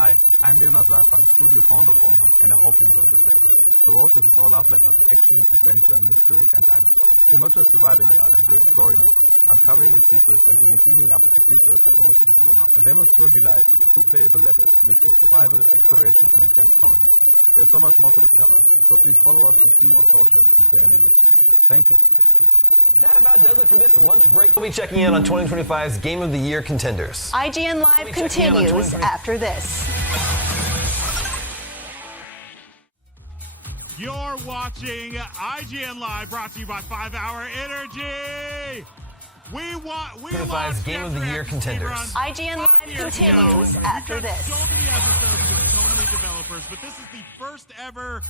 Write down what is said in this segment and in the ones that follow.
Hi, I'm Leonard Seifert, studio founder of Omniok, and I hope you enjoyed the trailer. Ferocious is our love letter to action, adventure, mystery, and dinosaurs. You're not just surviving the island, you're exploring it, uncovering its secrets, and even teaming up with the creatures that you used to fear. The demo is currently live with 2 playable levels, mixing survival, exploration, and intense combat. There's so much more to discover, so please follow us on Steam or socials to stay in the loop. Thank you. That about does it for this lunch break. We'll be checking in on 2025's Game of the Year contenders. IGN Live continues after this. You're watching IGN Live, brought to you by 5 Hour Energy. We watched Game of the Year contenders. IGN Live continues after this. So many episodes with so many developers, but this is the first ever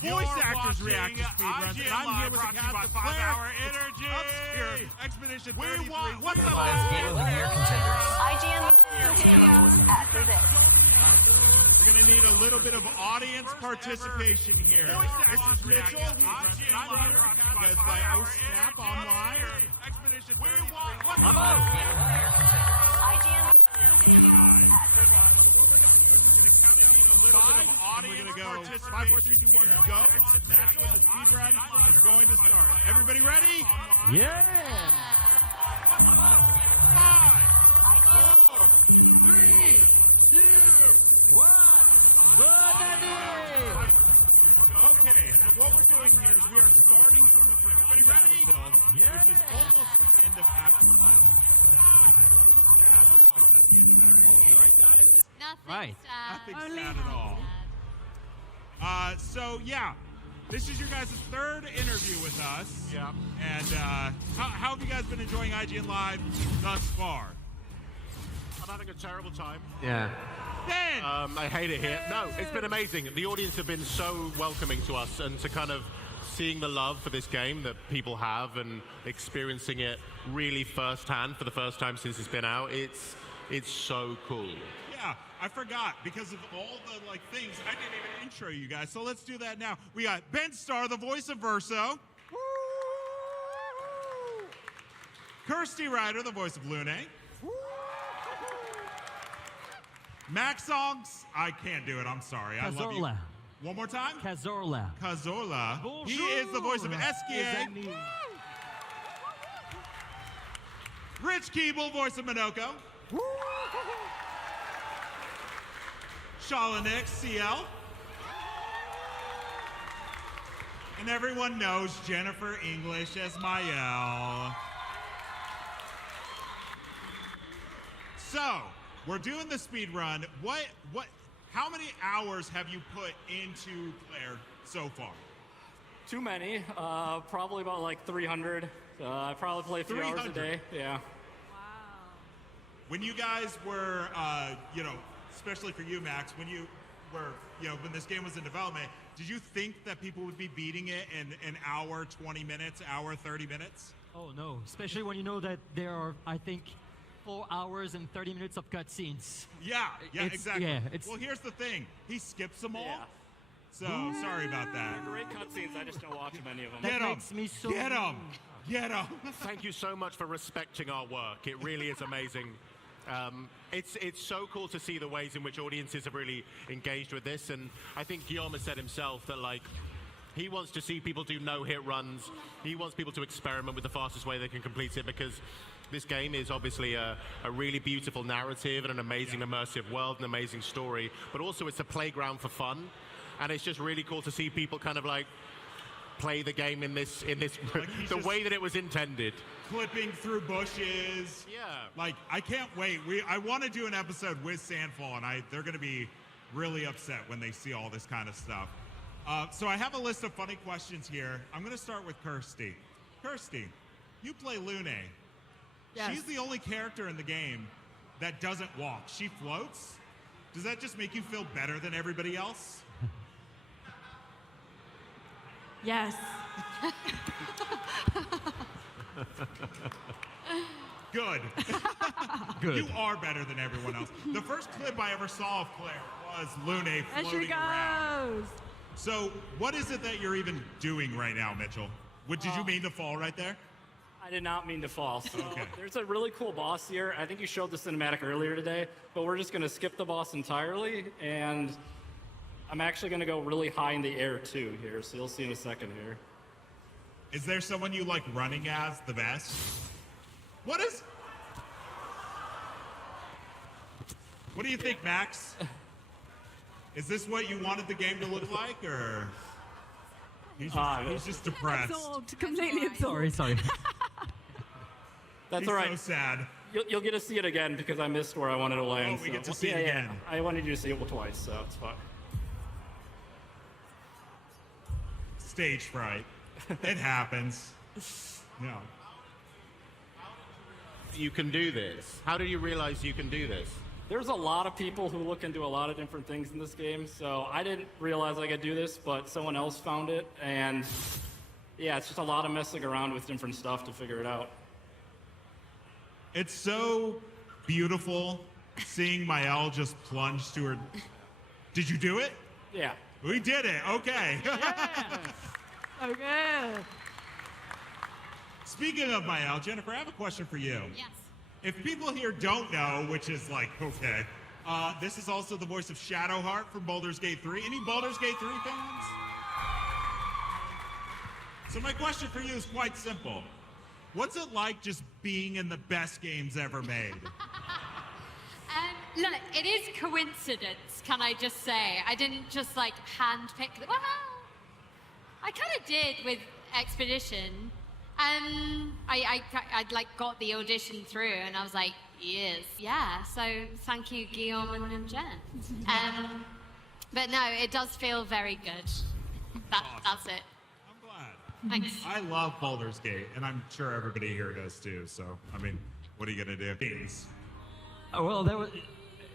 voice actors react to speedruns. And I'm here with the cast of 5 Hour Energy. Here, Expedition 33. What's up, guys? Game of the Year contenders. IGN Live continues after this. We're going to need a little bit of audience participation here. This is Mitchell. Guys by Snap Online. Expedition 33. IGN Live continues after this. What we're going to do is we're going to count down a little bit of audience participation. 5, 4, 3, 2, 1, go. And that's when the speed run is going to start. Everybody ready? Yeah! 5, 4, 3, 2, 1. Okay, so what we're doing here is we are starting from the Forgotten Battlefield, which is almost the end of Act 1. But that's fine, because nothing sad happens at the end of Act 1, right, guys? Nothing sad. Nothing sad at all. So, yeah, this is your guys' third interview with us. Yeah. And how have you guys been enjoying IGN Live thus far? I'm having a terrible time. Yeah. Ben! I hate it here. No, it's been amazing. The audience have been so welcoming to us, and to kind of seeing the love for this game that people have and experiencing it really firsthand for the first time since it's been out, it's so cool. Yeah, I forgot because of all the things. I didn't even intro you guys, so let's do that now. We got Ben Starr, the voice of Verso. Kirsty Ryder, the voice of Lune. Max Songs, I can't do it, I'm sorry. I love you. One more time? Cazorla. Cazorla. He is the voice of Eskia. Rich Keeble, voice of Minoko. Shala CL. And everyone knows Jennifer English as Mael. So, we're doing the speed run. How many hours have you put into Claire so far? Too many. Probably about 300. I probably play 3 hours a day. Yeah. Wow. When you guys were, especially for you, Max, when you were, when this game was in development, did you think that people would be beating it in an hour, 20 minutes, hour, 30 minutes? Oh no, especially when you know that there are, I think, 4 hours and 30 minutes of cutscenes. Yeah, exactly. Yeah, well, here's the thing. He skips them all. Yeah. So, sorry about that. Great cutscenes. I just don't watch many of them. Get That 'em. makes me so... Get him! Get him! Thank you so much for respecting our work. It really is amazing. It's so cool to see the ways in which audiences have really engaged with this, and I think Guillaume has said himself that he wants to see people do no-hit runs. He wants people to experiment with the fastest way they can complete it, because this game is obviously a really beautiful narrative and an amazing immersive world, an amazing story, but also it's a playground for fun, and it's just really cool to see people kind of play the game in this the way that it was intended. Clipping through bushes. Yeah. I can't wait. I want to do an episode with Sandfall, and they're going to be really upset when they see all this kind of stuff. So I have a list of funny questions here. I'm going to start with Kirsty. Kirsty, you play Lune. Yes. She's the only character in the game that doesn't walk. She floats. Does that just make you feel better than everybody else? Yes. Good. Good. You are better than everyone else. The first clip I ever saw of Claire was Lune There she floating around. goes. So what is it that you're even doing right now, Mitchell? Did you mean to fall right there? I did not mean to fall. So Okay. there's a really cool boss here. I think you showed the cinematic earlier today, but we're just going to skip the boss entirely, and I'm actually going to go really high in the air too here, so you'll see in a second here. Is there someone you like running as the best? What do you think, Max? Is this what you wanted the game to look like, or he's just depressed? Absorbed, completely absorbed. Sorry. That's He's all right. so sad. You'll get to see it again because I missed where I wanted to land. Oh, we get to so- see it again. I wanted you to see it twice, so it's fine. Stage fright. It happens. No. You can do this. How did you realize you can do this? There's a lot of people who look into a lot of different things in this game, so I didn't realize I could do this, but someone else found it, and yeah, it's just a lot of messing around with different stuff to figure it out. It's so beautiful seeing Mael just plunge to her. Did you do it? Yeah. We did it. Okay. Okay. Speaking of Mael, Jennifer, I have a question for you. Yes. If people here don't know, which is like, okay, this is also the voice of Shadowheart from Baldur's Gate 3. Any Baldur's Gate 3 fans? So my question for you is quite simple. What's it like just being in the best games ever made? Look, it is coincidence, can I just say? I didn't just like handpick. Well, I kind of did with Expedition. I'd like got the audition through, and I was like, yes, yeah. So thank you, Guillaume and Jen. But no, it does feel very good. That's it. I'm glad. Thanks. I love Baldur's Gate, and I'm sure everybody here does too. So, I mean, what are you gonna do? Games. Well,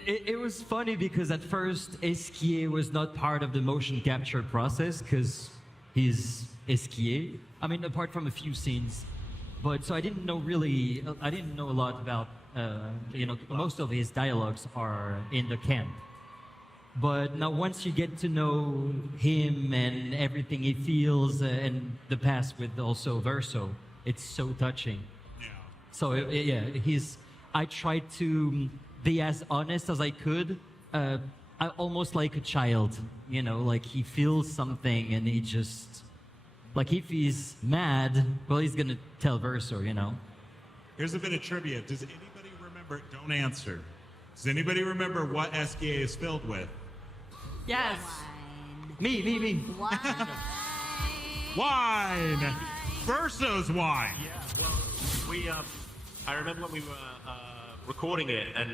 it was funny because at first Esquier was not part of the motion capture process because he's Esquier. I mean, apart from a few scenes, but so I didn't know a lot about, most of his dialogues are in the camp. But now once you get to know him and everything he feels and the past with also Verso, it's so touching. Yeah. So I tried to be as honest as I could, almost like a child, like he feels something and he just, like if he's mad, well, he's gonna tell Verso, Here's a bit of trivia. Does anybody remember? Don't answer. Does anybody remember what SKA is filled with? Yes. Me. Wine. Verso's wine. Yeah, well, I remember when we were recording it, and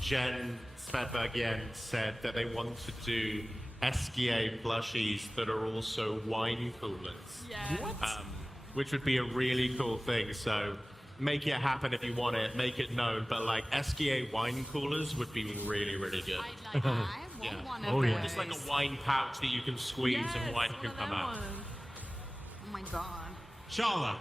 Jen Svedbergian said that they wanted to do SKA plushies that are also wine coolers. Yes. Which would be a really cool thing. So make it happen if you want it, make it known. But like SKA wine coolers would be really, really good. I want one of Oh, those. yeah. Just like a wine pouch that you can squeeze and wine can come out. Oh my god. Shala,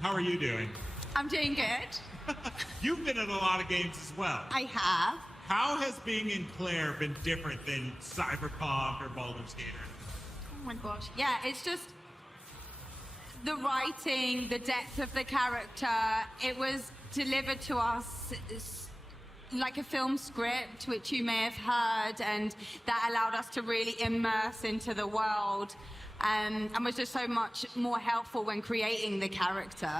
how are you doing? I'm doing good. You've been in a lot of games as well. I have. How has being in Claire been different than Cyberpunk or Baldur's Gate? Oh my gosh. Yeah, it's just the writing, the depth of the character. It was delivered to us like a film script, which you may have heard, and that allowed us to really immerse into the world, and was just so much more helpful when creating the character.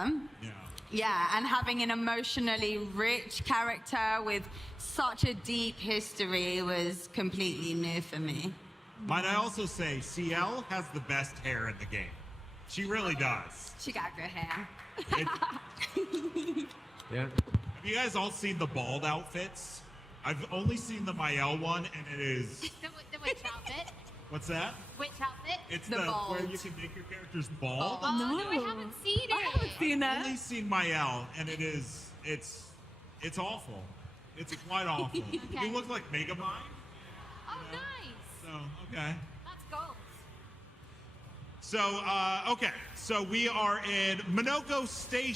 Yeah. Yeah, and having an emotionally rich character with such a deep history was completely new for me. Might I also say, CL has the best hair in the game. She really does. She got good hair. Yeah. Have you guys all seen the bald outfits? I've only seen the Mael one, and it is... The which outfit? What's that? Which outfit? It's The where bald. you can make your characters bald. Oh, no, I haven't seen it. I haven't seen I've only that. seen Mael, and it's awful. It's quite awful. Okay. You look like Megamind. Oh, nice. So, okay. That's gold. So, okay. So we are in Minoko Station.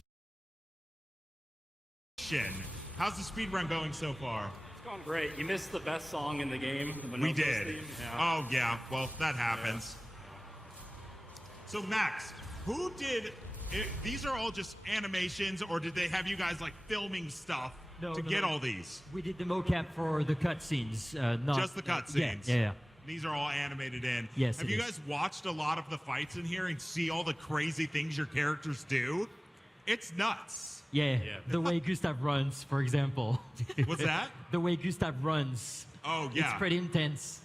How's the speed run going so far? It's going great. You missed the best song in the game. The We Bonobos did. theme. Yeah. Oh, yeah. Well, that happens. So, Max, who did these are all just animations, or did they have you guys like filming stuff to get all these? We did the mocap for the cutscenes, not Just the cutscenes. Yeah. These are all animated in. Yes, Have you guys watched a lot of the fights in here and see all the crazy things your characters do? It's nuts. Yeah. The way Gustav runs, for example. What's that? The way Gustav runs. Oh, yeah. It's pretty intense.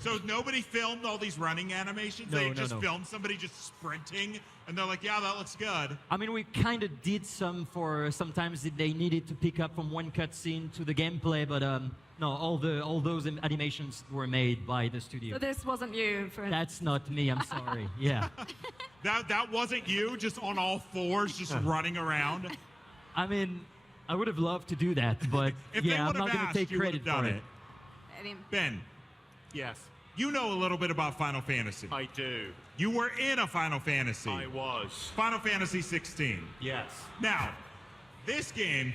So nobody filmed all these running animations? No, They no, just no. filmed somebody just sprinting, and they're like, yeah, that looks good. I mean, we kind of did some for sometimes they needed to pick up from one cutscene to the gameplay, but no, all those animations were made by the studio. So this wasn't you, for That's not me. I'm sorry. Yeah. That wasn't you, just on all fours, just running around? I mean, I would have loved to do that, but If they yeah, I'm would not have going to asked, take you would credit have done for it. I mean, Ben, Yes, you know a little bit about Final Fantasy. I do. You were in a Final Fantasy. I was. Final Fantasy 16. Yes. Now, this game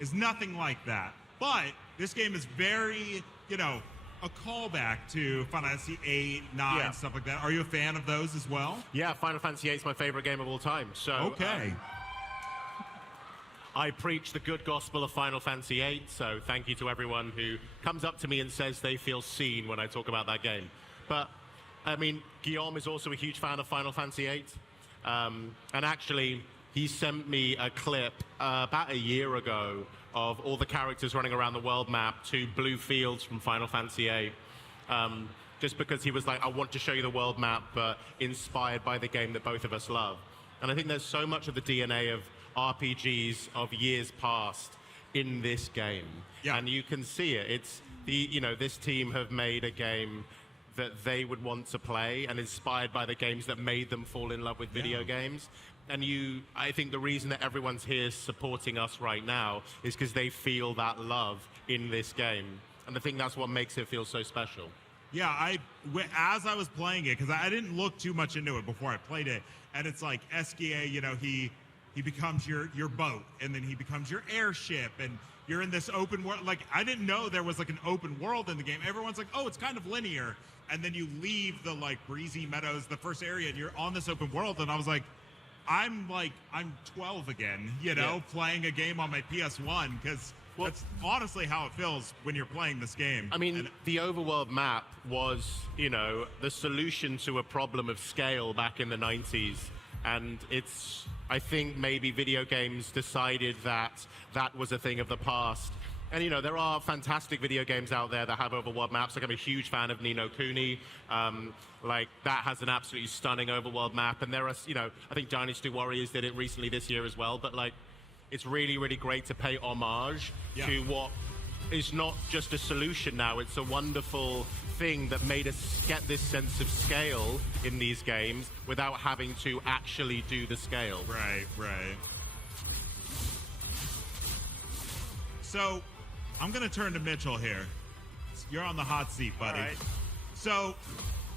is nothing like that, but this game is very, a callback to Final Fantasy 8, 9, Yeah. stuff like that. Are you a fan of those as well? Yeah, Final Fantasy VIII is my favorite game of all time. So Okay. I preach the good gospel of Final Fantasy VIII, so thank you to everyone who comes up to me and says they feel seen when I talk about that game. But, I mean, Guillaume is also a huge fan of Final Fantasy VIII. And actually, he sent me a clip about a year ago of all the characters running around the world map to blue fields from Final Fantasy VIII. Just because he was like, I want to show you the world map, but inspired by the game that both of us love. And I think there's so much of the DNA of RPGs of years past in this game. Yeah. And you can see it. It's this team have made a game that they would want to play and inspired by the games that made them fall in love with video games. And I think the reason that everyone's here supporting us right now is because they feel that love in this game. And I think that's what makes it feel so special. Yeah, as I was playing it, because I didn't look too much into it before I played it, and it's like Eskia, he becomes your boat, and then he becomes your airship, and you're in this open world. Like, I didn't know there was like an open world in the game. Everyone's like, oh, it's kind of linear. And then you leave the like breezy meadows, the first area, and you're on this open world. And I was like, I'm 12 again, playing a game on my PS1, because that's honestly how it feels when you're playing this game. I mean, the overworld map was, the solution to a problem of scale back in the 90s. And I think maybe video games decided that that was a thing of the past. And, there are fantastic video games out there that have overworld maps. Like, I'm a huge fan of Ni no Kuni. That has an absolutely stunning overworld map. And there are, I think Dynasty Warriors did it recently this year as well. But, it's really, really great to pay homage to what is not just a solution now. It's a wonderful thing that made us get this sense of scale in these games without having to actually do the scale. Right. So, I'm going to turn to Mitchell here. You're on the hot seat, buddy. All right. So,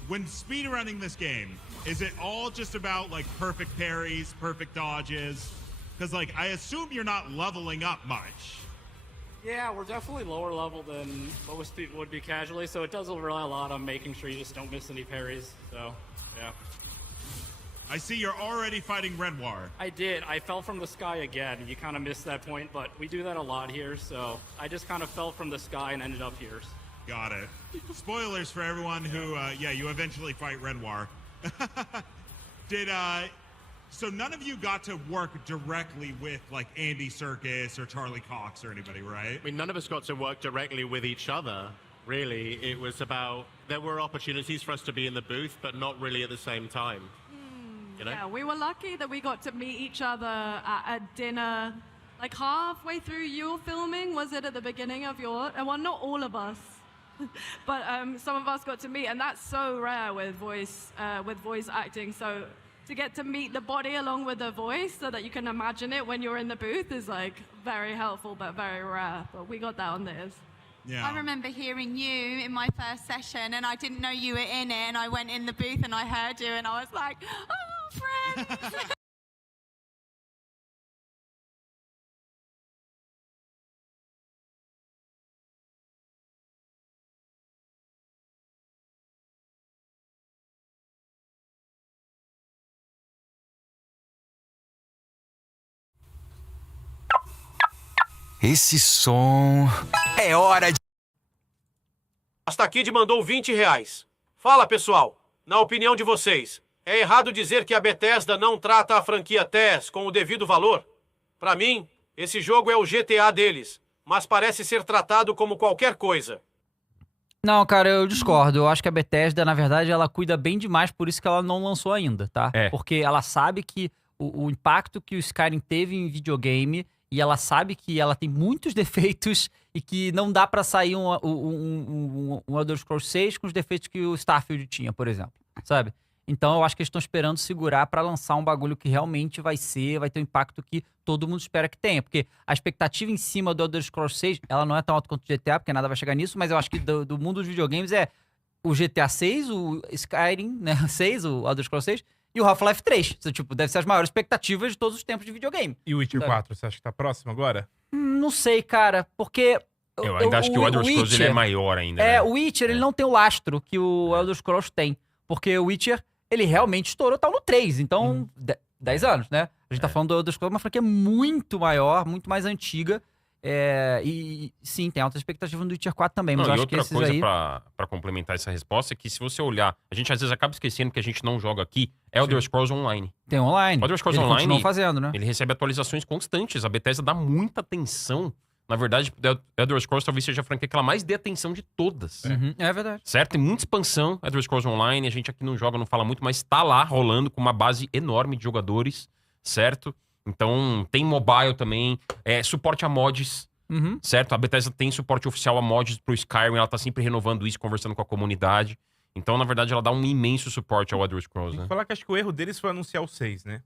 when speedrunning this game, is it all just about, perfect parries, perfect dodges? Because, I assume you're not leveling up much. Yeah, we're definitely lower level than most people would be casually, so it does rely a lot on making sure you just don't miss any parries. So, yeah. I see you're already fighting Renoir. I did. I fell from the sky again. You kind of missed that point, but we do that a lot here, so I just kind of fell from the sky and ended up here. Got it. Spoilers for everyone who, you eventually fight Renoir. So none of you got to work directly with, Andy Serkis or Charlie Cox or anybody, right? I mean, none of us got to work directly with each other, really. It was about, there were opportunities for us to be in the booth, but not really at the same time. Yeah, we were lucky that we got to meet each other at a dinner, halfway through your filming. Was it at the beginning of your? Well, not all of us, but some of us got to meet, and that's so rare with voice acting. So to get to meet the body along with the voice, so that you can imagine it when you're in the booth, is very helpful, but very rare. But we got that on this. Yeah. I remember hearing you in my first session, and I didn't know you were in it, and I went in the booth and I heard you, and I was like, oh, friends. Esse som... É hora de... Está Aqui mandou R$20. Fala, pessoal. Na opinião de vocês, é errado dizer que a Bethesda não trata a franquia TES com o devido valor? Pra mim, esse jogo é o GTA deles, mas parece ser tratado como qualquer coisa. Não, cara, eu discordo. Eu acho que a Bethesda, na verdade, ela cuida bem demais, por isso que ela não lançou ainda, tá? Porque ela sabe que o impacto que o Skyrim teve em videogame, e ela sabe que ela tem muitos defeitos e que não dá pra sair um Elder Scrolls 6 com os defeitos que o Starfield tinha, por exemplo, sabe? Então eu acho que eles estão esperando segurar pra lançar um bagulho que realmente vai ter o impacto que todo mundo espera que tenha. Porque a expectativa em cima do Elder Scrolls 6, ela não é tão alta quanto o GTA, porque nada vai chegar nisso, mas eu acho que do mundo dos videogames é o GTA 6, o Skyrim, né, 6, o Elder Scrolls 6, e o Half-Life 3. Tipo, deve ser as maiores expectativas de todos os tempos de videogame. E o Witcher 4, você acha que tá próximo agora? Não sei, cara, porque... Eu ainda acho que o Elder Scrolls ele é maior ainda. É, o Witcher, ele não tem o lastro que o Elder Scrolls tem. Porque o Witcher, ele realmente estourou, tá no 3, então 10 anos, né? A gente tá falando do Elder Scrolls, uma franquia muito maior, muito mais antiga. E sim, tem alta expectativa no Witcher 4 também, mas eu acho que esses aí... Pra complementar essa resposta é que se você olhar, a gente às vezes acaba esquecendo que a gente não joga aqui, é o Elder Scrolls Online. Tem online. O Elder Scrolls Ele Online, continua fazendo, né? Ele recebe atualizações constantes, a Bethesda dá muita atenção. Na verdade, Elder Scrolls talvez seja a franquia que ela mais dê atenção de todas. É verdade. Certo? Tem muita expansão, Elder Scrolls Online, a gente aqui não joga, não fala muito, mas tá lá rolando com uma base enorme de jogadores, certo? Então, tem mobile também, suporte a mods, certo? A Bethesda tem suporte oficial a mods pro Skyrim, ela tá sempre renovando isso, conversando com a comunidade. Então, na verdade, ela dá um imenso suporte ao Elder Scrolls, né? Falar que acho que o erro deles foi anunciar o 6, né?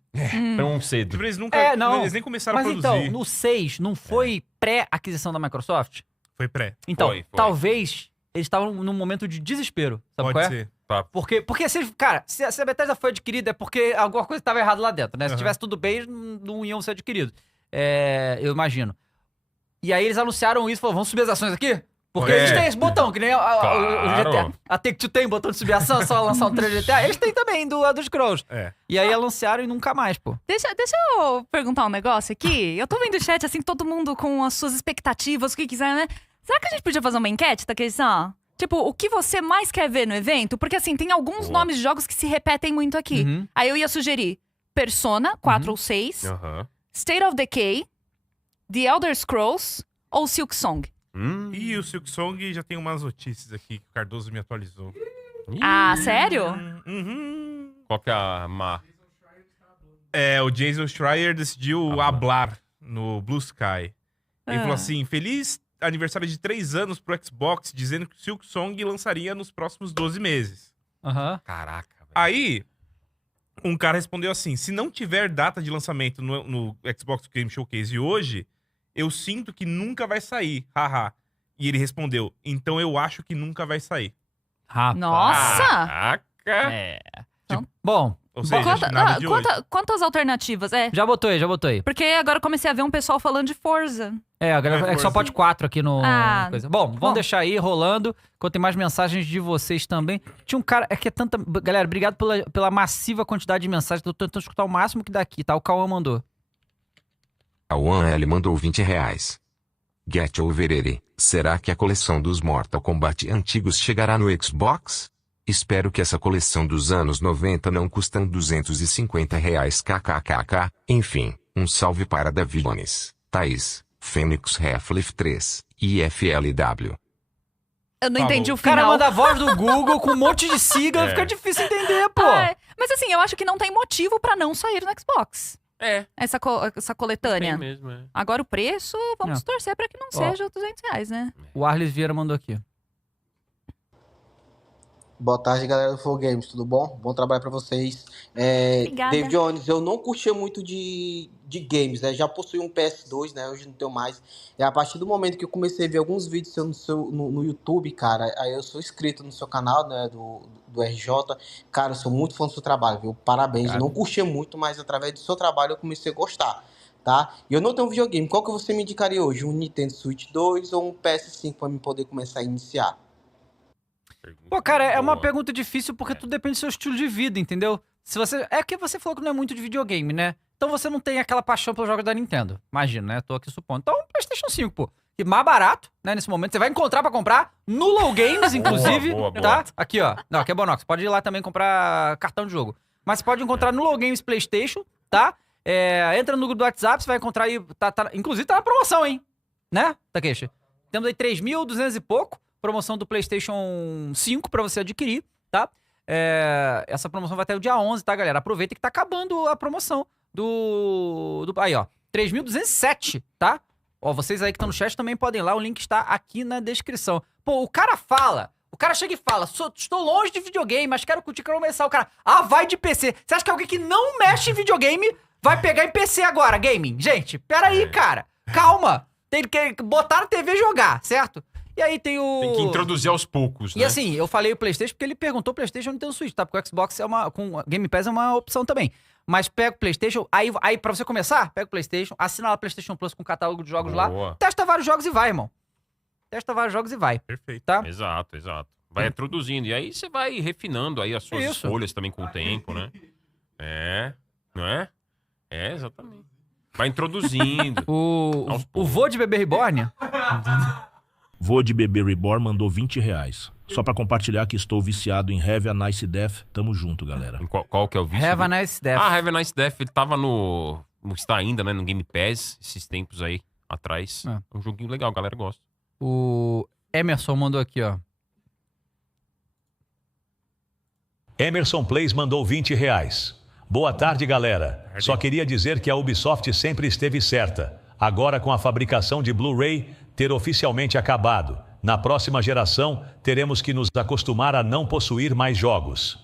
Tão cedo. Tipo, eles nunca... Eles nem começaram a produzir. Mas então, no 6, não foi pré-aquisição da Microsoft? Foi pré. Então, Foi. talvez eles estavam num momento de desespero. Sabe qual é? Pode ser. Tá. Porque se a Bethesda foi adquirida é porque alguma coisa estava errada lá dentro, né? Se tivesse tudo bem, eles não iam ser adquiridos. Eu imagino. E aí eles anunciaram isso, falaram, vamos subir as ações aqui? Porque eles têm esse botão, que nem o GTA. A Take-Two tem botão de subir ação, só lançar um trailer de GTA. Eles têm também, do Elder Scrolls. E aí anunciaram e nunca mais, pô. Deixa eu perguntar um negócio aqui. Eu tô vendo o chat, assim, todo mundo com as suas expectativas, o que quiser, né? Será que a gente podia fazer uma enquete da questão? Tipo, o que você mais quer ver no evento? Porque, assim, tem alguns nomes de jogos que se repetem muito aqui. Aí eu ia sugerir Persona 4 ou 6, State of Decay, The Elder Scrolls ou Silk Song. E o Silk Song já tem umas notícias aqui que o Cardoso me atualizou. Ah, sério? Qual que é a má? O Jason Schreier decidiu hablar no Blue Sky. Ele falou assim, feliz aniversário de 3 anos pro Xbox, dizendo que o Silk Song lançaria nos próximos 12 meses. Caraca, velho. Aí, um cara respondeu assim, se não tiver data de lançamento no Xbox Game Showcase hoje, eu sinto que nunca vai sair, haha. E ele respondeu, então eu acho que nunca vai sair. Rapaz. Nossa! Caraca! Bom, Ou seja, acho que nada de hoje. Quantas alternativas? já botou aí. Porque agora eu comecei a ver um pessoal falando de Forza. Agora é que só pode 4 aqui no... coisa. Bom, vamos Bom. deixar aí rolando, enquanto tem mais mensagens de vocês também. Tinha um cara, que é tanta... Galera, obrigado pela massiva quantidade de mensagens, tô tentando escutar o máximo que dá aqui, tá? O Cauã mandou. A One L mandou R$20. Get over it. Será que a coleção dos Mortal Kombat antigos chegará no Xbox? Espero que essa coleção dos anos 90 não custam R$250 kkkk. Enfim, um salve para Davi Jones, Thaís, Fênix Half-Life 3 e FLW. Eu não entendi o O cara final. manda a voz do Google com um monte de sigla, fica difícil entender, pô. Mas assim, eu acho que não tem motivo pra não sair no Xbox. Essa coletânea. Tem mesmo, Agora o preço, vamos torcer pra que não seja R$200, né? O Arles Vieira mandou aqui. Boa tarde, galera do Flow Games, tudo bom? Bom trabalho pra vocês. Obrigada. David Jones, eu não curtia muito de games, né? Já possui um PS2, né? Hoje não tenho mais. E a partir do momento que eu comecei a ver alguns vídeos no YouTube, cara, aí eu sou inscrito no seu canal, né? Do RJ. Cara, eu sou muito fã do seu trabalho, viu? Parabéns. Eu não curtia muito, mas através do seu trabalho eu comecei a gostar, tá? E eu não tenho um videogame. Qual que você me indicaria hoje? Um Nintendo Switch 2 ou um PS5 pra me poder começar a iniciar? Pô, cara, é uma pergunta difícil porque tudo depende do seu estilo de vida, entendeu? Se você... É que você falou que não é muito de videogame, né? então você não tem aquela paixão pelos jogos da Nintendo. Imagina, né? Tô aqui supondo. Então, PlayStation 5, pô. E mais barato, né, nesse momento. Você vai encontrar pra comprar no Low Games, inclusive, boa. tá? Aqui, ó. Não, aqui é Bonox. Pode ir lá também comprar cartão de jogo. Mas você pode encontrar no Low Games PlayStation, tá? Entra no grupo do WhatsApp, você vai encontrar aí... inclusive tá na promoção, hein? Né, Takeshi? Temos aí 3.200 e pouco. Promoção do PlayStation 5 pra você adquirir, tá? Essa promoção vai até o dia 11, tá, galera? Aproveita que tá acabando a promoção aí, ó. 3.207, tá? Ó, vocês aí que estão no chat também podem ir lá. O link está aqui na descrição. Pô, o cara chega e fala, estou longe de videogame, mas quero curtir, quero começar. O cara, vai de PC. Você acha que alguém que não mexe em videogame vai pegar em PC agora, gaming? Gente, peraí, cara. Calma. Tem que botar na TV e jogar, certo? E aí tem Tem que introduzir aos poucos, né? E assim, eu falei o PlayStation porque ele perguntou o PlayStation não tem o Switch, tá? Porque o Xbox com Game Pass é uma opção também. Mas pega o PlayStation, aí pra você começar, pega o PlayStation, assina lá o PlayStation Plus com o catálogo de jogos lá, testa vários jogos e vai, irmão. Testa vários jogos e vai. Perfeito. Tá? Exato. Vai introduzindo. E aí você vai refinando aí as suas escolhas também com o tempo, né? Não é? Exatamente. Vai introduzindo. O vô de bebê reborn? Vô de bebê reborn mandou R$20. Só pra compartilhar que estou viciado em Have a Nice Death. Tamo junto, galera. Qual que é o vício? Have a Nice Death. Have a Nice Death. Ele tava está ainda, né? No Game Pass, esses tempos aí atrás. Um joguinho legal, a galera gosta. O Emerson mandou aqui, ó. Emerson Plays mandou R$20. Boa tarde, galera. Só queria dizer que a Ubisoft sempre esteve certa. Agora, com a fabricação de Blu-ray ter oficialmente acabado, na próxima geração, teremos que nos acostumar a não possuir mais jogos.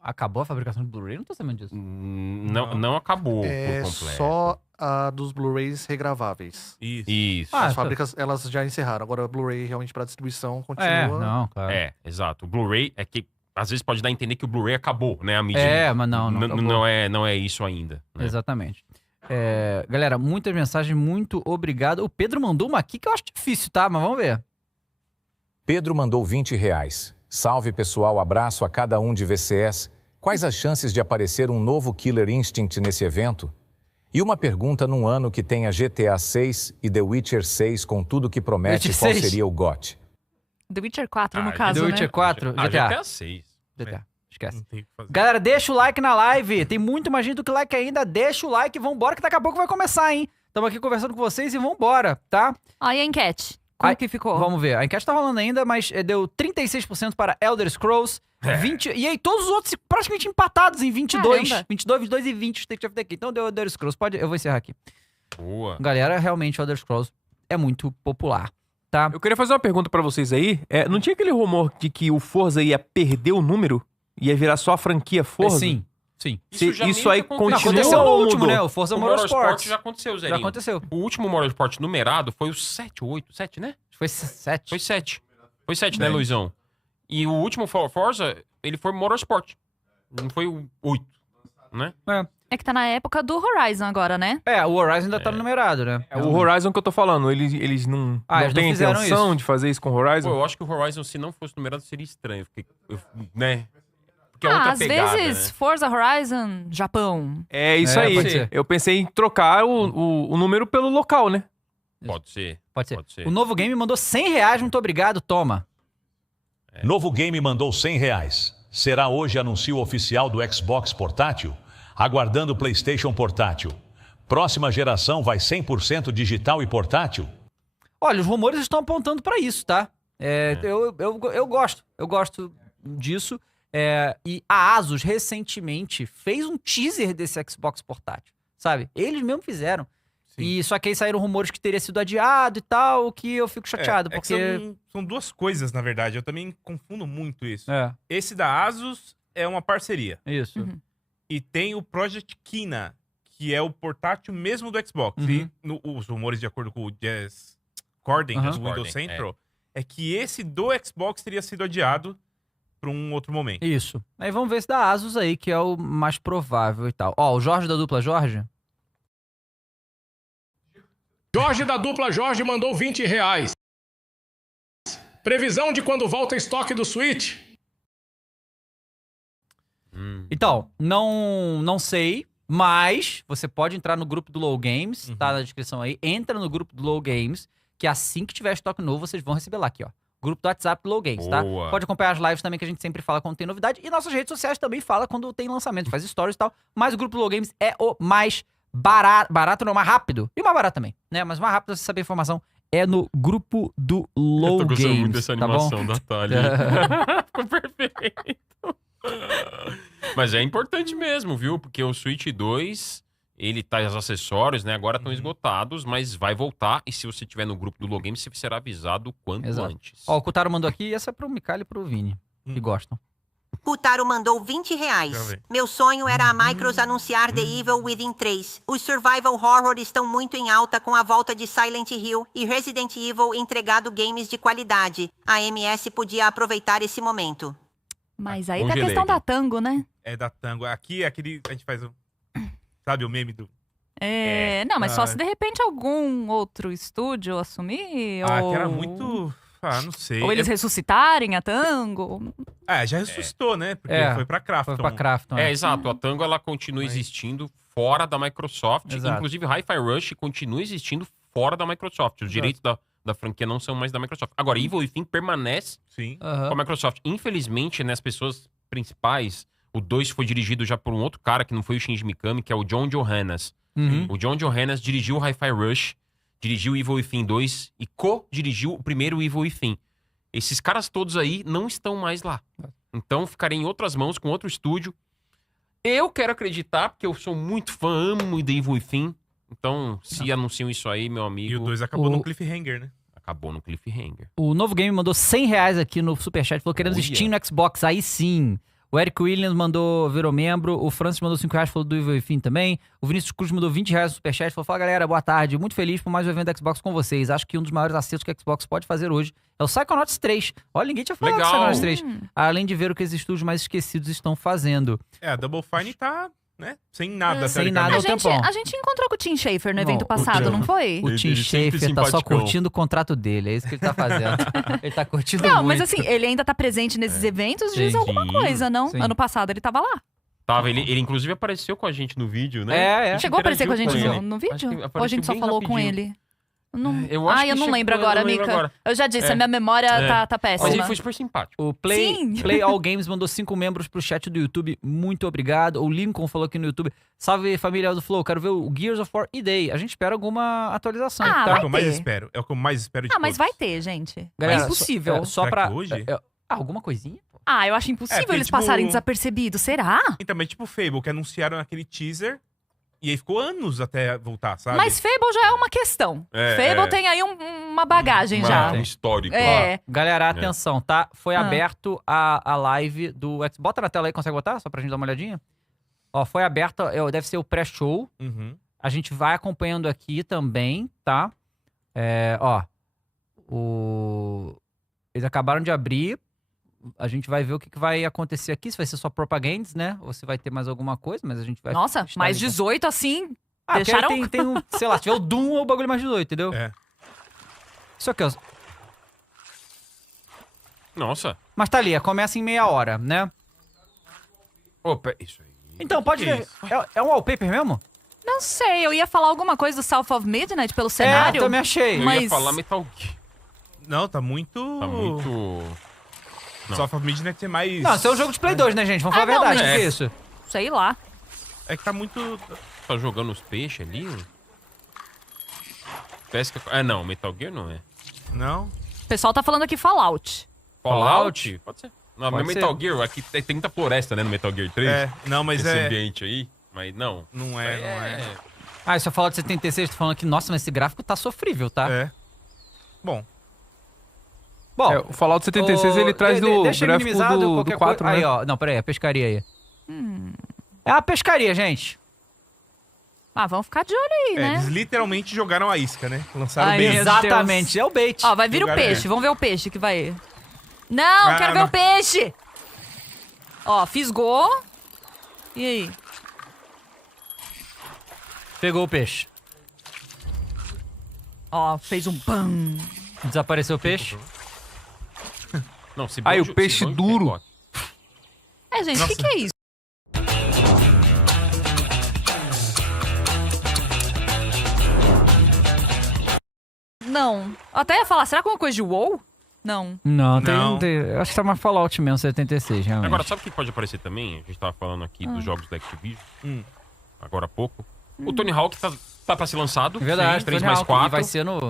Acabou a fabricação de Blu-ray? Não tô sabendo disso. Não acabou por completo. Só a dos Blu-rays regraváveis. Isso. As fábricas, elas já encerraram. Agora, o Blu-ray realmente para distribuição continua. Claro. Exato. O Blu-ray é que às vezes pode dar a entender que o Blu-ray acabou, né? A mídia mas não é isso ainda. Né? Exatamente. Galera, muitas mensagens, muito obrigado. O Pedro mandou uma aqui que eu acho difícil, tá? Mas vamos ver. Pedro mandou R$20. Salve, pessoal. Abraço a cada um de VCS. Quais as chances de aparecer um novo Killer Instinct nesse evento? E uma pergunta num ano que tenha GTA 6 e The Witcher 6 com tudo que promete, Witcher qual 6? seria o GOT? The Witcher 4, no caso, The Witcher 4, GTA. GTA 6. GTA. Esquece. Não tem o que fazer. Galera, deixa o like na live. Tem muito mais gente do que like ainda. Deixa o like e vambora que daqui a pouco vai começar, hein? Estamos aqui conversando com vocês e vambora, tá? E a enquete? Como que ficou? Vamos ver. A enquete tá rolando ainda, mas deu 36% para Elder Scrolls. 20, e aí todos os outros praticamente empatados em 22. Caramba. 22 e 20 State of Decay. Então deu Elder Scrolls. Eu vou encerrar aqui. Boa. Galera, realmente Elder Scrolls é muito popular, tá? Eu queria fazer uma pergunta pra vocês aí. Não tinha aquele rumor de que o Forza ia perder o número? Ia virar só a franquia Forza? Sim. Isso aí continua aconteceu no ou último, mudou? né? O Forza O Motorsport. já aconteceu, Zé. Já aconteceu. O último Motorsport numerado foi o 7, 8, 7, né? Foi 7. Foi 7. Foi 7, né, Luizão? E o último Forza, ele foi Motorsport. Não foi o 8, né? É que tá na época do Horizon agora, né? O Horizon ainda tá numerado, né? O Horizon que eu tô falando, eles não têm intenção de fazer isso com o Horizon? Pô, eu acho que o Horizon, se não fosse numerado, seria estranho. Né? Porque é outra às pegada, vezes, né? Forza Horizon, Japão. É isso aí. pode ser. Eu pensei em trocar o número pelo local, né? Pode ser. O Novo Game mandou R$100. Muito obrigado, toma. Novo Game mandou R$100. Será hoje anúncio oficial do Xbox portátil? Aguardando o PlayStation portátil. Próxima geração vai 100% digital e portátil? Olha, os rumores estão apontando pra isso, tá? Eu gosto disso. E a Asus, recentemente, fez um teaser desse Xbox portátil, sabe? Eles mesmo fizeram. Sim. E só que aí saíram rumores que teria sido adiado e tal, que eu fico chateado, porque... São duas coisas, na verdade. Eu também confundo muito isso. É. Esse da Asus é uma parceria. Isso. Uhum. E tem o Project Kina, que é o portátil mesmo do Xbox. Uhum. E os rumores, de acordo com o Jazz Corden, do Windows Corden, Central, é que esse do Xbox teria sido adiado para um outro momento. Isso. Aí vamos ver esse da Asus aí, que é o mais provável e tal. Ó, o Jorge da dupla Jorge... Jorge da dupla Jorge mandou R$20. Previsão de quando volta estoque do Switch? Então, não sei, Mas você pode entrar no grupo do Low Games, tá na descrição aí. Entra no grupo do Low Games, que assim que tiver estoque novo, vocês vão receber lá aqui, ó. Grupo do WhatsApp do Low Games, tá? Pode acompanhar as lives também, que a gente sempre fala quando tem novidade. E nossas redes sociais também fala quando tem lançamento, faz stories e tal. Mas o grupo do Low Games é o mais barato não, mais rápido. E o mais barato também, né? Mas o mais rápido, você saber a informação, é no grupo do Low Games. Eu tô gostando muito dessa animação da Thalia. Ficou perfeito. Mas é importante mesmo, viu? Porque o Switch 2, ele tá, os acessórios, né? Agora estão esgotados, mas vai voltar. E se você estiver no grupo do Low Games, você será avisado o quanto antes. Ó, o Kutaro mandou aqui, essa é pro Mikali e pro Vini, que gostam. Futuro mandou R$20. Meu sonho era a Micros anunciar The Evil Within 3. Os survival horror estão muito em alta com a volta de Silent Hill e Resident Evil entregado games de qualidade. A MS podia aproveitar esse momento. Mas aí tá a questão da Tango, né? É da Tango. Aqui é aquele... A gente faz o... Sabe o meme do... Não, mas só se de repente algum outro estúdio assumir, ou... que era muito... não sei. Ou eles ressuscitarem a Tango. Já ressuscitou, né? Porque foi pra Krafton. Foi pra Krafton, exato. A Tango, ela continua existindo fora da Microsoft. Exato. Inclusive, Hi-Fi Rush continua existindo fora da Microsoft. Os direitos da franquia não são mais da Microsoft. Agora, Evil Within permanece com a Microsoft. Infelizmente, né, as pessoas principais, o 2 foi dirigido já por um outro cara, que não foi o Shinji Mikami, que é o John Johannes. O John Johannes dirigiu o Hi-Fi Rush, dirigiu o Evil Within 2 e co-dirigiu o primeiro Evil Within. Esses caras todos aí não estão mais lá. Então, ficarei em outras mãos, com outro estúdio. Eu quero acreditar, porque eu sou muito fã, amo The Evil Within. Então, se anunciam isso aí, meu amigo... E o 2 acabou no cliffhanger, né? Acabou no cliffhanger. O Novo Game mandou R$100 aqui no Superchat. Falou, queremos Steam no Xbox. Aí sim. O Eric Williams virou membro. O Francis mandou R$5, falou do Evil Within também. O Vinícius Cruz mandou R$20 no Superchat. Falou, fala galera, boa tarde. Muito feliz por mais um evento da Xbox com vocês. Acho que um dos maiores acertos que a Xbox pode fazer hoje é o Psychonauts 3. Olha, ninguém tinha falado do Psychonauts 3. Além de ver o que os estúdios mais esquecidos estão fazendo. A Double Fine tá... né? Sem nada, sem nada, a gente encontrou com o Tim Schafer no evento passado, não foi? O Tim Schafer tá só curtindo o contrato dele, é isso que ele tá fazendo. Ele tá curtindo muito. Não, mas assim, ele ainda tá presente nesses eventos, diz alguma coisa, não? Sim. Ano passado ele tava lá. Tava, ele inclusive apareceu com a gente no vídeo, né? Chegou a aparecer com a gente no vídeo? Ou a gente só falou com ele? Não... Eu não lembro agora, Mika. Eu já disse, a minha memória tá péssima. Mas ele foi super simpático. O Play All Games mandou 5 membros pro chat do YouTube. Muito obrigado. O Lincoln falou aqui no YouTube. Salve, família do Flow. Quero ver o Gears of War e-Day. A gente espera alguma atualização. Tá? É o que eu mais espero. É o que eu mais espero de todos. Mas vai ter, gente. Galera, é impossível. Só pra... hoje? Alguma coisinha? Eu acho impossível eles passarem desapercebidos. Será? Então, mas tipo Fable, que anunciaram aquele teaser... E aí ficou anos até voltar, sabe? Mas Fable já é uma questão. Fable tem aí uma bagagem já. Um histórico. Ó, galera, atenção, tá? Foi aberto a live do Xbox. Bota na tela aí, consegue botar? Só pra gente dar uma olhadinha. Ó, foi aberto, deve ser o pré-show. A gente vai acompanhando aqui também, tá? Eles acabaram de abrir. A gente vai ver o que vai acontecer aqui. Se vai ser só propagandas, né? Ou se vai ter mais alguma coisa, mas a gente vai... Nossa, mais 18 assim? Deixaram? Tem um... Sei lá, se tiver o Doom ou o bagulho mais 18, entendeu? Isso aqui, ó. Nossa. Mas tá ali, começa em meia hora, né? Opa, isso aí. Então, pode ver. É um wallpaper mesmo? Não sei, eu ia falar alguma coisa do South of Midnight pelo cenário. Eu também achei. Eu ia falar Metal Gear. Não, tá muito... South of Midnight é mais... Não, isso é um jogo de Play 2, né, gente? Vamos falar a verdade, mas... que é isso? Sei lá. É que tá muito... Tá jogando os peixes ali? Pesca... não, Metal Gear não é. Não? O pessoal tá falando aqui Fallout. Fallout? Pode ser. Não, Pode mas Metal Gear, aqui tem muita floresta, né, no Metal Gear 3. Não, mas esse ambiente aí, mas não. Não é. Isso é Fallout 76, tô falando que, nossa, mas esse gráfico tá sofrível, tá? Bom, o Fallout 76, ele traz do gráfico do 4, né? Aí, ó. Não, peraí, a pescaria aí. É uma pescaria, gente. Vamos ficar de olho aí, né? Eles literalmente jogaram a isca, né? Lançaram o bait. Exatamente, é o bait. Ó, vai vir o peixe, vamos ver o peixe que vai... Não, quero ver o peixe! Ó, fisgou. E aí? Pegou o peixe. Ó, fez um pam. Desapareceu o peixe. Não, se Aí, o peixe duro. Gente, o que é isso? Não. Eu até ia falar, será que é uma coisa de WoW? Não. Não, Não. acho que tá mais Fallout mesmo, 76, realmente. Agora, sabe o que pode aparecer também? A gente tava falando aqui dos jogos da Activision, agora há pouco. O Tony Hawk tá pra ser lançado. Verdade, 3 Tony mais Hawk, 4. e vai ser no...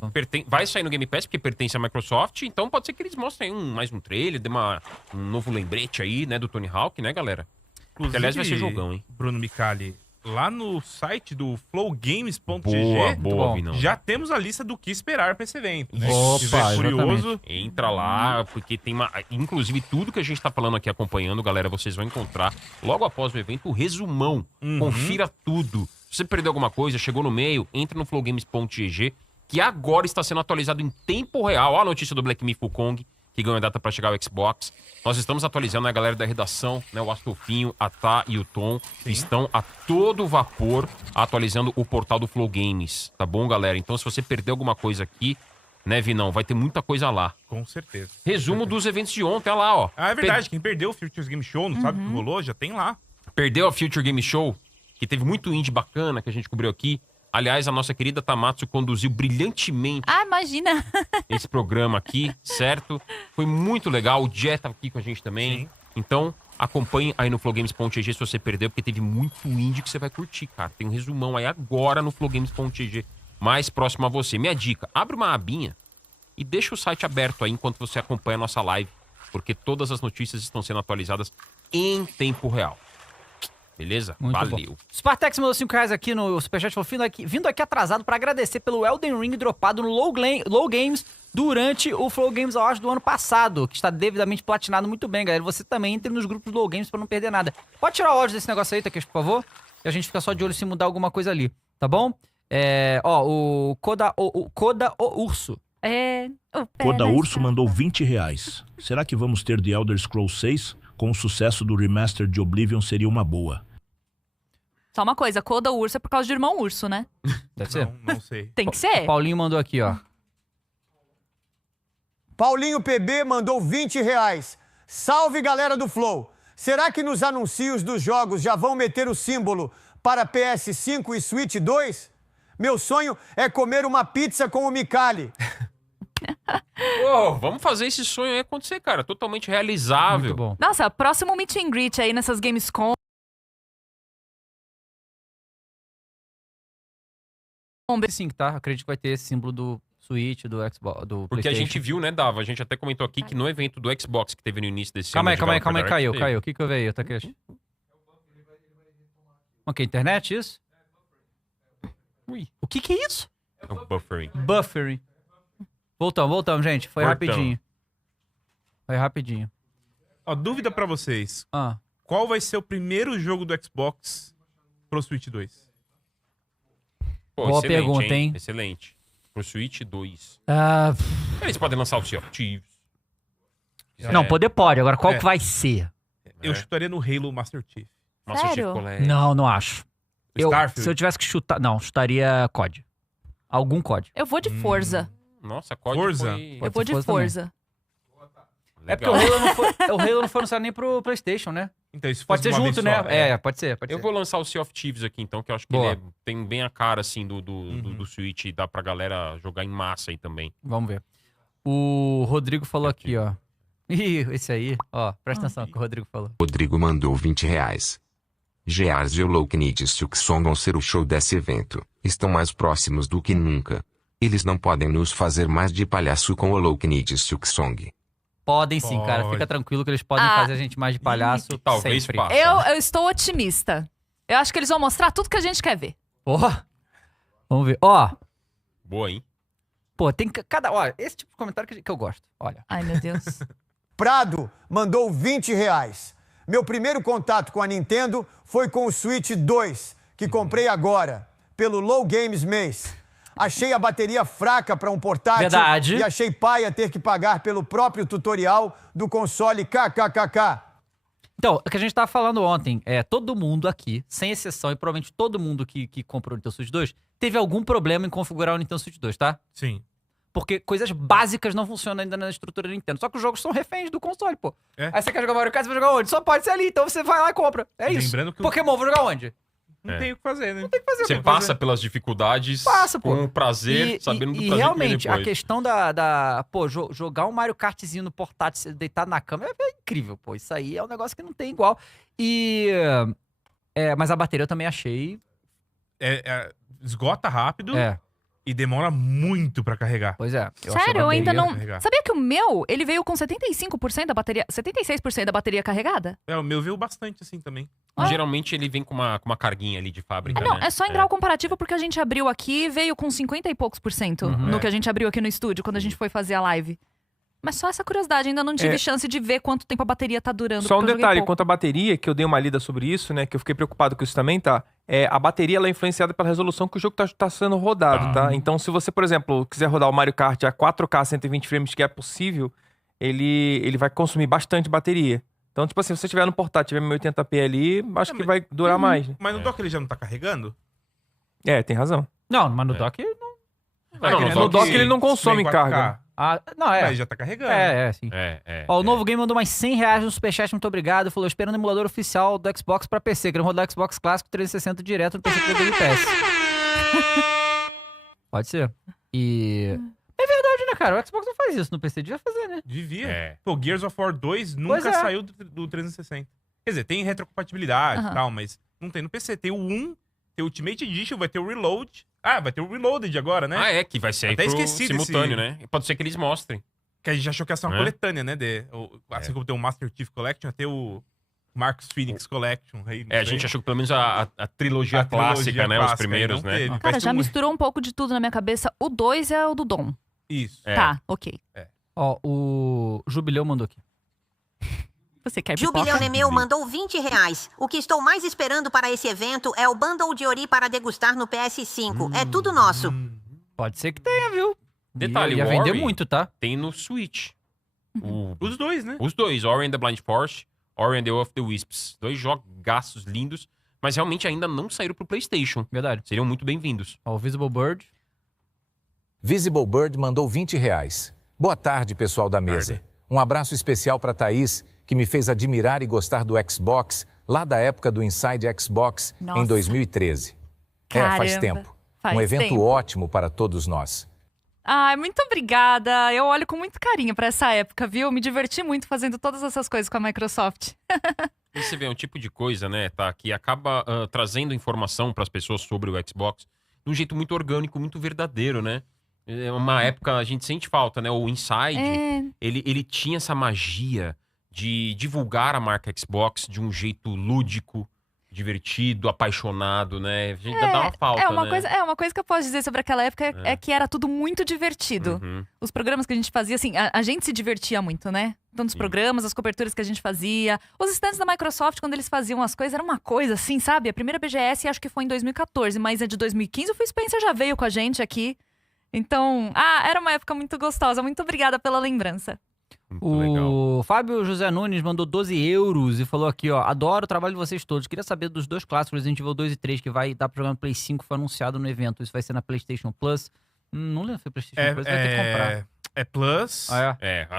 Vai sair no Game Pass, porque pertence à Microsoft. Então pode ser que eles mostrem mais um trailer, dê um novo lembrete aí, né, do Tony Hawk, né, galera? Inclusive, Aliás, vai ser jogão, hein? Bruno Micali, lá no site do flowgames.gg, Boa, Vinão. já temos a lista do que esperar pra esse evento. Né? Opa, Se tiver curioso, Entra lá, porque tem inclusive, tudo que a gente tá falando aqui acompanhando, galera, vocês vão encontrar logo após o evento o resumão. Confira tudo. Se você perdeu alguma coisa, chegou no meio, entra no flowgames.gg, que agora está sendo atualizado em tempo real. Olha a notícia do Black Myth Wukong, que ganhou a data para chegar ao Xbox. Nós estamos atualizando, a galera da redação, né, o Astolfinho, a Tá e o Tom, estão a todo vapor atualizando o portal do Flow Games, tá bom, galera? Então, se você perdeu alguma coisa aqui, né, Vinão, vai ter muita coisa lá. com certeza. Resumo dos eventos de ontem, olha lá, ó. Ah, é verdade. Quem perdeu o Futures Game Show, não sabe o que rolou, já tem lá. Perdeu a Future Game Show, que teve muito indie bacana que a gente cobriu aqui. Aliás, a nossa querida Tamatsu conduziu brilhantemente Ah, imagina. esse programa aqui, certo? Foi muito legal. O Jé tá aqui com a gente também. Sim. Então, acompanhe aí no flowgames.gg se você perdeu, porque teve muito indie que você vai curtir, cara. Tem um resumão aí agora no flowgames.gg, mais próximo a você. Minha dica, abre uma abinha e deixa o site aberto aí enquanto você acompanha a nossa live, porque todas as notícias estão sendo atualizadas em tempo real. Beleza? Muito Valeu. bom. Spartex mandou 5 reais aqui no Superchat, falou, vindo aqui atrasado pra agradecer pelo Elden Ring dropado no Low Games durante o Flow Games Awards do ano passado, que está devidamente platinado muito bem, galera. Você também entre nos grupos do Low Games pra não perder nada. Pode tirar o áudio desse negócio aí, Takeshi, por favor? E a gente fica só de olho se mudar alguma coisa ali, tá bom? O Koda Urso. Koda Urso mandou 20 reais. Será que vamos ter The Elder Scrolls 6? Com o sucesso do remaster de Oblivion seria uma boa. Só uma coisa, Koda Urso é por causa de Irmão Urso, né? Deve ser? Não sei. Tem que ser. O Paulinho mandou aqui, ó. Paulinho PB mandou 20 reais. Salve, galera do Flow. Será que nos anuncios dos jogos já vão meter o símbolo para PS5 e Switch 2? Meu sonho é comer uma pizza com o Micali. Vamos fazer esse sonho aí acontecer, cara. Totalmente realizável. Muito bom. Nossa, próximo meet and greet aí nessas Gamescom. Sim, tá? Acredito que vai ter esse símbolo do Switch, do Xbox, do Porque a PlayStation. gente viu, né, Dava? A gente até comentou aqui que no evento do Xbox que teve no início desse Calma ano... aí, caiu. O que que eu veio, Takeshi? Ok, internet, isso? Ui. O que é isso? É o buffering. Buffering. Voltamos, gente. Foi rapidinho. Ó, dúvida pra vocês. Ah. Qual vai ser o primeiro jogo do Xbox pro Switch 2? Pô, Boa excelente, pergunta, hein? Excelente. Pro Switch 2. Ah, Eles podem lançar o Sea of Thieves. Não, poder pode. Agora, qual É. que vai ser? Eu chutaria no Halo Master Chief. Master Chief Sério? Collection. Não acho. Starfield? Se eu tivesse que chutar... Não, chutaria COD. Algum COD. Eu vou de Forza. Nossa, COD Forza? foi... Eu vou de Forza Forza. É porque o Halo não foi anunciado nem pro PlayStation, né? Então, isso Pode ser uma junto, vez né? só, É, pode ser. Eu vou lançar o Sea of Thieves aqui, então, que eu acho que Boa. ele tem bem a cara, assim, do Switch. E dá pra galera jogar em massa aí também. Vamos ver. O Rodrigo falou aqui, ó. Ih, esse aí, ó. Presta atenção no que o Rodrigo falou. Rodrigo mandou 20 reais. Gears e o Louknid Song vão ser o show desse evento. Estão mais próximos do que nunca. Eles não podem nos fazer mais de palhaço com o Louknid Song. Podem sim, cara. Fica tranquilo que eles podem fazer a gente mais de palhaço talvez sempre. faça. Eu estou otimista. Eu acho que eles vão mostrar tudo que a gente quer ver. Porra. Vamos ver. Ó. Boa, hein? Pô, tem cada... Olha, esse tipo de comentário que eu gosto. Olha. Ai, meu Deus. Prado mandou 20 reais. Meu primeiro contato com a Nintendo foi com o Switch 2, que comprei agora, pelo Low Games mês. Achei a bateria fraca para um portátil. Verdade. E achei paia ter que pagar pelo próprio tutorial do console KKKK. Então, o que a gente tava falando ontem, todo mundo aqui, sem exceção, e provavelmente todo mundo que comprou o Nintendo Switch 2, teve algum problema em configurar o Nintendo Switch 2, tá? Sim. Porque coisas básicas não funcionam ainda na estrutura da Nintendo. Só que os jogos são reféns do console, pô. É. Aí você quer jogar Mario Kart, você vai jogar onde? Só pode ser ali, então você vai lá e compra. É isso. Lembrando que Pokémon, vou jogar onde? Não tem o que fazer, né? Não tem o que fazer. Você passa pelas dificuldades com prazer, sabendo do prazer realmente, que vem depois. a questão pô, jogar um Mario Kartzinho no portátil, deitado na cama, é incrível, pô. Isso aí é um negócio que não tem igual. Mas a bateria eu também achei... Esgota rápido. É. E demora muito pra carregar. Pois é. Sério, eu ainda não... Sabia que o meu, ele veio com 75% da bateria... 76% da bateria carregada? O meu veio bastante assim também. Geralmente ele vem com uma carguinha ali de fábrica, né? É só em grau comparativo porque a gente abriu aqui, veio com 50 e poucos por cento no que a gente abriu aqui no estúdio, quando a gente foi fazer a live. Mas só essa curiosidade, ainda não tive chance de ver quanto tempo a bateria tá durando. Só um detalhe, quanto à bateria, que eu dei uma lida sobre isso, né? Que eu fiquei preocupado com isso também, tá? A bateria, ela é influenciada pela resolução que o jogo tá sendo rodado, tá? Então, se você, por exemplo, quiser rodar o Mario Kart a 4K 120 frames, que é possível, ele vai consumir bastante bateria. Então, tipo assim, se você tiver no portátil, tiver 1080p ali, acho que vai durar mais. Né? Mas no dock ele já não tá carregando? Tem razão. Não, mas no dock ele não... no dock ele não consome carga. Mas já tá carregando. Sim. O Novo Game mandou mais R$100 no Superchat, muito obrigado. Falou, esperando o emulador oficial do Xbox pra PC. Querendo rodar o Xbox clássico 360 direto no PC pro Game Pass. Pode ser. É verdade, né, cara? O Xbox não faz isso no PC, devia fazer, né? Devia. Pô, Gears of War 2 nunca saiu do 360. Quer dizer, tem retrocompatibilidade e tal, mas não tem no PC. Tem o 1, tem o Ultimate Edition, vai ter o Reload. Vai ter o Reloaded agora, né? Que vai ser até aí pro simultâneo, né? Pode ser que eles mostrem. Que a gente achou que ia ser uma coletânea, né? Assim como tem o Master Chief Collection, até o Marcus Phoenix Collection. Aí, a gente achou que pelo menos a trilogia clássica, né? Os primeiros, né? Cara, já misturou um pouco de tudo na minha cabeça. O 2 é o do Dom. Isso. Tá, ok. O Jubileu mandou aqui. Você quer Jubileu Nemeu mandou R$20. O que estou mais esperando para esse evento é o bundle de Ori para degustar no PS5. É tudo nosso. Pode ser que tenha, viu? Detalhe, ia vender muito, tá? Tem no Switch. Os dois, né? Os dois, Ori and the Blind Forest, Ori and the Will of the Wisps. 2 jogaços lindos, mas realmente ainda não saíram pro PlayStation. Verdade. Seriam muito bem-vindos. O Visible Bird. Visible Bird mandou R$20. Boa tarde, pessoal da mesa. Um abraço especial para Thaís, que me fez admirar e gostar do Xbox lá da época do Inside Xbox em 2013. Caramba, faz tempo. Faz um evento tempo. ótimo para todos nós. Muito obrigada. Eu olho com muito carinho pra essa época, viu? Me diverti muito fazendo todas essas coisas com a Microsoft. E você vê um tipo de coisa, né, tá? Que acaba trazendo informação pras pessoas sobre o Xbox de um jeito muito orgânico, muito verdadeiro, né? É uma época, a gente sente falta, né? O Inside, ele tinha essa magia de divulgar a marca Xbox de um jeito lúdico, divertido, apaixonado, né? A gente dá uma falta, uma coisa que eu posso dizer sobre aquela época é que era tudo muito divertido. Os programas que a gente fazia, assim, a gente se divertia muito, né? Tanto os programas, as coberturas que a gente fazia. Os stands da Microsoft, quando eles faziam as coisas, era uma coisa assim, sabe? A primeira BGS acho que foi em 2014, mas a de 2015 o Phil Spencer já veio com a gente aqui. Então, era uma época muito gostosa. Muito obrigada pela lembrança. O Fábio José Nunes mandou €12 e falou aqui, ó, adoro o trabalho de vocês todos. Queria saber dos 2 clássicos, Resident Evil 2 e 3, que vai dar pra jogar no Play 5, foi anunciado no evento. Isso vai ser na PlayStation Plus. Não lembro se foi PlayStation Plus, vai ter que comprar. É Plus.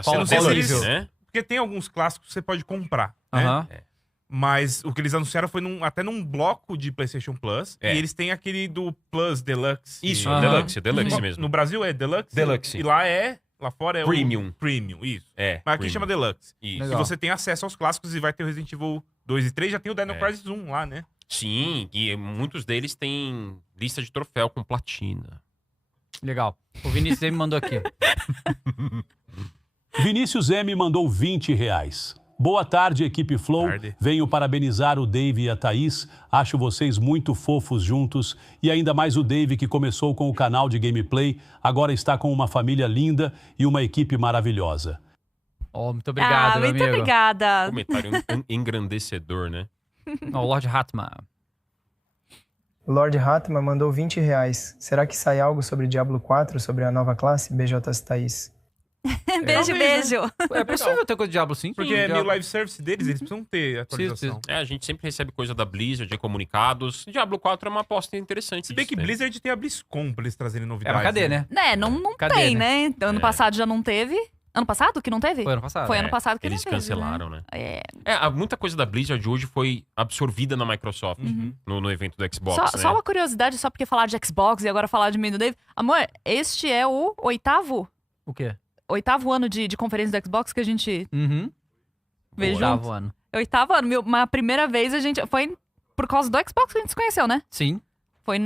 Não sei se eles, né? Porque tem alguns clássicos que você pode comprar, né? Mas o que eles anunciaram foi até num bloco de PlayStation Plus. E eles têm aquele do Plus Deluxe. Isso, Deluxe mesmo. No Brasil é Deluxe? Deluxe. E lá fora é Premium. o Premium, isso. Mas aqui Premium. chama Deluxe. Isso. E você tem acesso aos clássicos e vai ter o Resident Evil 2 e 3, já tem o Dino Crisis 1 lá, né? Sim, e muitos deles têm lista de troféu com platina. Legal. O Vinícius M mandou aqui. Vinícius M mandou R$20. Boa tarde, equipe Flow. Venho parabenizar o Dave e a Thaís. Acho vocês muito fofos juntos. E ainda mais o Dave, que começou com o canal de gameplay, agora está com uma família linda e uma equipe maravilhosa. Muito obrigado, meu muito amigo. obrigada. Comentário engrandecedor, né? O Lord Hatman. Lord Hatman mandou R$20. Será que sai algo sobre Diablo 4, sobre a nova classe? BJ Thaís. Beijo. É possível ter coisa de Diablo, sim. Porque é meio live service deles, eles precisam ter atualização. A gente sempre recebe coisa da Blizzard, comunicados. Diablo 4 é uma aposta interessante. Se bem que Blizzard tem a BlizzCon pra eles trazerem novidades. Mas cadê, né? Não tem, né? Ano passado já não teve. Ano passado que não teve? Foi ano passado. Foi ano passado que Eles não teve, cancelaram, né? É. Muita coisa da Blizzard hoje foi absorvida na Microsoft no evento do Xbox, Só, né? só uma curiosidade, só porque falar de Xbox e agora falar de Menino Dave. Amor, este é o 8º? O quê? 8º ano de conferência do Xbox que a gente vê junto. 8º ano. 8º ano. Mas a primeira vez a gente... Foi por causa do Xbox que a gente se conheceu, né? Sim. Foi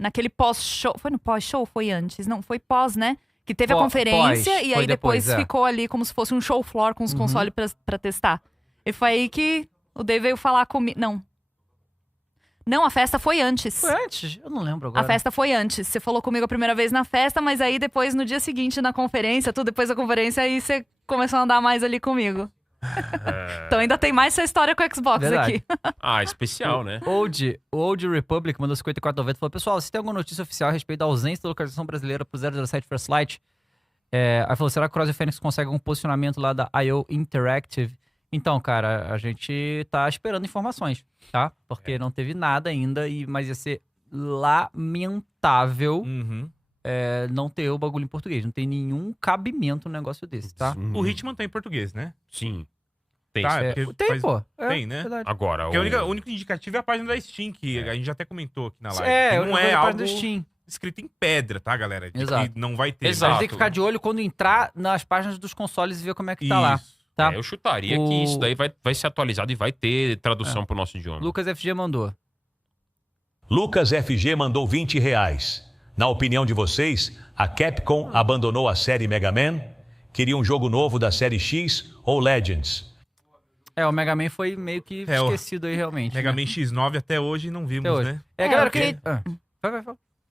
naquele pós-show. Foi no pós-show ou foi antes? Não, foi pós, né? Que teve a conferência pós, e foi aí depois depois, ficou ali como se fosse um show floor com os consoles pra testar. E foi aí que o Dave veio falar comigo. Não, a festa foi antes. Foi antes? Eu não lembro agora. A festa foi antes. Você falou comigo a primeira vez na festa, mas aí depois, no dia seguinte, na conferência, depois da conferência, aí você começou a andar mais ali comigo. Então ainda tem mais essa história com o Xbox Verdade. aqui. o Especial, né? Old Republic mandou 54,90 e falou: pessoal, se tem alguma notícia oficial a respeito da ausência da localização brasileira pro 007 First Light? Aí falou: será que o Cross e Fênix consegue um posicionamento lá da IO Interactive? Então, cara, a gente tá esperando informações, tá? Porque não teve nada ainda, mas ia ser lamentável não ter o bagulho em português. Não tem nenhum cabimento no negócio desse, tá? O Hitman tá em português, né? Sim. Tem. Tá, tem, pô. Tem, né? Verdade. Agora, Porque o único indicativo é a página da Steam, que a gente já até comentou aqui na live. Que não é algo do Steam. escrito em pedra, tá, galera? De Exato. que não vai ter. Exato. A gente tem que ficar de olho quando entrar nas páginas dos consoles e ver como é que tá lá. Tá? Eu chutaria que isso daí vai ser atualizado e vai ter tradução pro nosso idioma. Lucas FG mandou. Lucas FG mandou R$20. Na opinião de vocês, a Capcom abandonou a série Mega Man? Queria um jogo novo da série X ou Legends? O Mega Man foi meio que esquecido aí, realmente. Mega né? Man X9 até hoje não vimos, né? Galera, porque... Vai.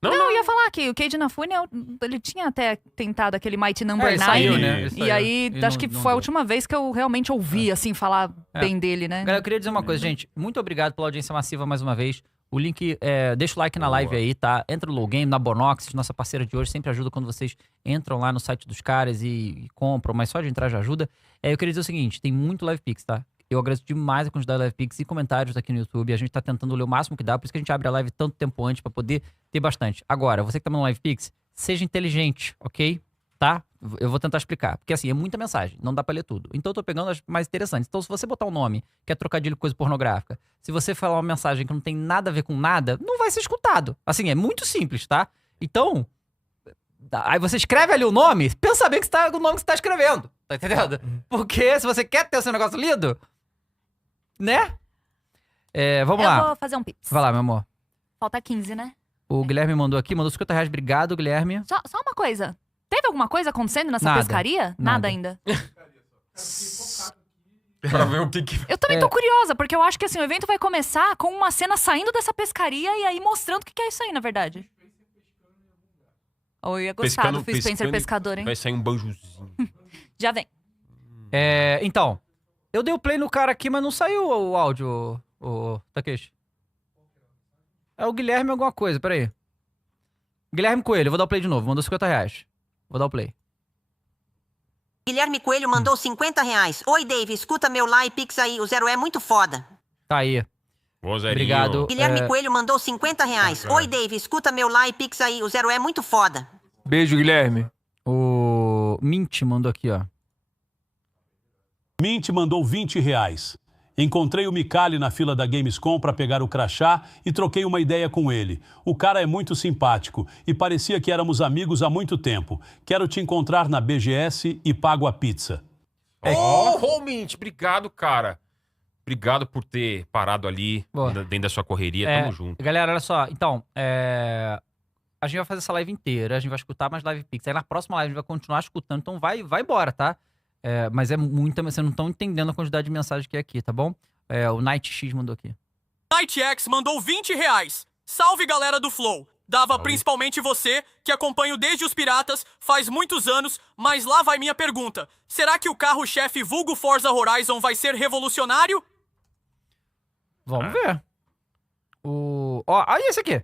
Não, eu ia falar que o Cade Inafune, ele tinha até tentado aquele Mighty Number 9. Saiu, né? E aí, acho que foi a última vez que eu realmente ouvi, assim, falar bem dele, né? Galera, eu queria dizer uma coisa, gente. Muito obrigado pela audiência massiva mais uma vez. O link, deixa o like na live aí, tá? Entra no Low Game, na Bonox, nossa parceira de hoje. Sempre ajuda quando vocês entram lá no site dos caras e compram, mas só de entrar já ajuda. Eu queria dizer o seguinte, tem muito Live Pix, tá? Eu agradeço demais a quantidade de Live Pix e comentários aqui no YouTube. A gente tá tentando ler o máximo que dá, por isso que a gente abre a live tanto tempo antes pra poder ter bastante. Agora, você que tá mandando Live Pix, seja inteligente, ok? Tá? Eu vou tentar explicar. Porque assim, é muita mensagem, não dá pra ler tudo. Então eu tô pegando as mais interessantes. Então se você botar um nome que é trocadilho com coisa pornográfica, se você falar uma mensagem que não tem nada a ver com nada, não vai ser escutado. Assim, é muito simples, tá? Então, aí você escreve ali o nome, pensa bem que o nome que você tá escrevendo. Tá entendendo? Porque se você quer ter o seu negócio lido, né? Vamos lá. Eu vou fazer um pips. Vai lá, meu amor. Falta 15, né? O Guilherme mandou aqui, mandou R$50. Obrigado, Guilherme. Só uma coisa. Teve alguma coisa acontecendo nessa Nada. pescaria? Nada ainda. Pra ver o que Eu também tô curiosa, porque eu acho que assim, o evento vai começar com uma cena saindo dessa pescaria e aí mostrando o que é isso aí, na verdade. Ou eu ia gostar do Phil Spencer pescador, hein? Vai sair um banjozinho. Já vem. Então, eu dei o play no cara aqui, mas não saiu o áudio, o Takeshi. É o Guilherme alguma coisa, peraí. Guilherme Coelho, eu vou dar o play de novo, mandou R$50. Vou dar o play. Guilherme Coelho mandou R$50. Oi, Dave, escuta meu Live Pix aí, o Zero é muito foda. Tá aí. Obrigado. Guilherme Coelho mandou R$50. Oi, Dave, escuta meu Live Pix aí, o Zero é muito foda. Beijo, Guilherme. O Mint mandou aqui, ó. Mint mandou R$20. Encontrei o Micali na fila da Gamescom para pegar o crachá e troquei uma ideia com ele. O cara é muito simpático e parecia que éramos amigos há muito tempo. Quero te encontrar na BGS e pago a pizza. Mint, obrigado, cara. Obrigado por ter parado ali, dentro da sua correria. Tamo junto. Galera, olha só. Então, a gente vai fazer essa live inteira, a gente vai escutar mais Live Pix. Aí na próxima live a gente vai continuar escutando, então vai embora, tá? Mas é muita, vocês não estão entendendo a quantidade de mensagem que é aqui, tá bom? O Night X mandou aqui. Night X mandou R$20. Salve, galera do Flow. Dava principalmente você, que acompanho desde os Piratas, faz muitos anos, mas lá vai minha pergunta. Será que o carro-chefe vulgo Forza Horizon vai ser revolucionário? Vamos ver. Olha esse aqui.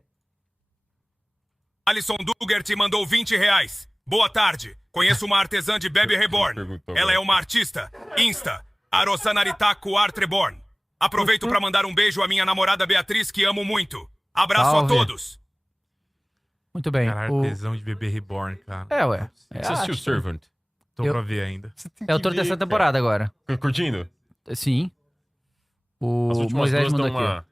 Alisson Dugert mandou R$20. Boa tarde. Conheço uma artesã de Baby Reborn. Ela é uma artista. Insta. Arosanaritaku Art Reborn. Aproveito para mandar um beijo à minha namorada Beatriz, que amo muito. Abraço a todos. Muito bem. Cara, artesão de bebê reborn, cara. Você assistiu Servant? Tô pra ver ainda. Eu tô na terceira temporada agora. Curtindo? Sim. As O últimas Moisés duas mandou dão aqui. uma...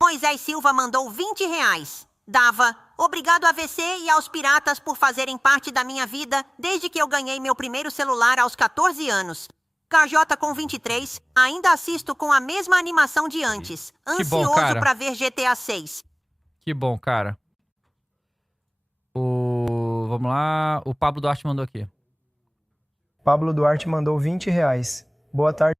Moisés Silva mandou 20 reais. Dava. Obrigado a VC e aos piratas por fazerem parte da minha vida desde que eu ganhei meu primeiro celular aos 14 anos. KJ com 23, ainda assisto com a mesma animação de antes. Que bom, Ansioso cara. pra ver GTA 6. Que bom, cara. Vamos lá. O Pablo Duarte mandou aqui. Pablo Duarte mandou 20 reais. Boa tarde.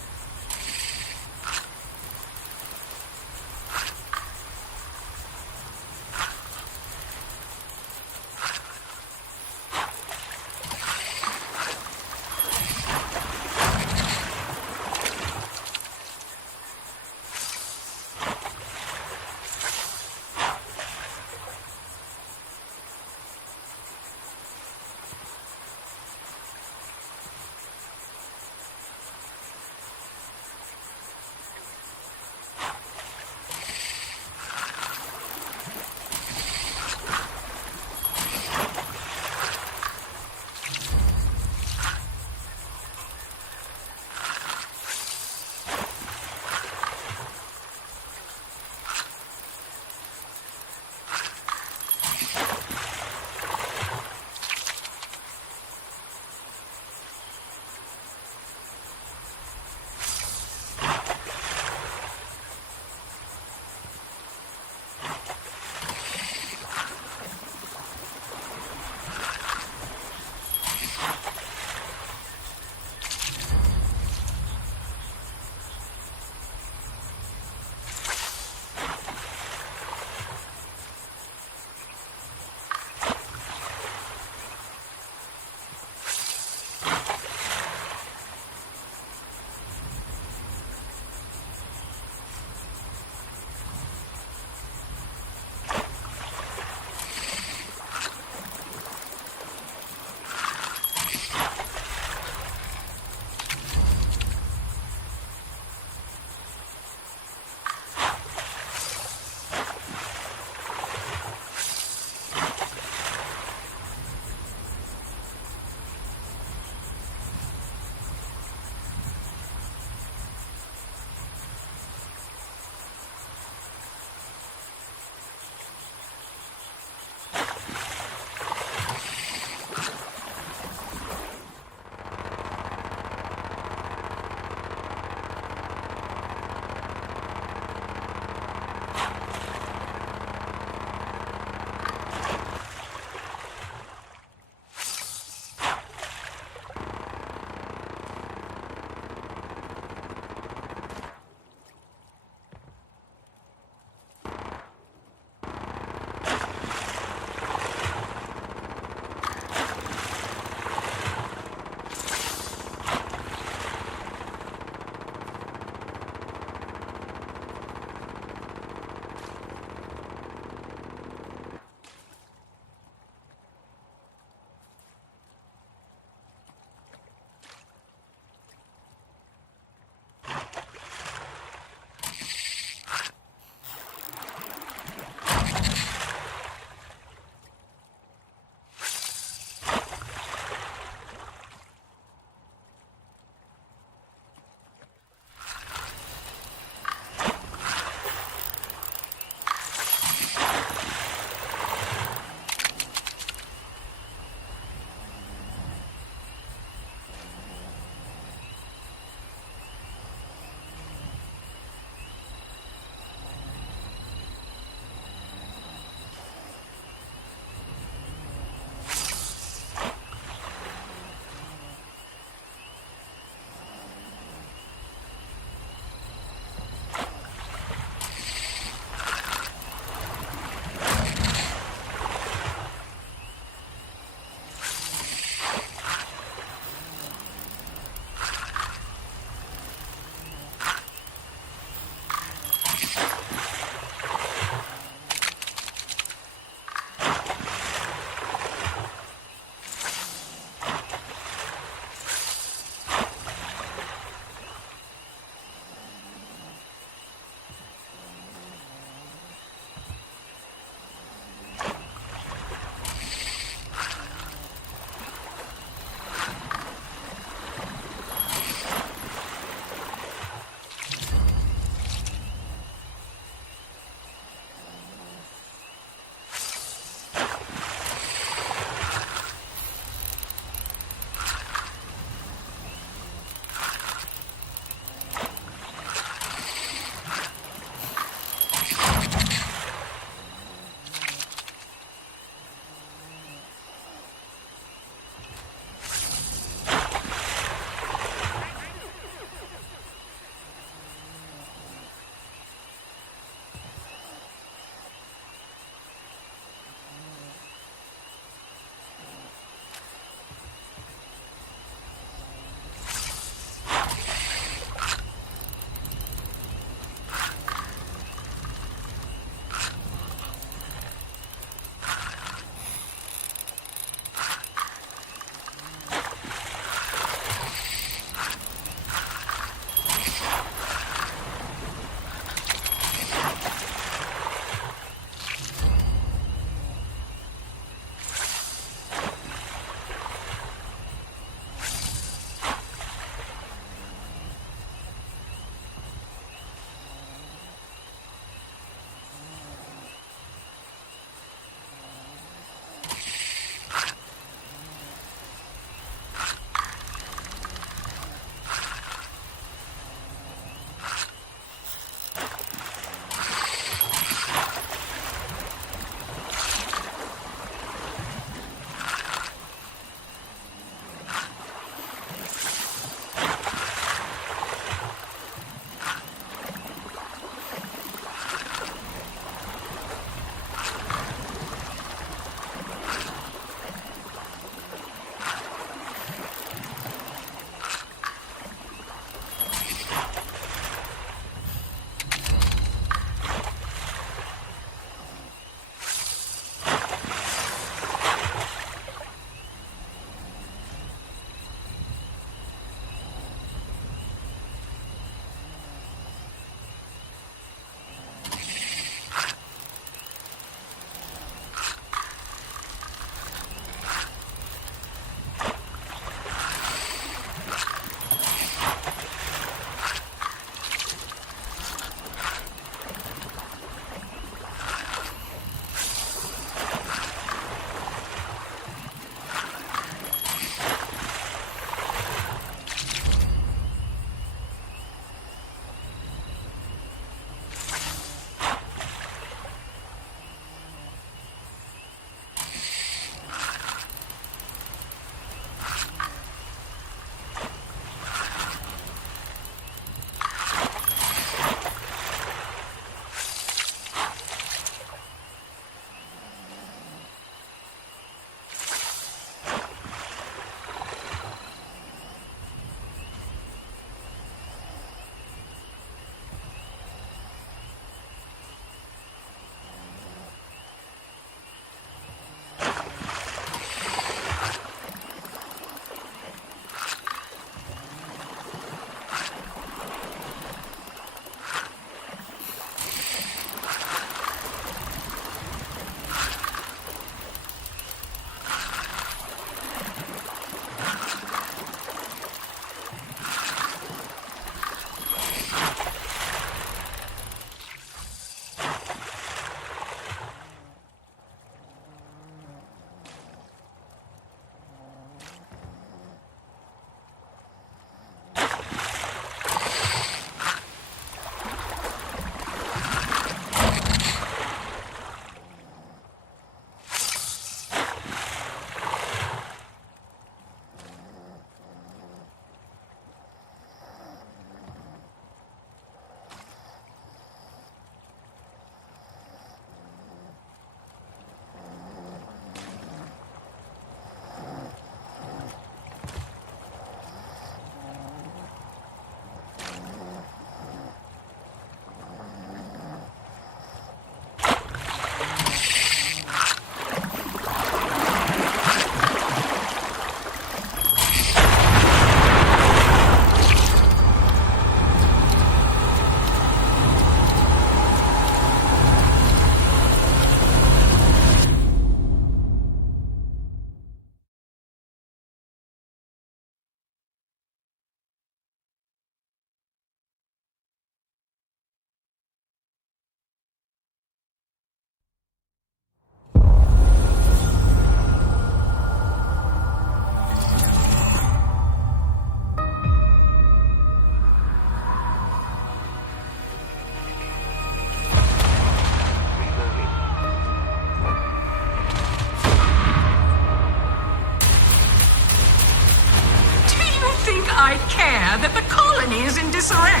care that the colony is in disarray.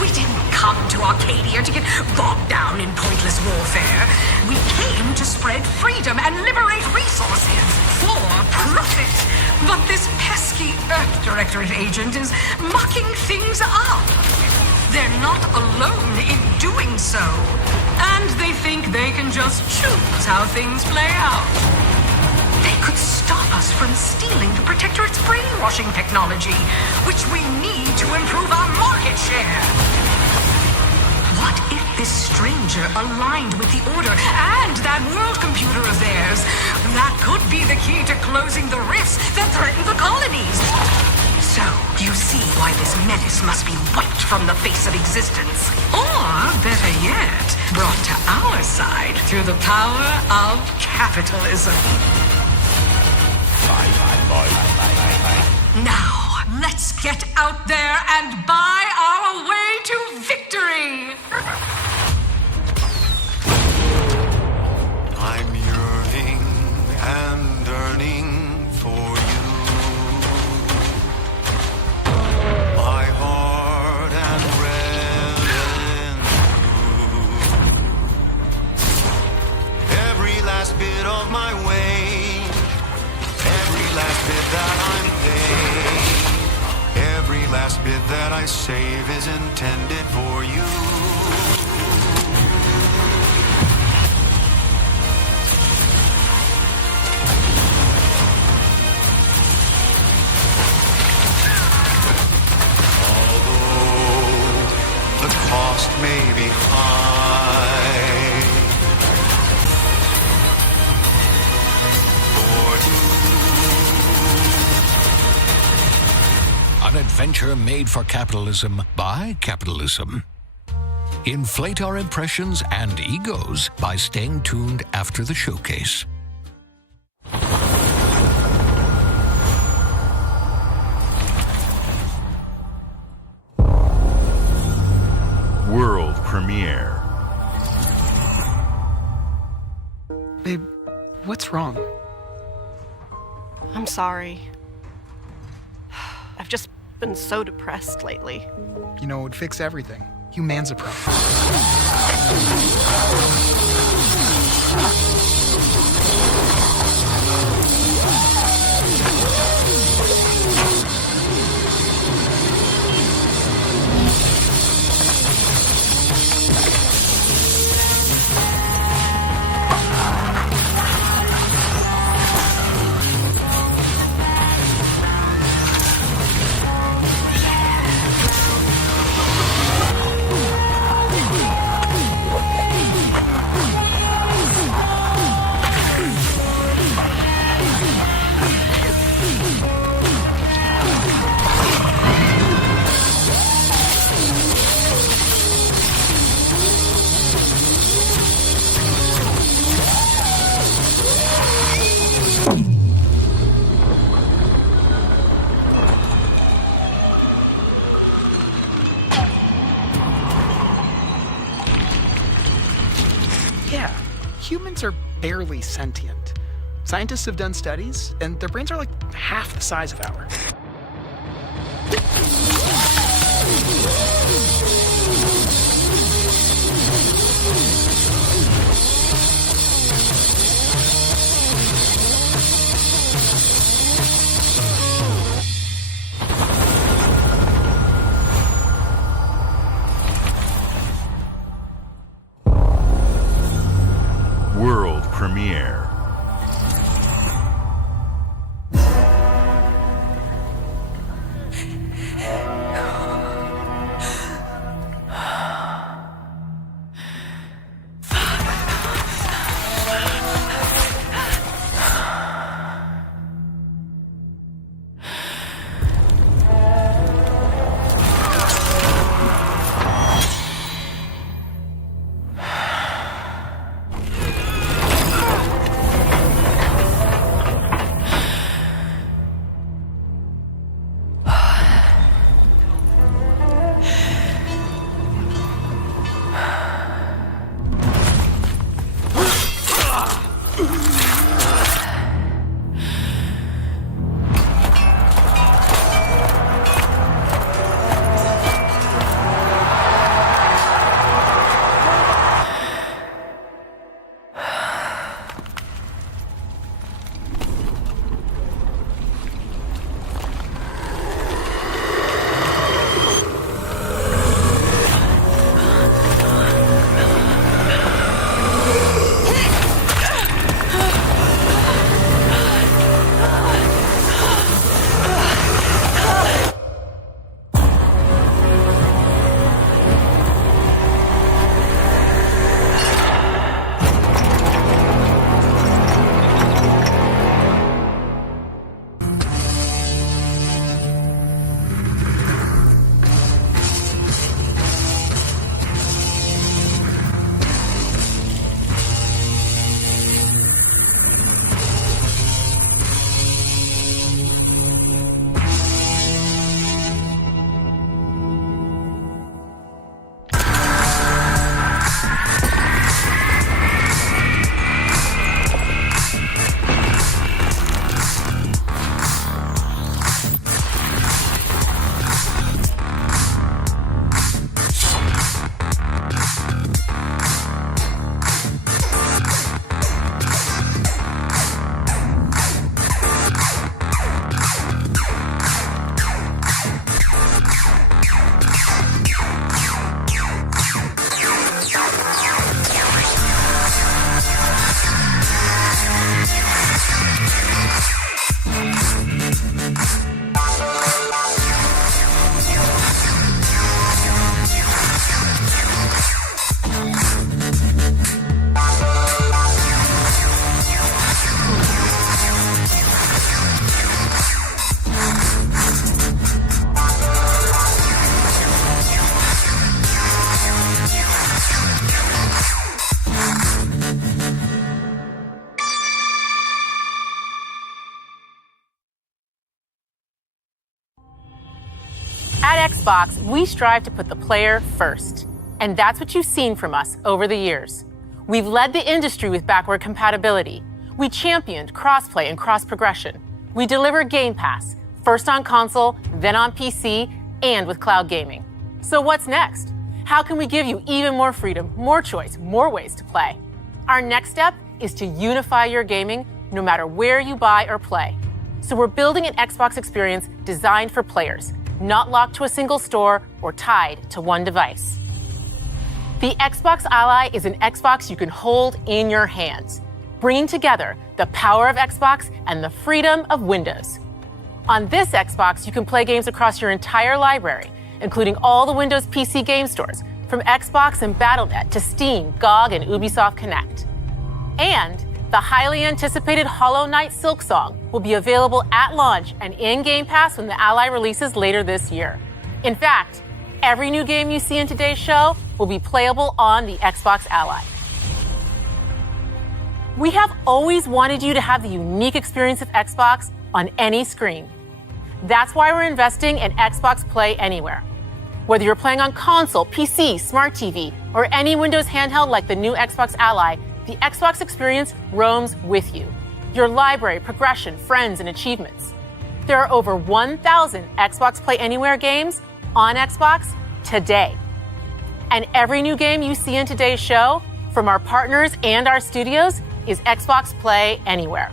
We didn't come to Arcadia to get bogged down in pointless warfare. We came to spread freedom and liberate resources for profit. But this pesky Earth Directorate agent is mucking things up. They're not alone in doing so. And they think they can just choose how things play out. They could stop us from stealing the Protectorate's brainwashing technology, which we need to improve our market share. What if this stranger aligned with the Order and that world computer of theirs? That could be the key to closing the rifts that threaten the colonies. So, you see why this menace must be wiped from the face of existence. Or, better yet, brought to our side through the power of capitalism. Now, let's get out there and buy our way to victory! I'm yearning and yearning for you. My heart and red and blue. Every last bit of my way, every last bit that I'm paid, every last bit that I save is intended for you. Although the cost may be high, an adventure made for capitalism by capitalism. Inflate our impressions and egos by staying tuned after the showcase. World premiere. Babe, what's wrong? I'm sorry. I've just been so depressed lately. You know, it would fix everything. Humanzaprom. Yeah, humans are barely sentient. Scientists have done studies, and their brains are like half the size of ours. World premiere. At Xbox, we strive to put the player first. And that's what you've seen from us over the years. We've led the industry with backward compatibility. We championed crossplay and cross-progression. We delivered Game Pass, first on console, then on PC, and with cloud gaming. So what's next? How can we give you even more freedom, more choice, more ways to play? Our next step is to unify your gaming no matter where you buy or play. So we're building an Xbox experience designed for players, not locked to a single store or tied to one device. The Xbox Ally is an Xbox you can hold in your hands, bringing together the power of Xbox and the freedom of Windows. On this Xbox, you can play games across your entire library, including all the Windows PC game stores, from Xbox and Battle.net to Steam, GOG, and Ubisoft Connect. And the highly anticipated Hollow Knight Silksong will be available at launch and in Game Pass when the Ally releases later this year. In fact, every new game you see in today's show will be playable on the Xbox Ally. We have always wanted you to have the unique experience of Xbox on any screen. That's why we're investing in Xbox Play Anywhere. Whether you're playing on console, PC, smart TV, or any Windows handheld like the new Xbox Ally, the Xbox experience roams with you. Your library, progression, friends, and achievements. There are over 1,000 Xbox Play Anywhere games on Xbox today. And every new game you see in today's show, from our partners and our studios, is Xbox Play Anywhere.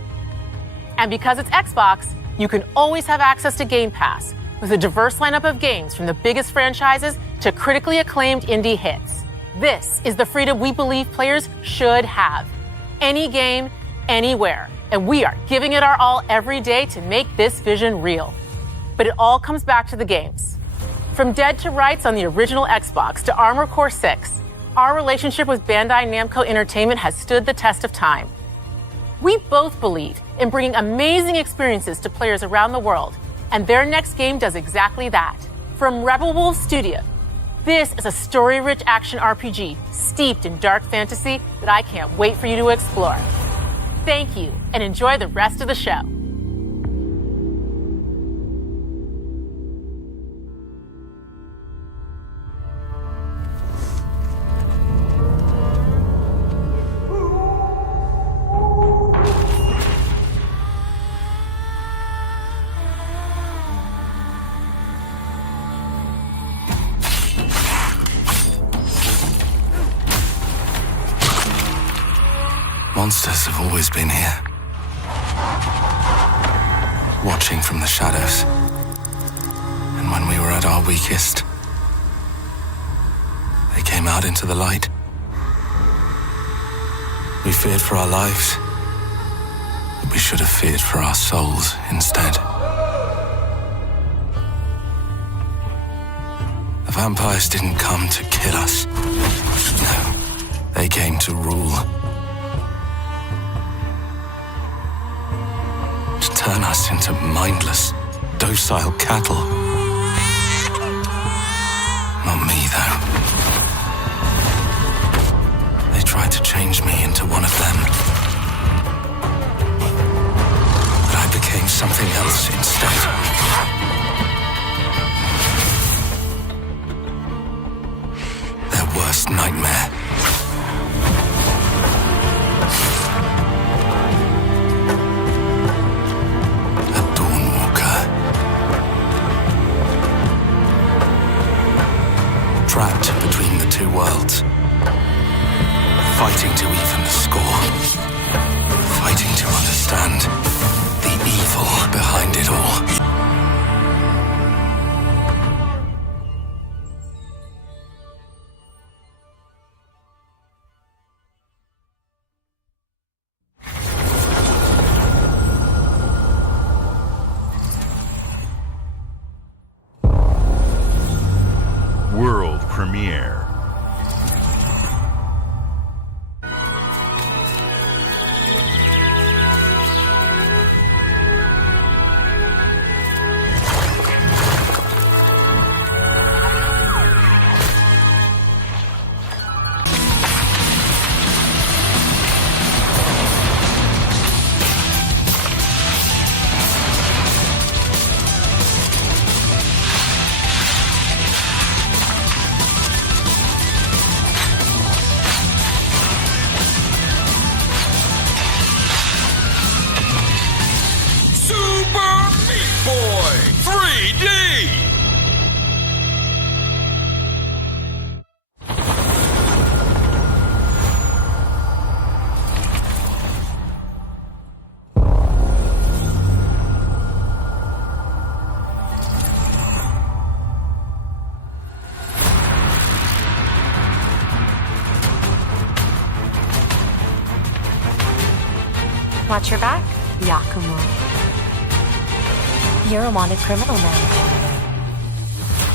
And because it's Xbox, you can always have access to Game Pass with a diverse lineup of games from the biggest franchises to critically acclaimed indie hits. This is the freedom we believe players should have. Any game, anywhere. And we are giving it our all every day to make this vision real. But it all comes back to the games. From Dead to Rights on the original Xbox to Armored Core 6, our relationship with Bandai Namco Entertainment has stood the test of time. We both believe in bringing amazing experiences to players around the world, and their next game does exactly that. From Rebel Wolf Studio, this is a story-rich action RPG steeped in dark fantasy that I can't wait for you to explore. Thank you, and enjoy the rest of the show. Monsters have always been here, watching from the shadows. And when we were at our weakest, they came out into the light. We feared for our lives, but we should have feared for our souls instead. The vampires didn't come to kill us. No, they came to rule. Turn us into mindless, docile cattle. Not me, though. They tried to change me into one of them. But I became something else instead. Their worst nightmare. Trapped between the two worlds, fighting to even the score, fighting to understand the evil behind it all. World premiere. Watch your back, Yakumo. You're a wanted criminal now.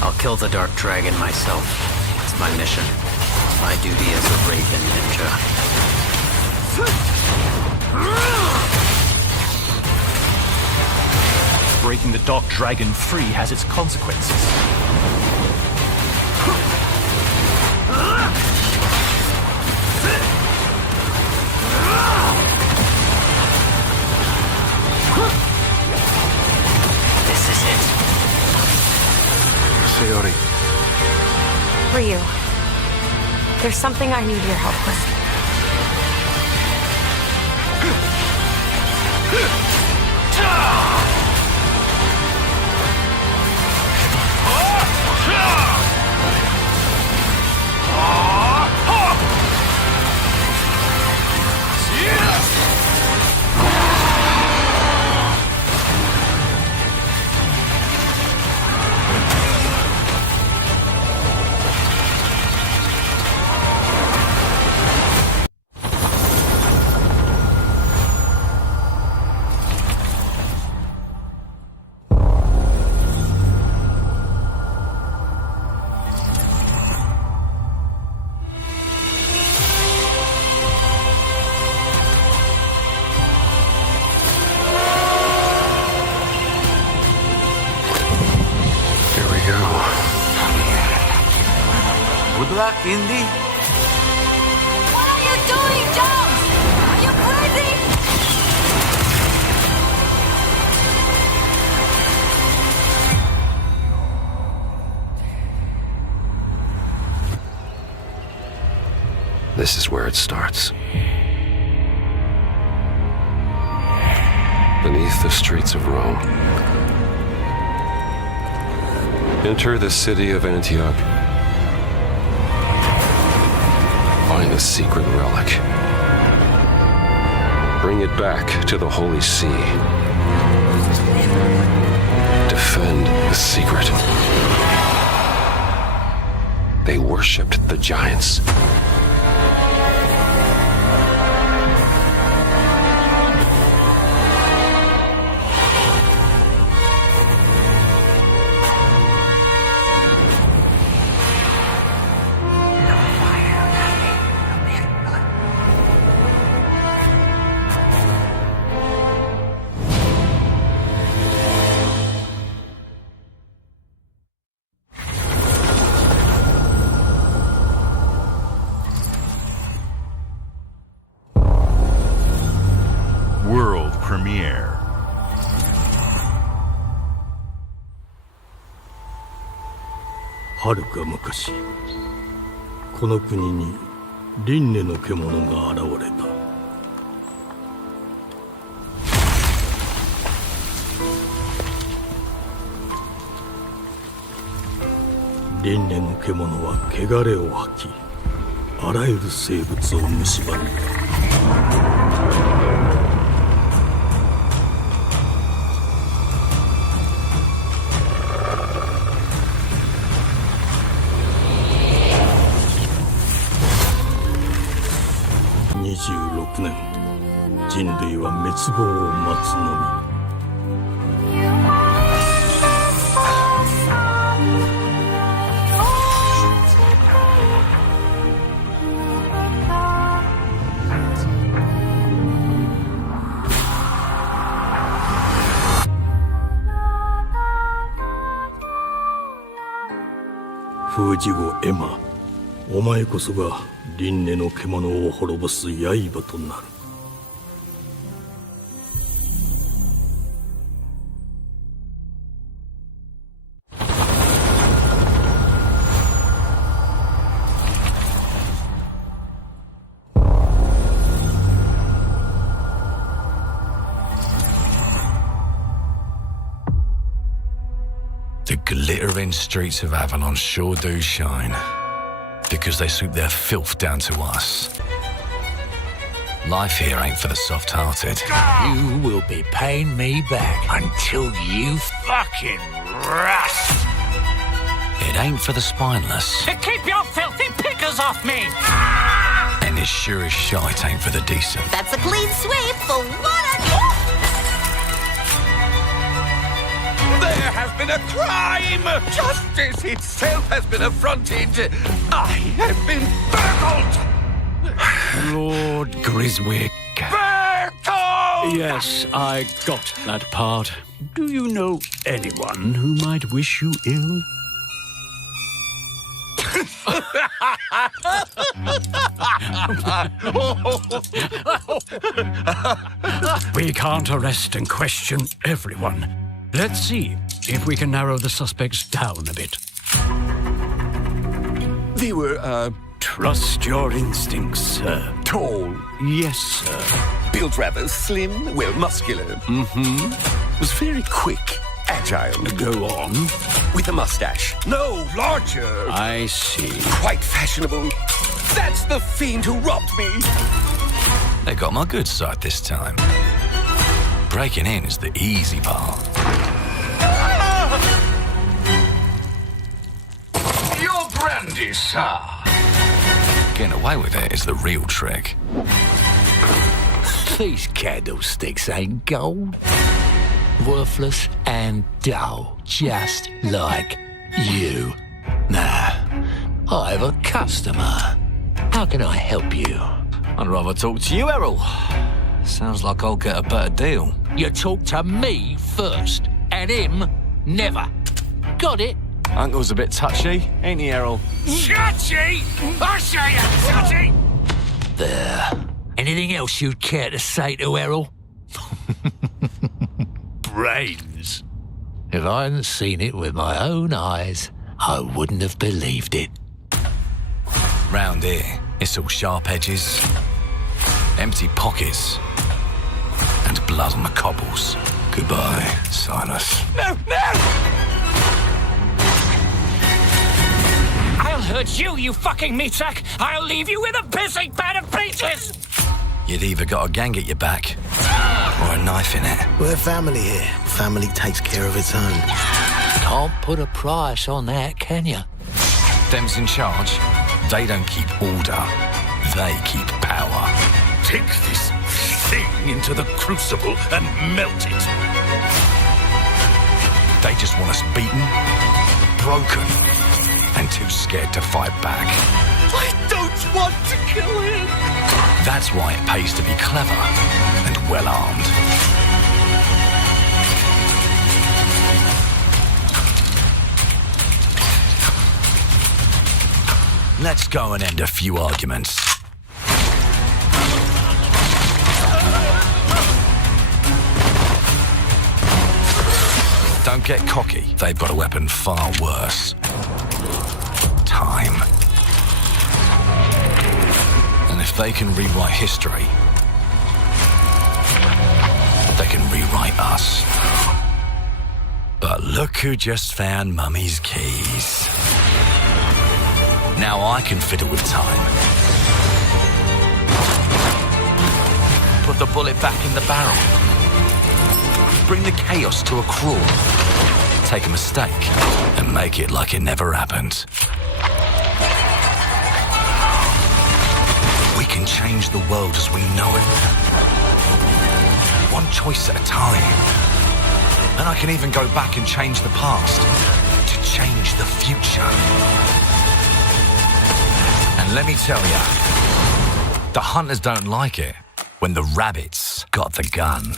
I'll kill the Dark Dragon myself. It's my mission. My duty as a Raven Ninja. Breaking the Dark Dragon free has its consequences. This is it. Sayori. Ryu, there's something I need your help with. Good luck, Indy. What are you doing, Jones? Are you crazy? This is where it starts. Beneath the streets of Rome. Enter the city of Antioch. Find the secret relic. Bring it back to the Holy See. Defend the secret. They worshipped the giants. World premiere. はるか昔、この国に輪廻の獣が現れた。輪廻の獣は汚れを吐き、あらゆる生物を蝕んだ。26年、人類は滅亡を待つのみ。封じ子エマ、お前こそが輪廻の獣を滅ぼす刃となる。The glittering streets of Avalon sure do shine, because they swoop their filth down to us. Life here ain't for the soft-hearted. You will be paying me back until you fucking rust. It ain't for the spineless. To keep your filthy pickers off me! And It sure as shite ain't for the decent. That's a clean sweep for what a... There has been a crime! Justice itself has been affronted! I have been burgled! Lord Griswick. Burgled! Yes, I got that part. Do you know anyone who might wish you ill? We can't arrest and question everyone. Let's see if we can narrow the suspects down a bit. They were, Trust your instincts, sir. tall, Yes, sir. built rather slim, well, muscular. Mm-hmm. Was very quick, agile. Go on. With a mustache. No, larger. I see. Quite fashionable. That's the fiend who robbed me. They got my good side this time. Breaking in is the easy part. Your brandy, sir. Getting away with it is the real trick. These candlesticks ain't gold. Worthless and dull, just like you. Nah, I have a customer. How can I help you? I'd rather talk to you, Errol. Sounds like I'll get a better deal. You talk to me first, and him never. Got it? Uncle's a bit touchy, ain't he, Errol? Touchy! I say touchy! There. Anything else you'd care to say to Errol? Brains. If I hadn't seen it with my own eyes, I wouldn't have believed it. Round here, it's all sharp edges, empty pockets, and blood on the cobbles. Goodbye, Silas. No! I'll hurt you, you fucking meatsack! I'll leave you with a pissing bed of peaches! You'd either got a gang at your back, or a knife in it. We're family here. Family takes care of its own. Can't put a price on that, can you? Them's in charge. They don't keep order. They keep power. Take this thing into the crucible and melt it. They just want us beaten, broken, and too scared to fight back. I don't want to kill him. That's why it pays to be clever and well-armed. Let's go and end a few arguments. Don't get cocky. They've got a weapon far worse. Time. And if they can rewrite history, they can rewrite us. But look who just found Mummy's keys. Now I can fiddle with time. Put the bullet back in the barrel. Bring the chaos to a crawl. Take a mistake and make it like it never happened. We can change the world as we know it. One choice at a time. And I can even go back and change the past to change the future. And let me tell you, the hunters don't like it when the rabbits got the gun.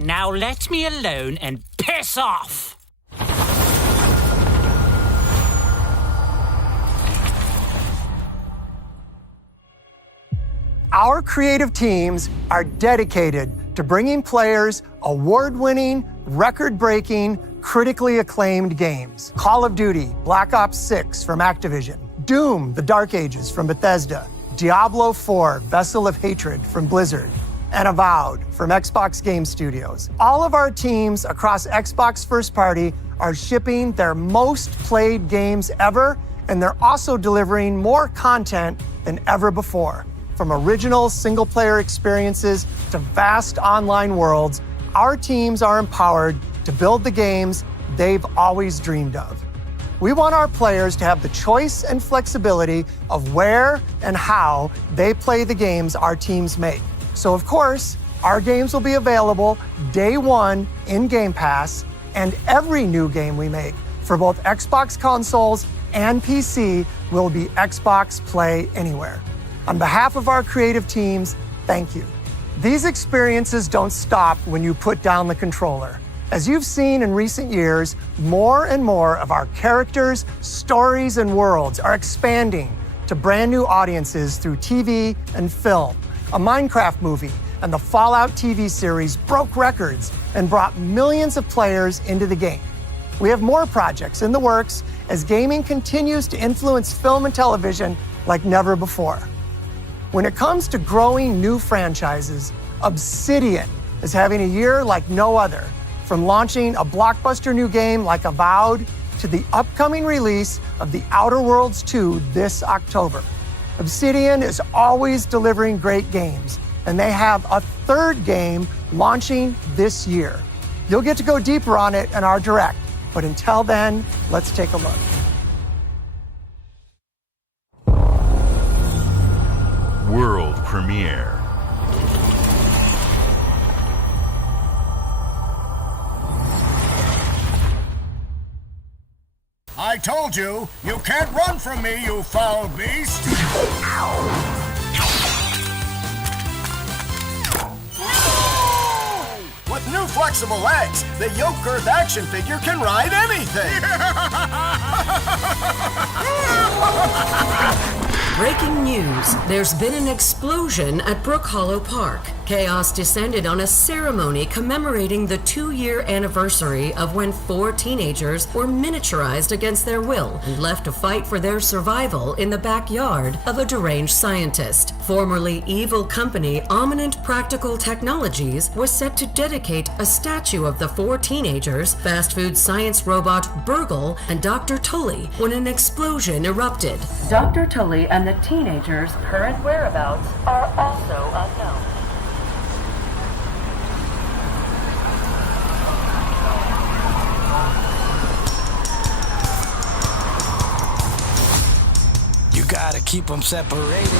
Now let me alone and piss off! Our creative teams are dedicated to bringing players award-winning, record-breaking, critically acclaimed games. Call of Duty, Black Ops 6 from Activision, Doom, The Dark Ages from Bethesda, Diablo 4, Vessel of Hatred from Blizzard, and Avowed from Xbox Game Studios. All of our teams across Xbox First Party are shipping their most played games ever, and they're also delivering more content than ever before. From original single-player experiences to vast online worlds, our teams are empowered to build the games they've always dreamed of. We want our players to have the choice and flexibility of where and how they play the games our teams make. So of course, our games will be available day one in Game Pass, and every new game we make for both Xbox consoles and PC will be Xbox Play Anywhere. On behalf of our creative teams, thank you. These experiences don't stop when you put down the controller. As you've seen in recent years, more and more of our characters, stories, and worlds are expanding to brand new audiences through TV and film. A Minecraft movie and the Fallout TV series broke records and brought millions of players into the game. We have more projects in the works as gaming continues to influence film and television like never before. When it comes to growing new franchises, Obsidian is having a year like no other. From launching a blockbuster new game like Avowed to the upcoming release of The Outer Worlds 2 this October. Obsidian is always delivering great games, and they have a third game launching this year. You'll get to go deeper on it in our Direct, but until then, let's take a look. World premiere. I told you, you can't run from me, you foul beast! With new flexible legs, the Yoke Girth action figure can ride anything! Breaking news. There's been an explosion at Brook Hollow Park. Chaos descended on a ceremony commemorating the 2-year anniversary of when 4 teenagers were miniaturized against their will and left to fight for their survival in the backyard of a deranged scientist. Formerly evil company Ominent Practical Technologies was set to dedicate a statue of the 4 teenagers, fast food science robot Burgle, and Dr. Tully when an explosion erupted. Dr. Tully and the teenagers' current whereabouts are also unknown. You gotta keep them separated.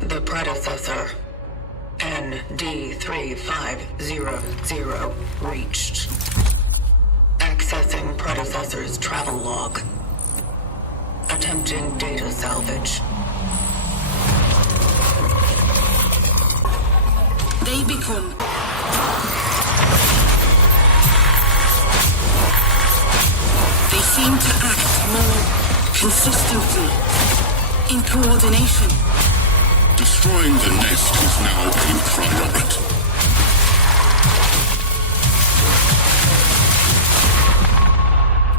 The predecessor, ND3500, reached. Accessing predecessor's travel log. Attempting data salvage. They become... They seem to act more consistently, in coordination. Destroying the nest is now a priority.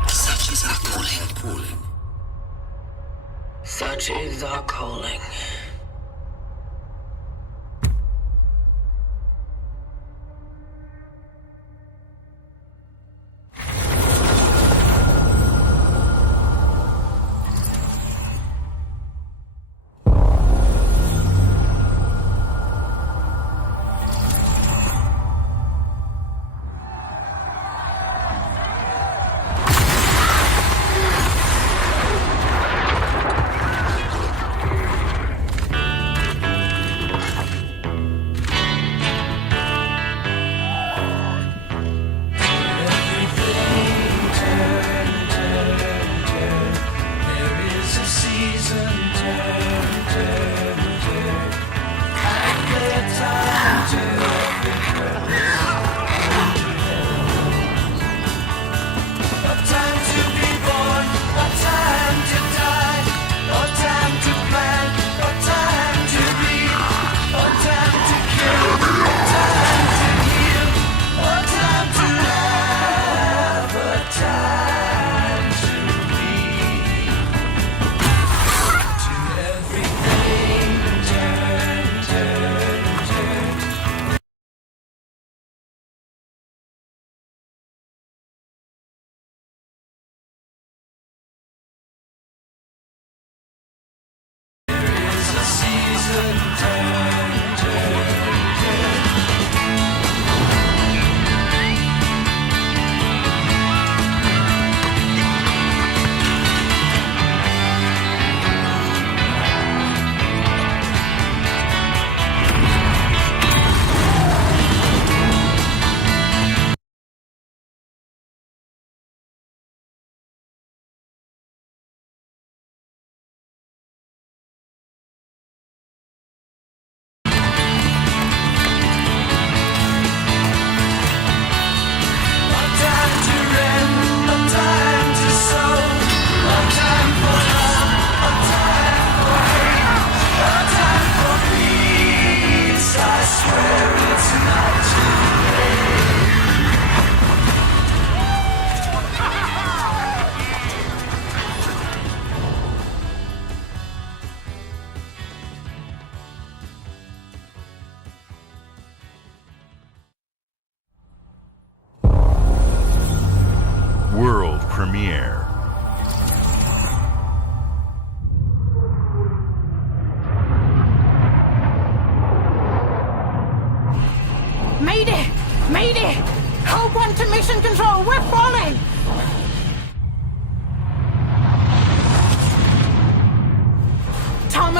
Such is our calling. Such is our calling.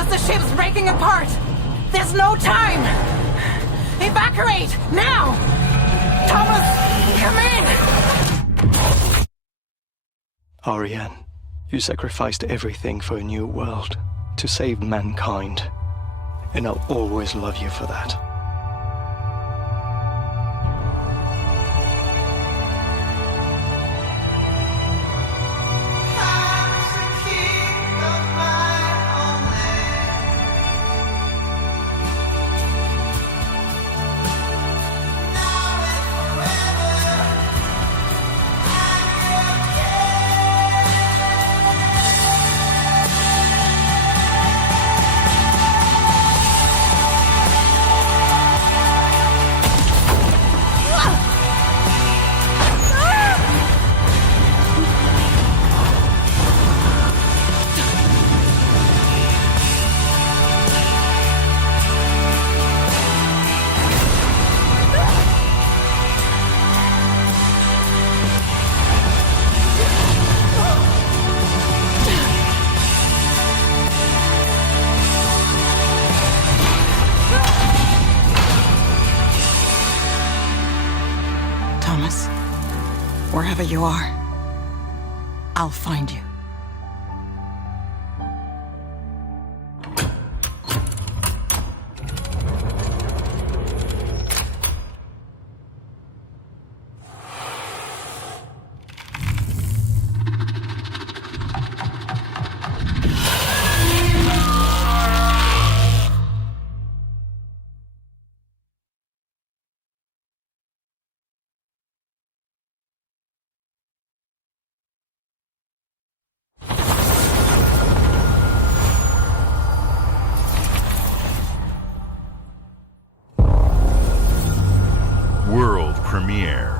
Thomas, the ship's breaking apart! There's no time! Evacuate! Now! Thomas, come in! Ariane, you sacrificed everything for a new world, to save mankind. And I'll always love you for that. Wherever you are, I'll find you. Premiere.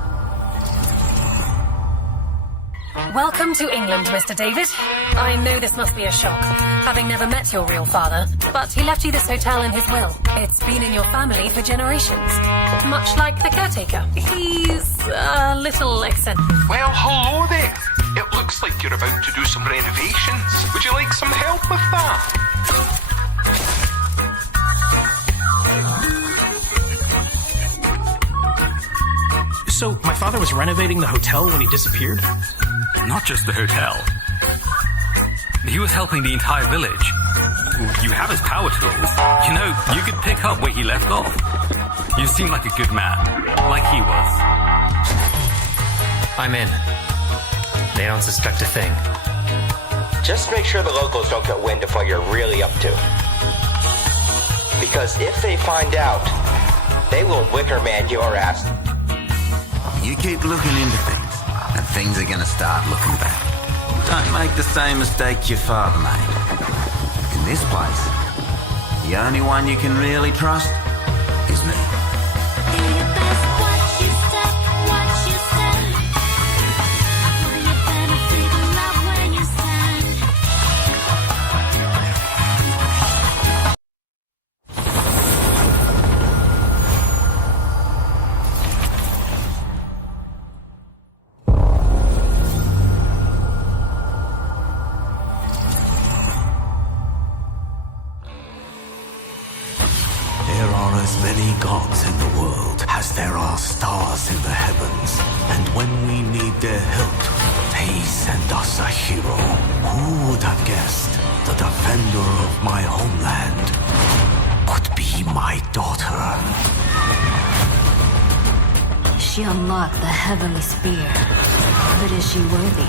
Welcome to England, Mr. David. I know this must be a shock, having never met your real father, but he left you this hotel in his will. It's been in your family for generations, much like the caretaker. He's a little eccentric. Well, hello there. It looks like you're about to do some renovations. Would you like some help with that? So, my father was renovating the hotel when he disappeared? Not just the hotel. He was helping the entire village. You have his power tools. You know, you could pick up where he left off. You seem like a good man, like he was. I'm in. They don't suspect a thing. Just make sure the locals don't get wind of what you're really up to. Because if they find out, they will wicker man your ass. You keep looking into things, and things are gonna start looking bad. Don't make the same mistake your father made. In this place, the only one you can really trust is me. She unlocked the heavenly spear, but is she worthy?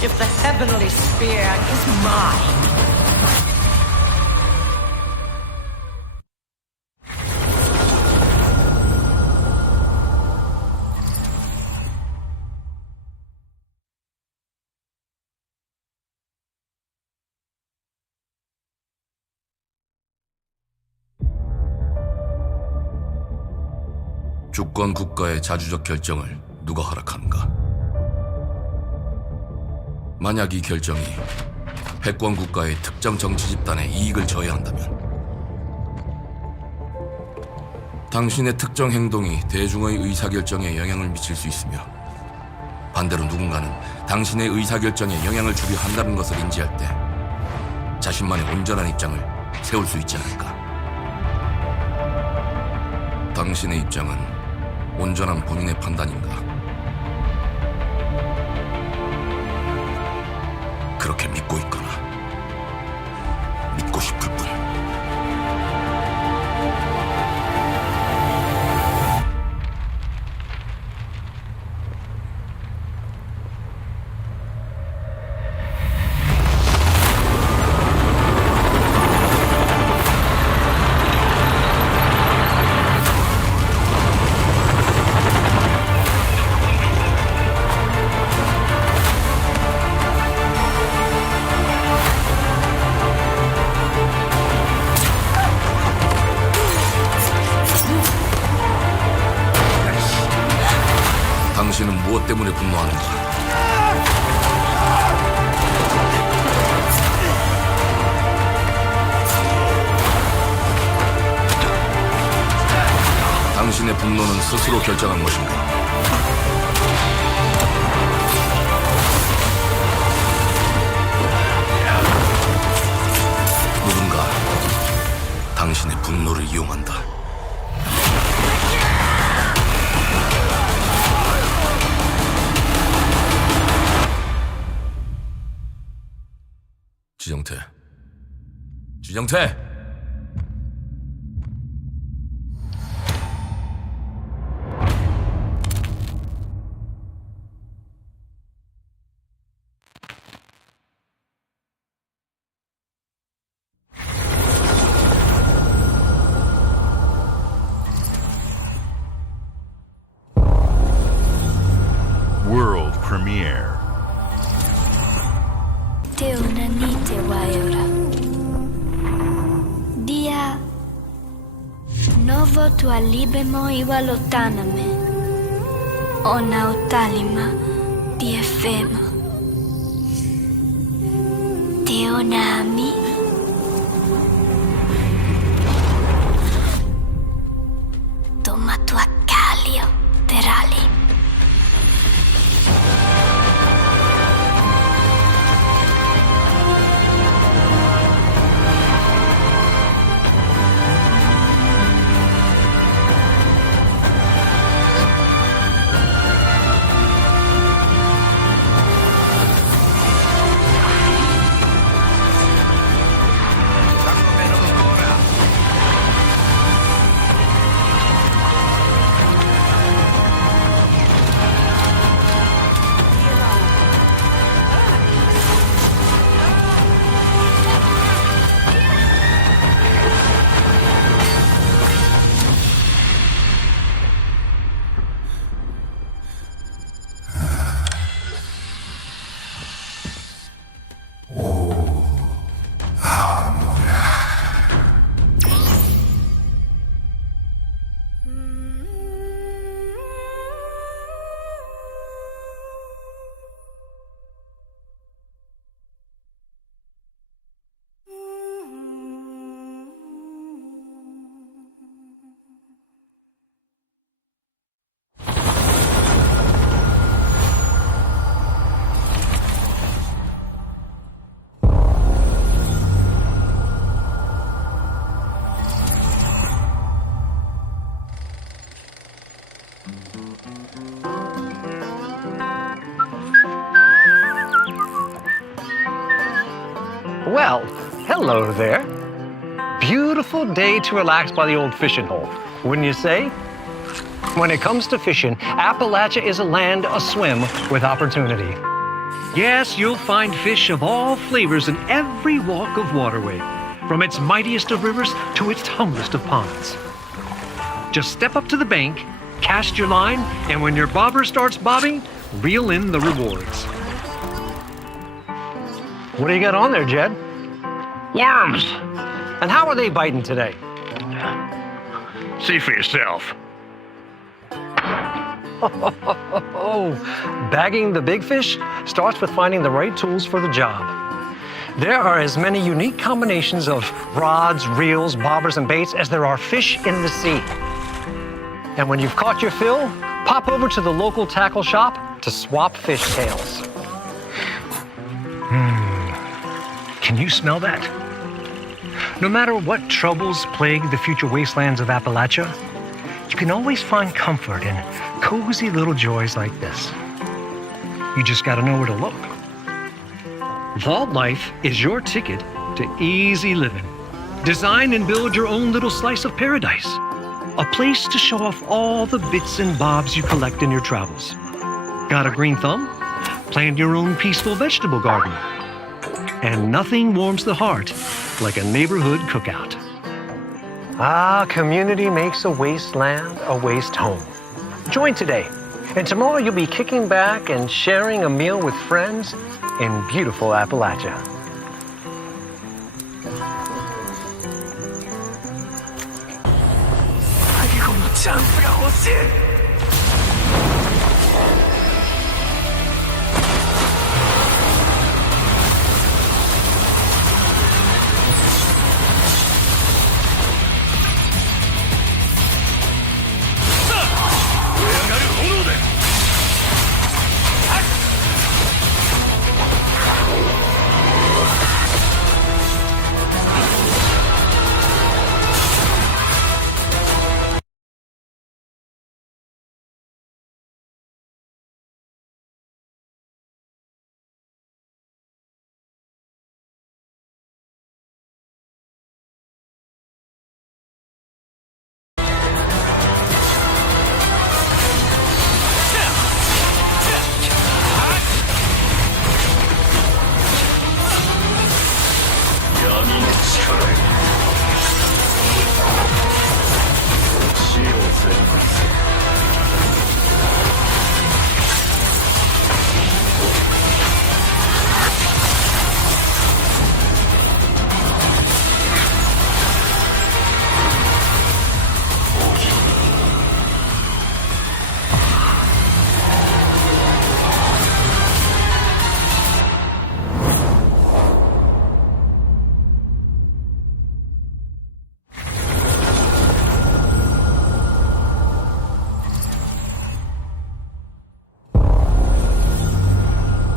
If the heavenly spear is mine. 주권 국가의 자주적 결정을 누가 허락하는가? 만약 이 결정이 패권 국가의 특정 정치 집단의 이익을 저해한다면 당신의 특정 행동이 대중의 의사결정에 영향을 미칠 수 있으며 반대로 누군가는 당신의 의사결정에 영향을 주려 한다는 것을 인지할 때 자신만의 온전한 입장을 세울 수 있지 않을까? 당신의 입장은 온전한 본인의 판단인가? 그렇게 믿고 있거나 믿고 싶을 뿐. 당신은 무엇 때문에 분노하는가? 당신의 분노는 스스로 결정한 것인가? 누군가 당신의 분노를 이용한다. 지정태! World premiere. Te unanite waiora. Dia novo tua libemo iwalotaname. Ona utalima di efemo. Te onami. Toma tua calio terali. Well, hello there. Beautiful day to relax by the old fishing hole, wouldn't you say? When it comes to fishing, Appalachia is a land aswim with opportunity. Yes, you'll find fish of all flavors in every walk of waterway, from its mightiest of rivers to its humblest of ponds. Just step up to the bank, cast your line, and when your bobber starts bobbing, reel in the rewards. What do you got on there, Jed? Worms! And how are they biting today? See for yourself. Bagging the big fish starts with finding the right tools for the job. There are as many unique combinations of rods, reels, bobbers, and baits as there are fish in the sea. And when you've caught your fill, pop over to the local tackle shop to swap fish tails. Can you smell that? No matter what troubles plague the future wastelands of Appalachia, you can always find comfort in cozy little joys like this. You just gotta know where to look. Vault Life is your ticket to easy living. Design and build your own little slice of paradise. A place to show off all the bits and bobs you collect in your travels. Got a green thumb? Plant your own peaceful vegetable garden. And nothing warms the heart like a neighborhood cookout. Ah, community makes a wasteland a waste home. Join today, and tomorrow you'll be kicking back and sharing a meal with friends in beautiful Appalachia.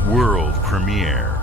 World premiere.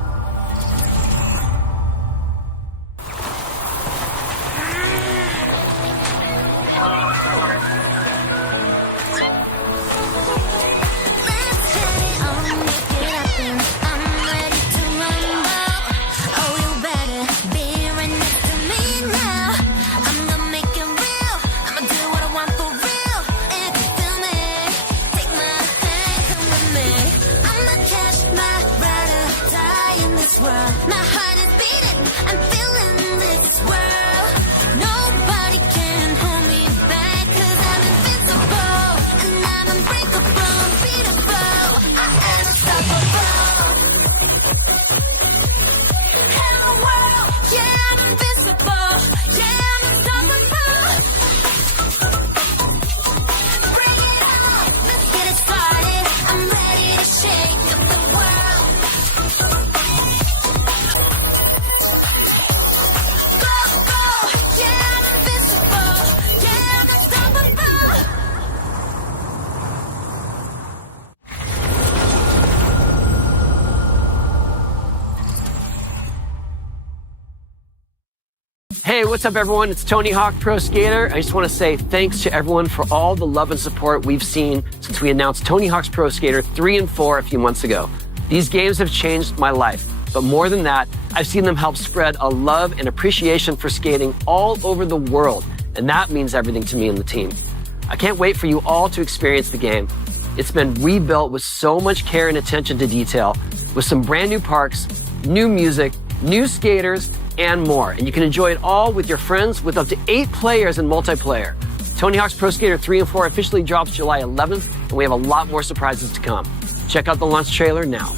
Hey, what's up everyone? It's Tony Hawk Pro Skater. I just want to say thanks to everyone for all the love and support we've seen since we announced Tony Hawk's Pro Skater 3 and 4 a few months ago. These games have changed my life, but more than that, I've seen them help spread a love and appreciation for skating all over the world, and that means everything to me and the team. I can't wait for you all to experience the game. It's been rebuilt with so much care and attention to detail, with some brand new parks, new music, new skaters, and more. And you can enjoy it all with your friends with up to 8 players in multiplayer. Tony Hawk's Pro Skater 3 and 4 officially drops July 11th, and we have a lot more surprises to come. Check out the launch trailer now.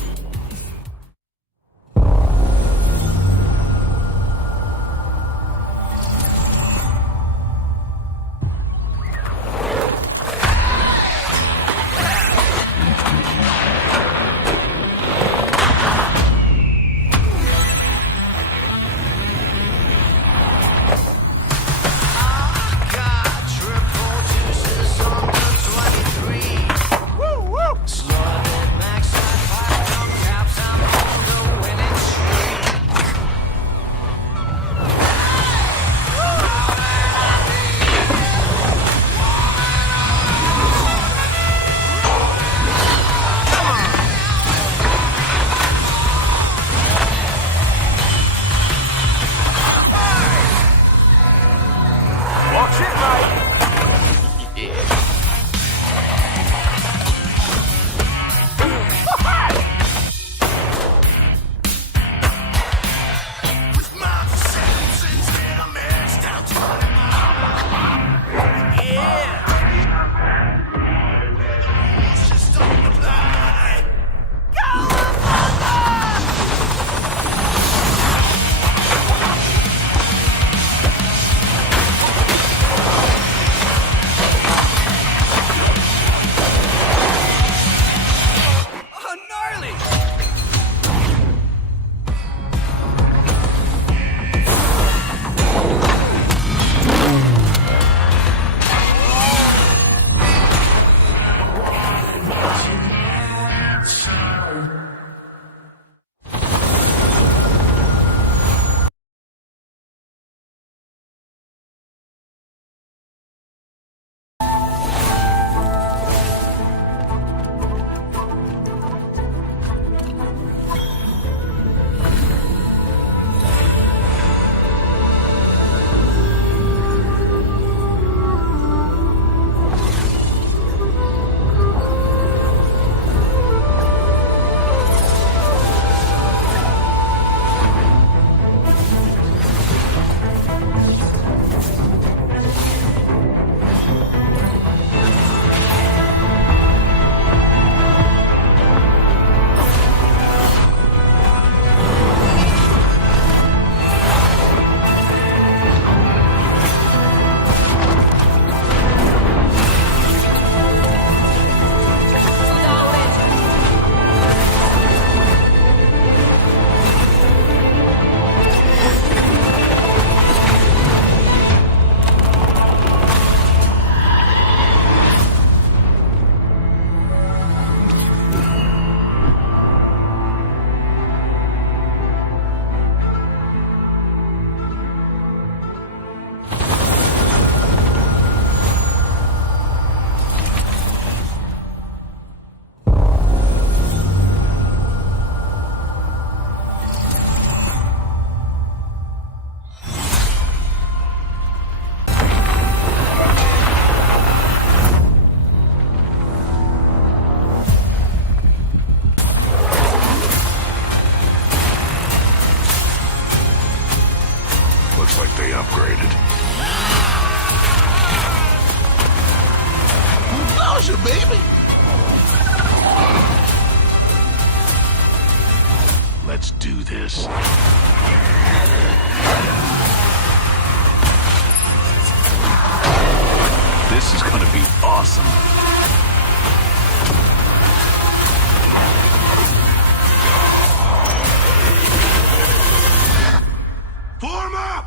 your baby. Let's do this. This is gonna be awesome. Form up!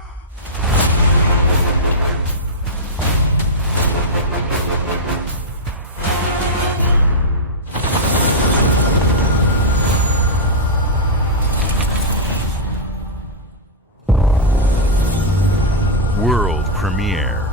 World premiere.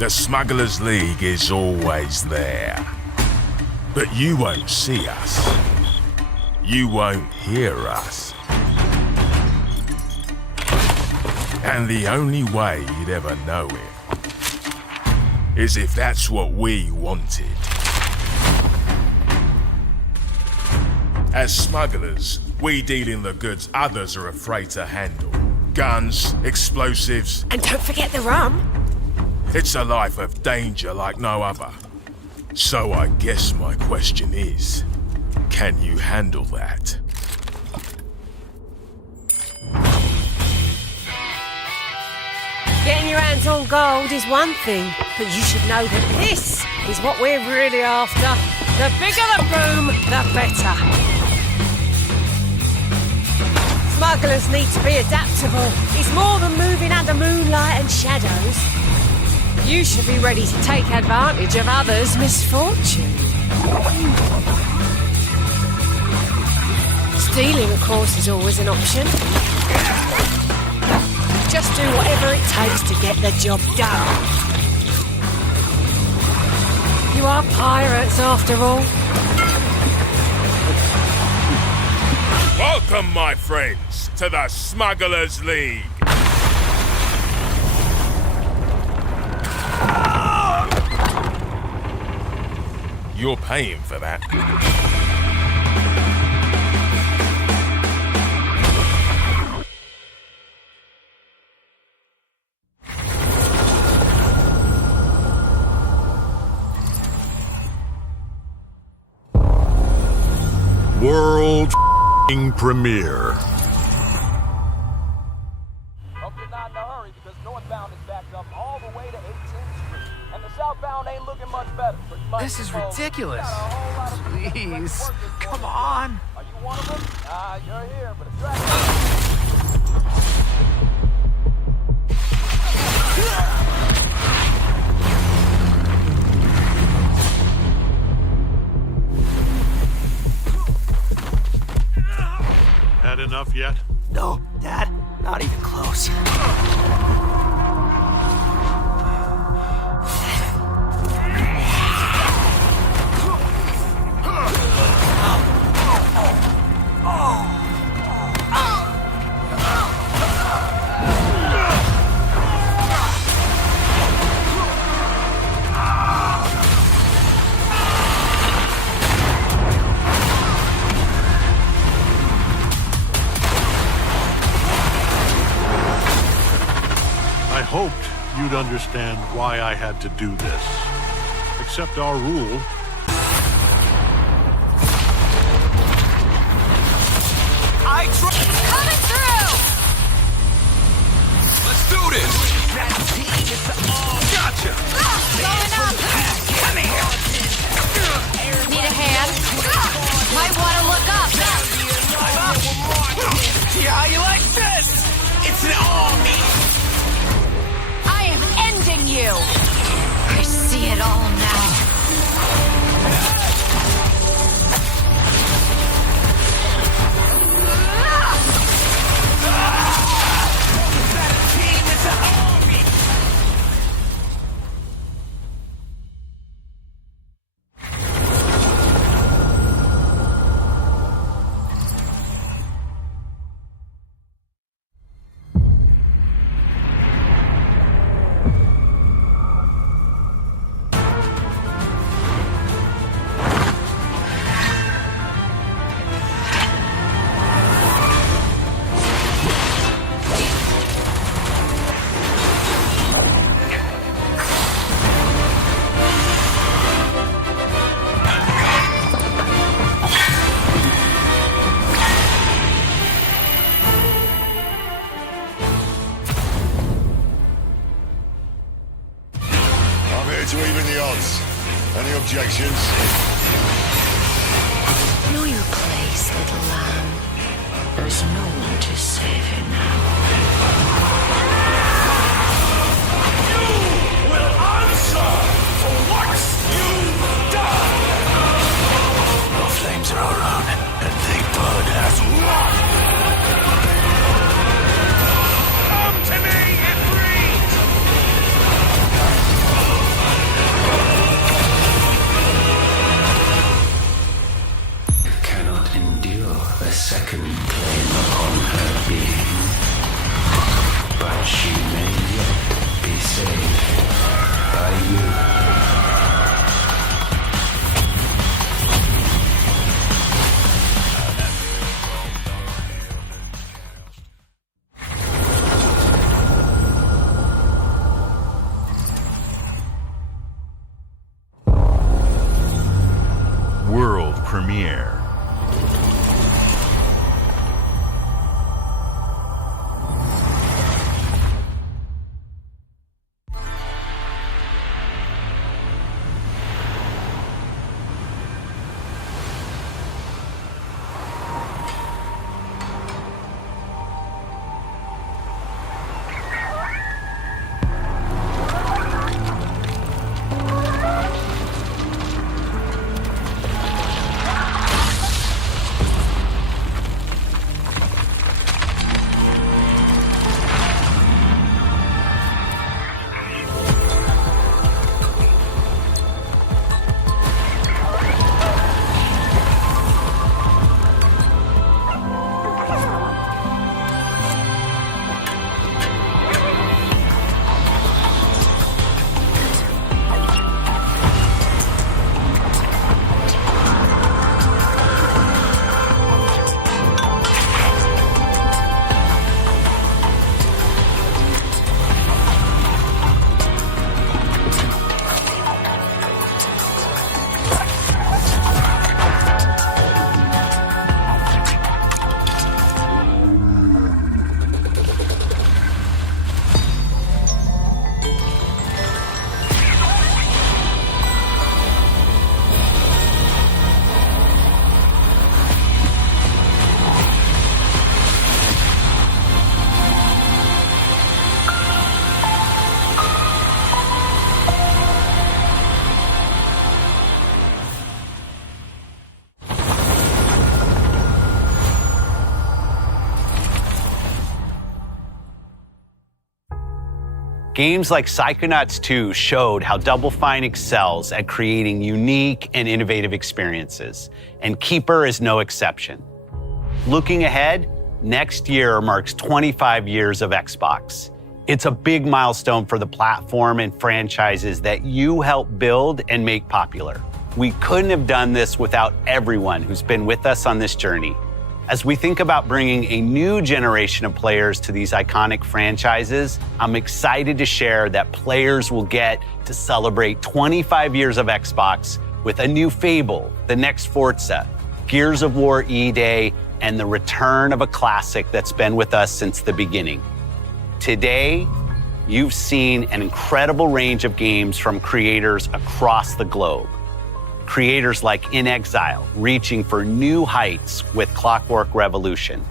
The Smugglers League is always there. But you won't see us. You won't hear us. And the only way you'd ever know it is if that's what we wanted. As smugglers, we deal in the goods others are afraid to handle. Guns, explosives. And don't forget the rum. It's a life of danger like no other. So I guess my question is, can you handle that? Getting your hands on gold is one thing, but you should know that this is what we're really after. The bigger the boom, the better. Smugglers need to be adaptable. It's more than moving under moonlight and shadows. You should be ready to take advantage of others' misfortune. Stealing, of course, is always an option. Just do whatever it takes to get the job done. You are pirates, after all. Welcome, my friends, to the Smugglers League. You're paying for that. World premiere. Hope you're not in a hurry because northbound is backed up all the way to 18th Street. And the southbound ain't looking much better. This is ridiculous. Please, come on. Are you one of them? You're here, but it's Had enough yet? No, Dad, not even close. Hoped you'd understand why I had to do this. Accept our rule. Coming through! Let's do this! Gotcha! Going up! Come here! objections. Know your place, little lamb. There's no one to save you now. You will answer for what you've done! Our flames are our own, and they burn as one. Come to me, Ifrit! You cannot endure a second claim upon her being, but she may yet be saved by you. World premiere. Games like Psychonauts 2 showed how Double Fine excels at creating unique and innovative experiences, and Keeper is no exception. Looking ahead, next year marks 25 years of Xbox. It's a big milestone for the platform and franchises that you helped build and make popular. We couldn't have done this without everyone who's been with us on this journey. As we think about bringing a new generation of players to these iconic franchises, I'm excited to share that players will get to celebrate 25 years of Xbox with a new Fable, the next Forza, Gears of War E-Day, and the return of a classic that's been with us since the beginning. Today, you've seen an incredible range of games from creators across the globe. Creators like In Exile, reaching for new heights with Clockwork Revolution.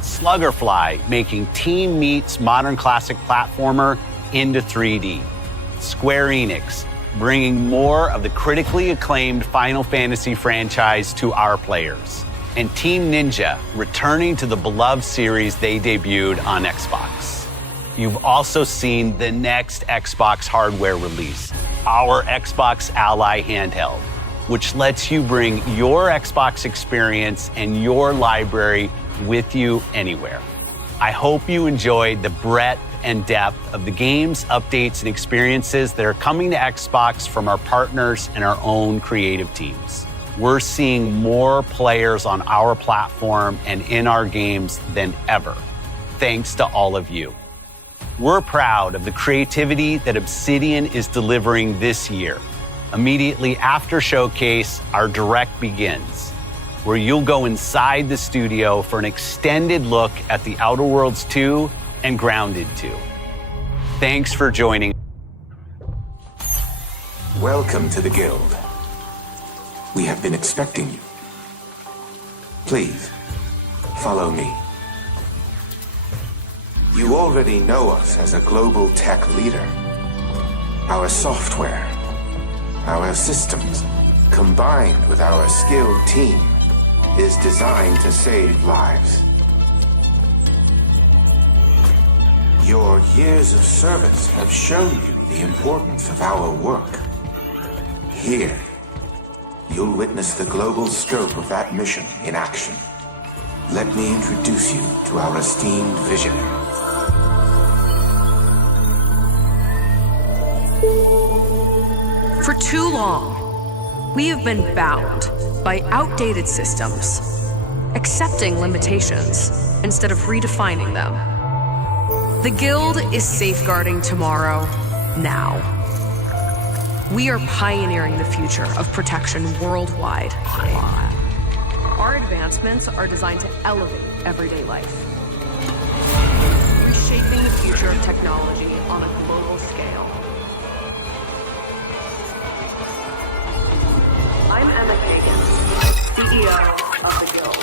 Sluggerfly, making Team Meat's modern classic platformer into 3D. Square Enix, bringing more of the critically acclaimed Final Fantasy franchise to our players. And Team Ninja, returning to the beloved series they debuted on Xbox. You've also seen the next Xbox hardware release, our Xbox Ally handheld, which lets you bring your Xbox experience and your library with you anywhere. I hope you enjoyed the breadth and depth of the games, updates, and experiences that are coming to Xbox from our partners and our own creative teams. We're seeing more players on our platform and in our games than ever, thanks to all of you. We're proud of the creativity that Obsidian is delivering this year. Immediately after Showcase, our Direct begins, where you'll go inside the studio for an extended look at The Outer Worlds 2 and Grounded 2. Thanks for joining. Welcome to the Guild. We have been expecting you. Please, follow me. You already know us as a global tech leader. Our software, our systems, combined with our skilled team, is designed to save lives. Your years of service have shown you the importance of our work. Here, you'll witness the global scope of that mission in action. Let me introduce you to our esteemed visionary. For too long, we have been bound by outdated systems, accepting limitations instead of redefining them. The Guild is safeguarding tomorrow, now. We are pioneering the future of protection worldwide. Our advancements are designed to elevate everyday life, reshaping the future of technology on a global scale. I'm Emma Kagan, CEO of the Guild.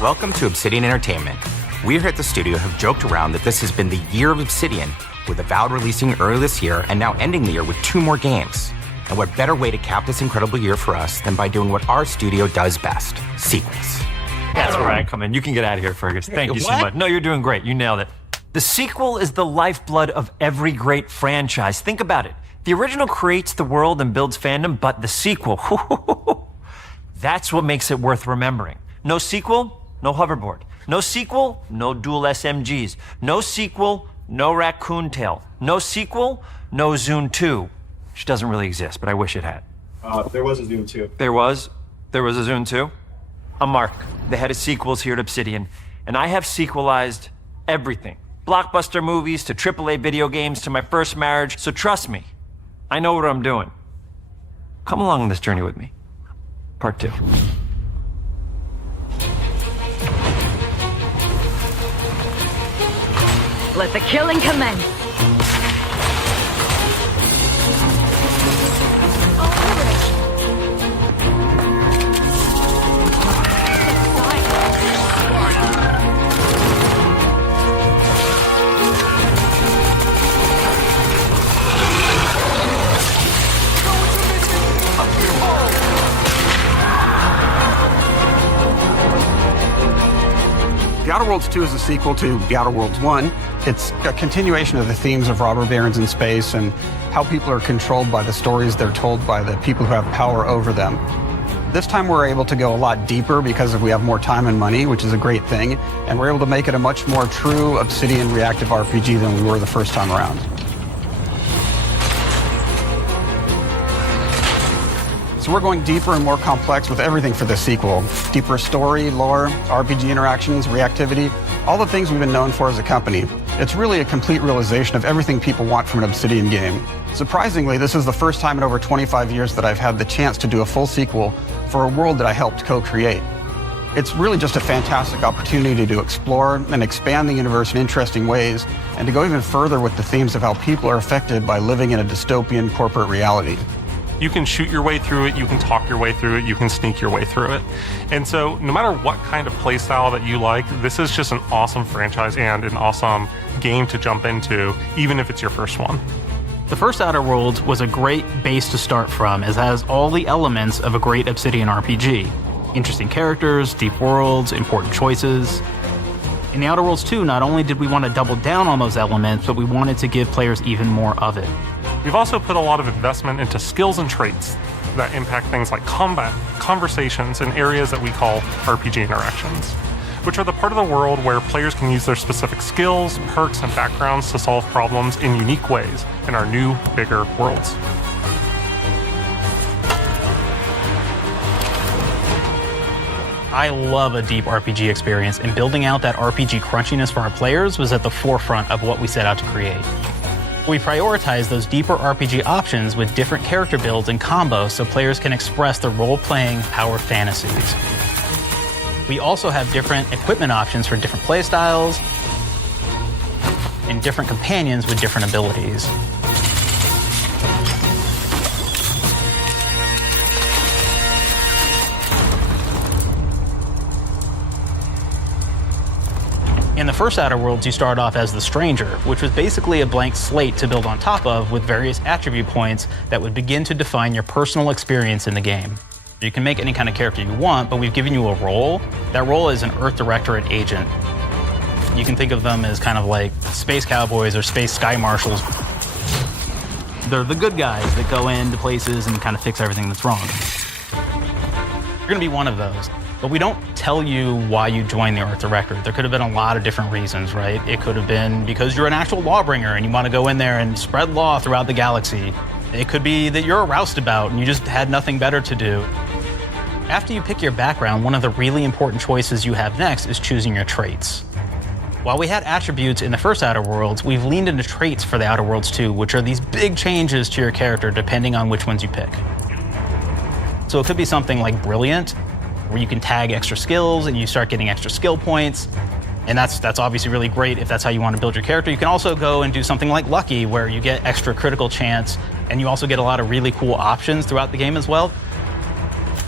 Welcome to Obsidian Entertainment. We here at the studio have joked around that this has been the year of Obsidian, with Avowed releasing early this year and now ending the year with 2 more games. And what better way to cap this incredible year for us than by doing what our studio does best, sequels. That's where I come in. You can get out of here, Fergus. Thank you so much. No, you're doing great. You nailed it. The sequel is the lifeblood of every great franchise. Think about it. The original creates the world and builds fandom, but the sequel, that's what makes it worth remembering. No sequel, no hoverboard. No sequel, no dual SMGs. No sequel, no raccoon tail. No sequel, no Zune 2. Which doesn't really exist, but I wish it had. There was a Zune 2. There was a Zune 2? I'm Mark, the head of sequels here at Obsidian, and I have sequelized everything. Blockbuster movies to AAA video games to my first marriage, so trust me, I know what I'm doing. Come along on this journey with me. Part 2. Let the killing commence. The Outer Worlds 2 is a sequel to The Outer Worlds 1. It's a continuation of the themes of robber barons in space and how people are controlled by the stories they're told by the people who have power over them. This time we're able to go a lot deeper because we have more time and money, which is a great thing, and we're able to make it a much more true Obsidian reactive RPG than we were the first time around. So we're going deeper and more complex with everything for this sequel. Deeper story, lore, RPG interactions, reactivity, all the things we've been known for as a company. It's really a complete realization of everything people want from an Obsidian game. Surprisingly, this is the first time in over 25 years that I've had the chance to do a full sequel for a world that I helped co-create. It's really just a fantastic opportunity to explore and expand the universe in interesting ways, and to go even further with the themes of how people are affected by living in a dystopian corporate reality. You can shoot your way through it, you can talk your way through it, you can sneak your way through it. And so no matter what kind of playstyle that you like, this is just an awesome franchise and an awesome game to jump into, even if it's your first one. The first Outer Worlds was a great base to start from, as it has all the elements of a great Obsidian RPG. Interesting characters, deep worlds, important choices. In the Outer Worlds 2, not only did we want to double down on those elements, but we wanted to give players even more of it. We've also put a lot of investment into skills and traits that impact things like combat, conversations, and areas that we call RPG interactions, which are the part of the world where players can use their specific skills, perks, and backgrounds to solve problems in unique ways in our new, bigger worlds. I love a deep RPG experience, and building out that RPG crunchiness for our players was at the forefront of what we set out to create. We prioritize those deeper RPG options with different character builds and combos so players can express their role-playing power fantasies. We also have different equipment options for different playstyles and different companions with different abilities. In the first Outer Worlds, you start off as the Stranger, which was basically a blank slate to build on top of with various attribute points that would begin to define your personal experience in the game. You can make any kind of character you want, but we've given you a role. That role is an Earth Directorate agent. You can think of them as kind of like space cowboys or space sky marshals. They're the good guys that go into places and kind of fix everything that's wrong. You're gonna be one of those. But we don't tell you why you joined the Earth Directorate. There could have been a lot of different reasons, right? It could have been because you're an actual lawbringer and you want to go in there and spread law throughout the galaxy. It could be that you're a roustabout and you just had nothing better to do. After you pick your background, one of the really important choices you have next is choosing your traits. While we had attributes in the first Outer Worlds, we've leaned into traits for the Outer Worlds 2, which are these big changes to your character depending on which ones you pick. So it could be something like Brilliant, where you can tag extra skills and you start getting extra skill points. And that's obviously really great if that's how you want to build your character. You can also go and do something like Lucky, where you get extra critical chance, and you also get a lot of really cool options throughout the game as well.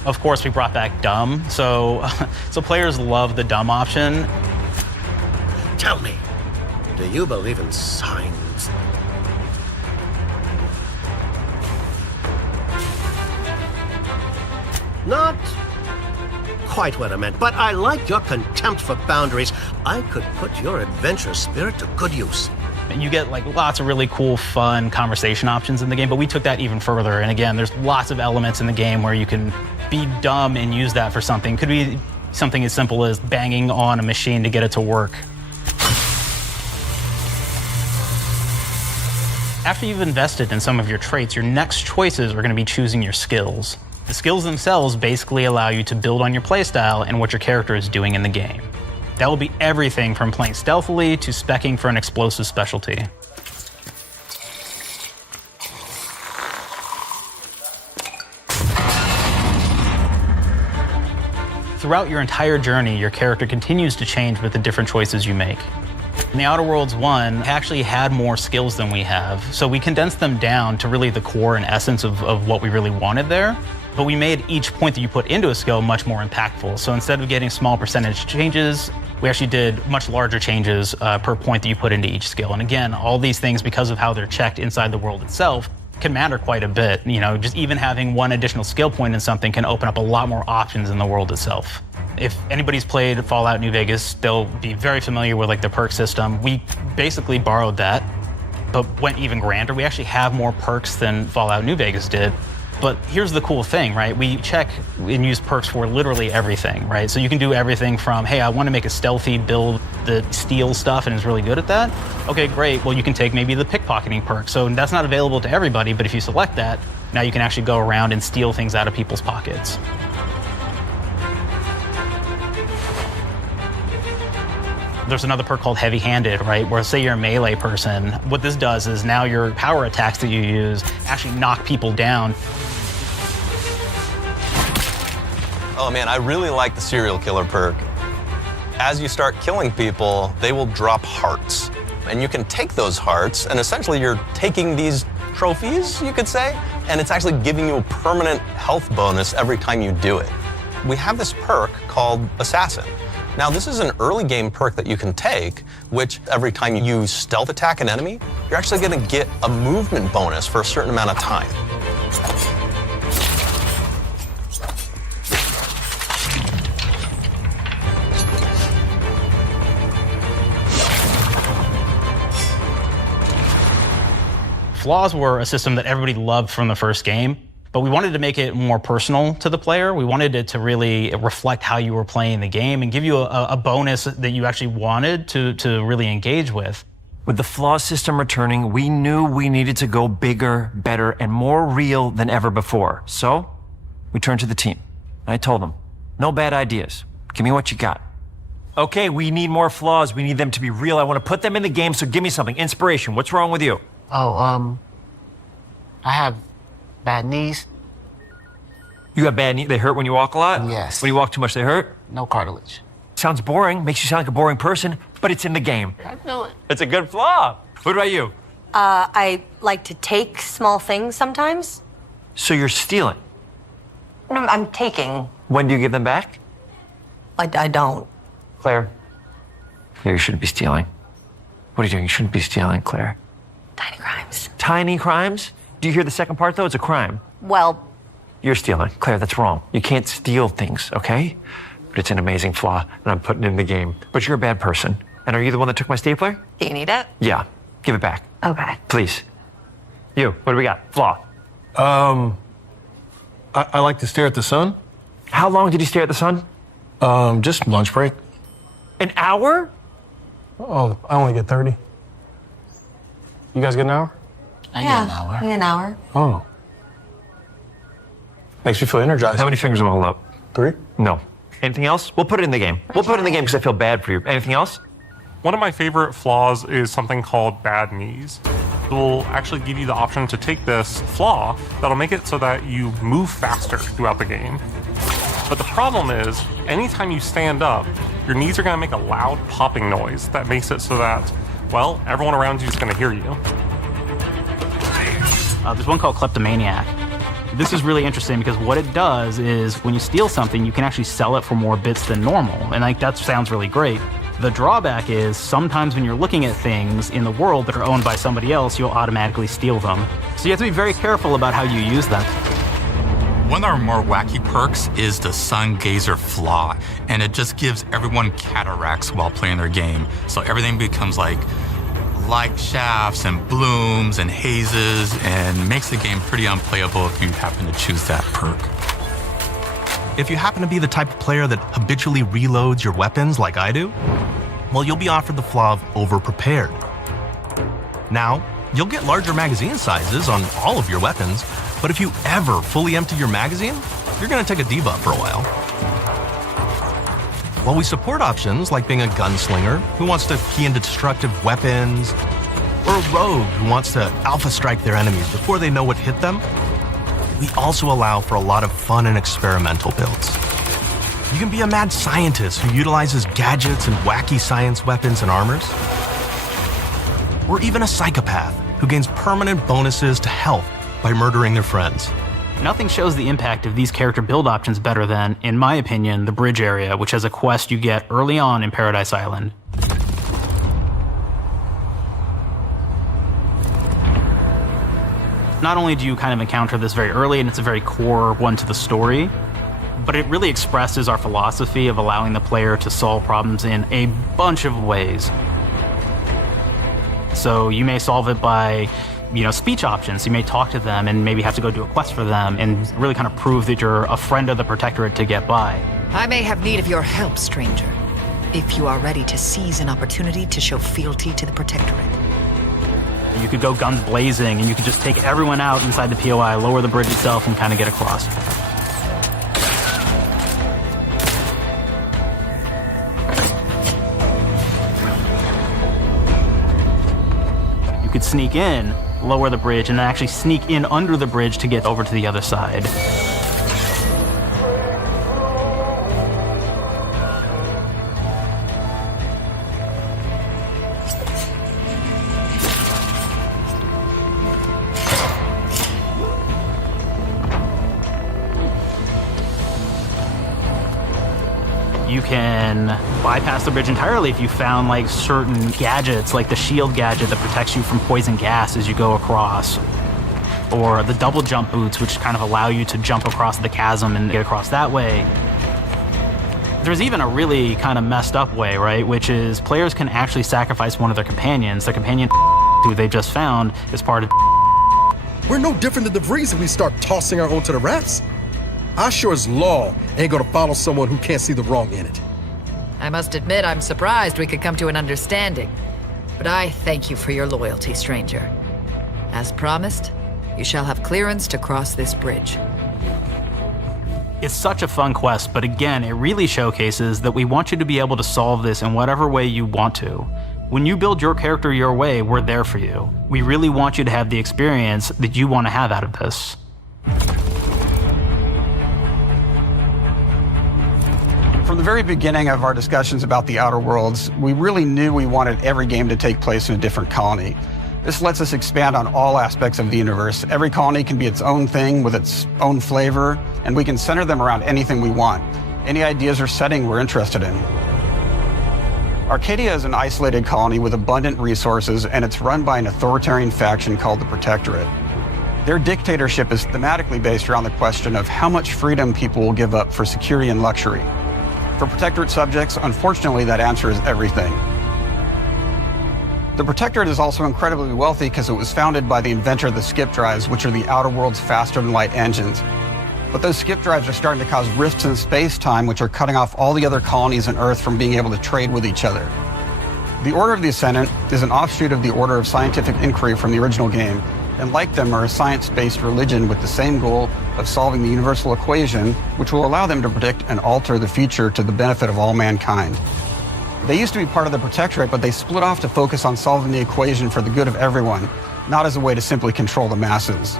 Of course, we brought back Dumb, so players love the Dumb option. Tell me, do you believe in signs? Not quite what I meant, but I like your contempt for boundaries. I could put your adventurous spirit to good use. And you get like lots of really cool, fun conversation options in the game, but we took that even further. And again, there's lots of elements in the game where you can be dumb and use that for something. Could be something as simple as banging on a machine to get it to work. After you've invested in some of your traits, your next choices are going to be choosing your skills. The skills themselves basically allow you to build on your playstyle and what your character is doing in the game. That will be everything from playing stealthily to speccing for an explosive specialty. Throughout your entire journey, your character continues to change with the different choices you make. In the Outer Worlds 1, actually had more skills than we have, so we condensed them down to really the core and essence of what we really wanted there. But we made each point that you put into a skill much more impactful. So instead of getting small percentage changes, we actually did much larger changes per point that you put into each skill. And again, all these things, because of how they're checked inside the world itself, can matter quite a bit. You know, just even having one additional skill point in something can open up a lot more options in the world itself. If anybody's played Fallout New Vegas, they'll be very familiar with like the perk system. We basically borrowed that, but went even grander. We actually have more perks than Fallout New Vegas did. But here's the cool thing, right? We check and use perks for literally everything, right? So you can do everything from, hey, I want to make a stealthy build that steals stuff and is really good at that. Okay, great. Well, you can take maybe the pickpocketing perk. So that's not available to everybody, but if you select that, now you can actually go around and steal things out of people's pockets. There's another perk called heavy-handed, right? Where say you're a melee person, what this does is now your power attacks that you use actually knock people down. Oh man, I really like the serial killer perk. As you start killing people, they will drop hearts. And you can take those hearts, and essentially you're taking these trophies, you could say, and it's actually giving you a permanent health bonus every time you do it. We have this perk called Assassin. Now, this is an early game perk that you can take, which every time you stealth attack an enemy, you're actually going to get a movement bonus for a certain amount of time. Flaws were a system that everybody loved from the first game, but we wanted to make it more personal to the player. We wanted it to really reflect how you were playing the game and give you a bonus that you actually wanted to really engage with. With the flaw system returning, we knew we needed to go bigger, better, and more real than ever before. So, we turned to the team. I told them, no bad ideas. Give me what you got. Okay, we need more flaws. We need them to be real. I want to put them in the game, so give me something. Inspiration. What's wrong with you? Oh, I have bad knees. You got bad knees? They hurt when you walk a lot? Yes. When you walk too much, they hurt? No cartilage. Sounds boring. Makes you sound like a boring person, but it's in the game. I know it. It's a good flaw. What about you? I like to take small things sometimes. So you're stealing? No, I'm taking. When do you give them back? I don't. Claire? Yeah, you shouldn't be stealing. What are you doing? You shouldn't be stealing, Claire. Tiny crimes. Tiny crimes? Do you hear the second part, though? It's a crime. Well, You're stealing. Claire, that's wrong. You can't steal things, okay? But it's an amazing flaw, and I'm putting it in the game. But you're a bad person. And are you the one that took my stapler? do you need it? Yeah. Give it back. Okay. Please. You, what do we got? Flaw. I like to stare at the sun. How long did you stare at the sun? Just lunch break. An hour? Oh, I only get 30. You guys get an hour? I get an hour. An hour. Oh. Makes me feel energized. How many fingers am I holding up? 3? No. Anything else? We'll put it in the game. We'll put it in the game because I feel bad for you. Anything else? One of my favorite flaws is something called bad knees. It will actually give you the option to take this flaw that'll make it so that you move faster throughout the game. But the problem is, anytime you stand up, your knees are going to make a loud popping noise that makes it so that, well, everyone around you is going to hear you. There's one called Kleptomaniac. This is really interesting because what it does is when you steal something, you can actually sell it for more bits than normal. And like that sounds really great. The drawback is sometimes when you're looking at things in the world that are owned by somebody else, you'll automatically steal them. So you have to be very careful about how you use them. One of our more wacky perks is the Sun Gazer Flaw, and it just gives everyone cataracts while playing their game. So everything becomes like light shafts and blooms and hazes, and makes the game pretty unplayable if you happen to choose that perk. If you happen to be the type of player that habitually reloads your weapons like I do, well, you'll be offered the flaw of overprepared. Now, you'll get larger magazine sizes on all of your weapons, but if you ever fully empty your magazine, you're gonna take a debuff for a while. While we support options like being a gunslinger who wants to key into destructive weapons, or a rogue who wants to alpha strike their enemies before they know what hit them, we also allow for a lot of fun and experimental builds. You can be a mad scientist who utilizes gadgets and wacky science weapons and armors, or even a psychopath who gains permanent bonuses to health by murdering their friends. Nothing shows the impact of these character build options better than, in my opinion, the bridge area, which has a quest you get early on in Paradise Island. Not only do you kind of encounter this very early, and it's a very core one to the story, but it really expresses our philosophy of allowing the player to solve problems in a bunch of ways. So you may solve it by speech options. You may talk to them and maybe have to go do a quest for them and really kind of prove that you're a friend of the Protectorate to get by. I may have need of your help, stranger, if you are ready to seize an opportunity to show fealty to the Protectorate. You could go guns blazing and you could just take everyone out inside the POI, lower the bridge itself, and kind of get across. You could sneak in, lower the bridge, and then actually sneak in under the bridge to get over to the other side. You can bypass the bridge entirely if you found like certain gadgets, like the shield gadget that protects you from poison gas as you go across, or the double jump boots, which kind of allow you to jump across the chasm and get across that way. There's even a really kind of messed up way, right? Which is players can actually sacrifice one of their companions. The companion who they just found is part of. We're no different than the Vrees if we start tossing our own to the rats. I sure as law ain't gonna follow someone who can't see the wrong in it. I must admit I'm surprised we could come to an understanding. But I thank you for your loyalty, stranger. As promised, you shall have clearance to cross this bridge. It's such a fun quest, but again, it really showcases that we want you to be able to solve this in whatever way you want to. When you build your character your way, we're there for you. We really want you to have the experience that you want to have out of this. From the very beginning of our discussions about the Outer Worlds, we really knew we wanted every game to take place in a different colony. This lets us expand on all aspects of the universe. Every colony can be its own thing with its own flavor, and we can center them around anything we want, any ideas or setting we're interested in. Arcadia is an isolated colony with abundant resources, and it's run by an authoritarian faction called the Protectorate. Their dictatorship is thematically based around the question of how much freedom people will give up for security and luxury. For Protectorate subjects, unfortunately, that answer is everything. The Protectorate is also incredibly wealthy because it was founded by the inventor of the skip drives, which are the Outer Worlds' faster-than-light engines. But those skip drives are starting to cause rifts in space-time, which are cutting off all the other colonies on Earth from being able to trade with each other. The Order of the Ascendant is an offshoot of the Order of Scientific Inquiry from the original game, and like them are a science-based religion with the same goal of solving the universal equation, which will allow them to predict and alter the future to the benefit of all mankind. They used to be part of the Protectorate, but they split off to focus on solving the equation for the good of everyone, not as a way to simply control the masses.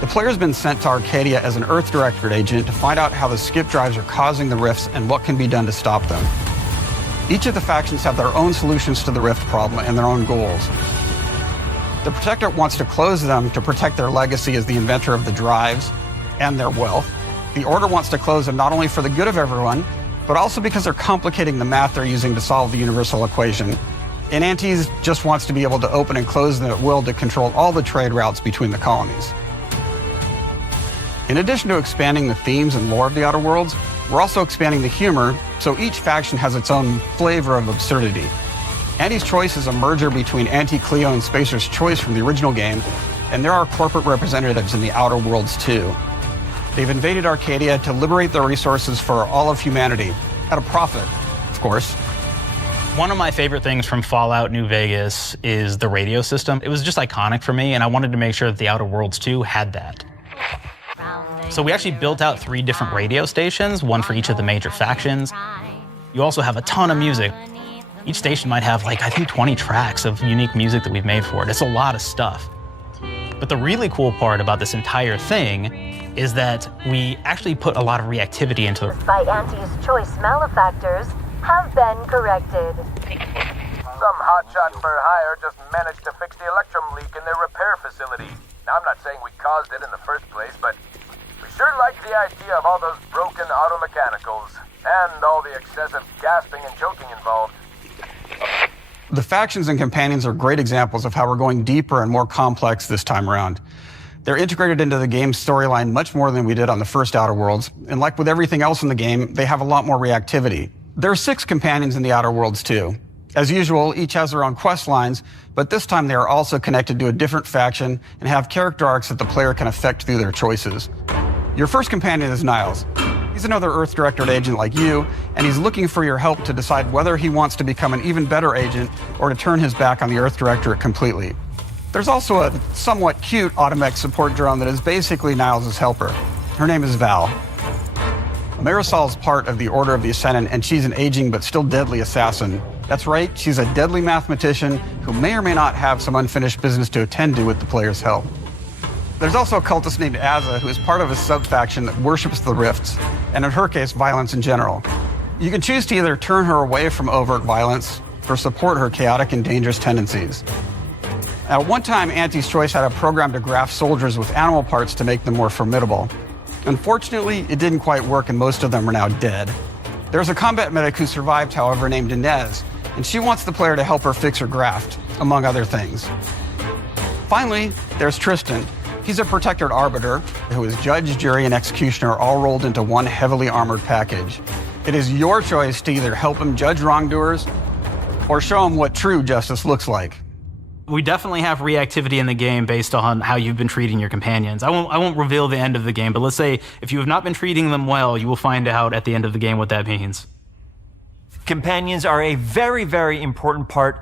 The player's been sent to Arcadia as an Earth Directorate agent to find out how the skip drives are causing the rifts and what can be done to stop them. Each of the factions have their own solutions to the rift problem and their own goals. The Protectorate wants to close them to protect their legacy as the inventor of the drives and their wealth. The Order wants to close them not only for the good of everyone, but also because they're complicating the math they're using to solve the universal equation. And Antes just wants to be able to open and close them at will to control all the trade routes between the colonies. In addition to expanding the themes and lore of the Outer Worlds, we're also expanding the humor, so each faction has its own flavor of absurdity. Anti's Choice is a merger between Anti-Cleo and Spacer's Choice from the original game, and there are corporate representatives in the Outer Worlds too. They've invaded Arcadia to liberate their resources for all of humanity, at a profit, of course. One of my favorite things from Fallout New Vegas is the radio system. It was just iconic for me, and I wanted to make sure that the Outer Worlds 2 had that. So we actually built out 3 different radio stations, one for each of the major factions. You also have a ton of music. Each station might have like, I think 20 tracks of unique music that we've made for it. It's a lot of stuff. But the really cool part about this entire thing is that we actually put a lot of reactivity into it. By Anti's Choice malefactors have been corrected. Some hotshot for hire just managed to fix the electrum leak in their repair facility. Now, I'm not saying we caused it in the first place, but we sure like the idea of all those broken auto mechanicals and all the excessive gasping and choking involved. The factions and companions are great examples of how we're going deeper and more complex this time around. They're integrated into the game's storyline much more than we did on the first Outer Worlds, and like with everything else in the game, they have a lot more reactivity. There are 6 companions in the Outer Worlds too. As usual, each has their own quest lines, but this time they are also connected to a different faction and have character arcs that the player can affect through their choices. Your first companion is Niles. He's another Earth Directorate agent like you, and he's looking for your help to decide whether he wants to become an even better agent or to turn his back on the Earth Directorate completely. There's also a somewhat cute automech support drone that is basically Niles' helper. Her name is Val. Marisol is part of the Order of the Ascendant, and she's an aging but still deadly assassin. That's right, she's a deadly mathematician who may or may not have some unfinished business to attend to with the player's help. There's also a cultist named Azza, who is part of a sub-faction that worships the rifts, and in her case, violence in general. You can choose to either turn her away from overt violence or support her chaotic and dangerous tendencies. At one time, Auntie's Choice had a program to graft soldiers with animal parts to make them more formidable. Unfortunately, it didn't quite work, and most of them are now dead. There's a combat medic who survived, however, named Inez, and she wants the player to help her fix her graft, among other things. Finally, there's Tristan. He's a protected arbiter who is judge, jury, and executioner all rolled into one heavily armored package. It is your choice to either help him judge wrongdoers or show him what true justice looks like. We definitely have reactivity in the game based on how you've been treating your companions. I won't reveal the end of the game, but let's say if you have not been treating them well, you will find out at the end of the game what that means. Companions are a very, very important part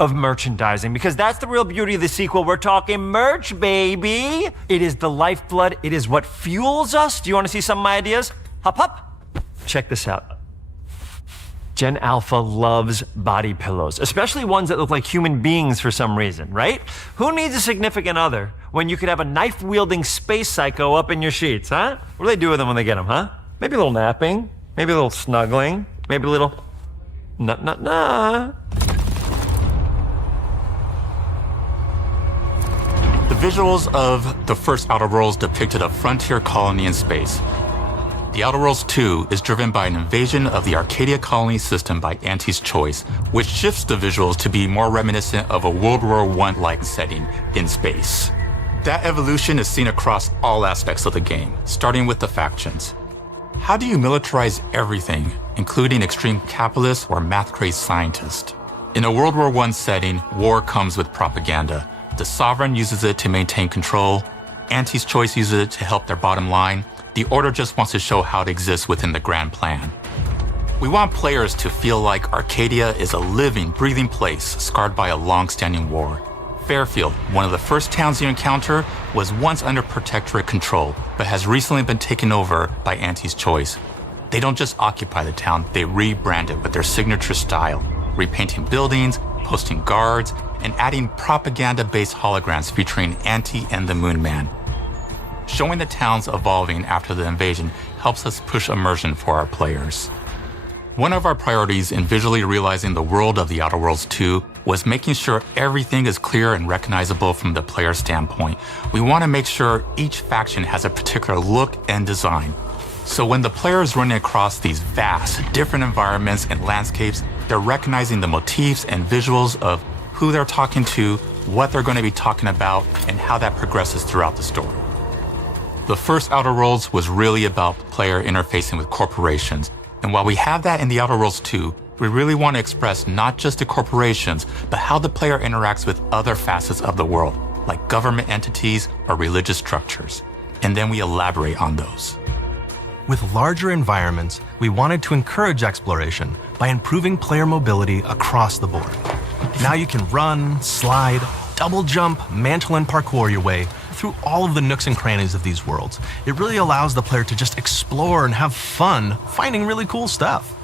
of merchandising, because that's the real beauty of the sequel. We're talking merch, baby. It is the lifeblood. It is what fuels us. Do you want to see some of my ideas? Hop, hop. Check this out. Gen Alpha loves body pillows, especially ones that look like human beings for some reason, right? Who needs a significant other when you could have a knife-wielding space psycho up in your sheets, huh? What do they do with them when they get them, huh? Maybe a little napping, maybe a little snuggling, maybe a little nut. The visuals of the first Outer Worlds depicted a frontier colony in space. The Outer Worlds 2 is driven by an invasion of the Arcadia colony system by Auntie's Choice, which shifts the visuals to be more reminiscent of a World War I-like setting in space. That evolution is seen across all aspects of the game, starting with the factions. How do you militarize everything, including extreme capitalists or math-crazed scientists? In a World War I setting, war comes with propaganda. The Sovereign uses it to maintain control, Auntie's Choice uses it to help their bottom line, the Order just wants to show how it exists within the grand plan. We want players to feel like Arcadia is a living, breathing place scarred by a long-standing war. Fairfield, one of the first towns you encounter, was once under protectorate control, but has recently been taken over by Auntie's Choice. They don't just occupy the town, they rebrand it with their signature style, repainting buildings, posting guards, and adding propaganda-based holograms featuring Auntie and the Moon Man. Showing the towns evolving after the invasion helps us push immersion for our players. One of our priorities in visually realizing the world of the Outer Worlds 2 was making sure everything is clear and recognizable from the player standpoint. We want to make sure each faction has a particular look and design. So when the player is running across these vast, different environments and landscapes, they're recognizing the motifs and visuals of who they're talking to, what they're going to be talking about, and how that progresses throughout the story. The first Outer Worlds was really about the player interfacing with corporations. And while we have that in the Outer Worlds 2, we really want to express not just the corporations, but how the player interacts with other facets of the world, like government entities or religious structures. And then we elaborate on those. With larger environments, we wanted to encourage exploration by improving player mobility across the board. Now you can run, slide, double jump, mantle, and parkour your way through all of the nooks and crannies of these worlds. It really allows the player to just explore and have fun finding really cool stuff.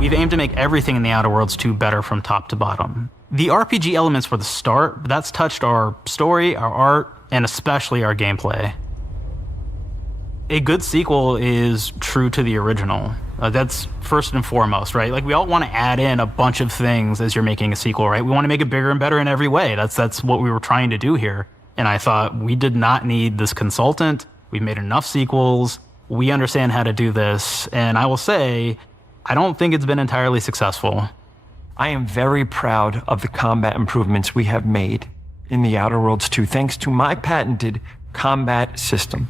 We've aimed to make everything in the Outer Worlds 2 better from top to bottom. The RPG elements were the start, but that's touched our story, our art, and especially our gameplay. A good sequel is true to the original. That's first and foremost, right? Like, we all want to add in a bunch of things as you're making a sequel, right? We want to make it bigger and better in every way. That's what we were trying to do here. And I thought, we did not need this consultant. We've made enough sequels. We understand how to do this. And I will say, I don't think it's been entirely successful. I am very proud of the combat improvements we have made in the Outer Worlds 2, thanks to my patented combat system.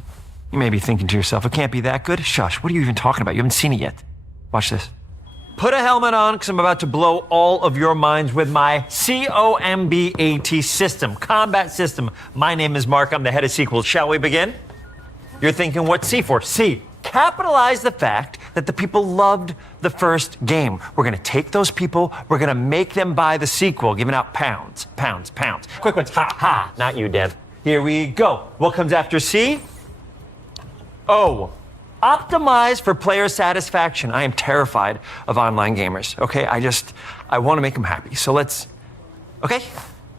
You may be thinking to yourself, it can't be that good. Shush, what are you even talking about? You haven't seen it yet. Watch this. Put a helmet on, because I'm about to blow all of your minds with my COMBAT system, combat system. My name is Mark, I'm the head of sequels. Shall we begin? You're thinking, what's C for? C. Capitalize the fact that the people loved the first game. We're gonna take those people, we're gonna make them buy the sequel, giving out pounds, pounds, pounds. Quick ones, ha, ha, not you, Dev. Here we go. What comes after C? O. Optimize for player satisfaction. I am terrified of online gamers, okay? I wanna make them happy. So let's, okay?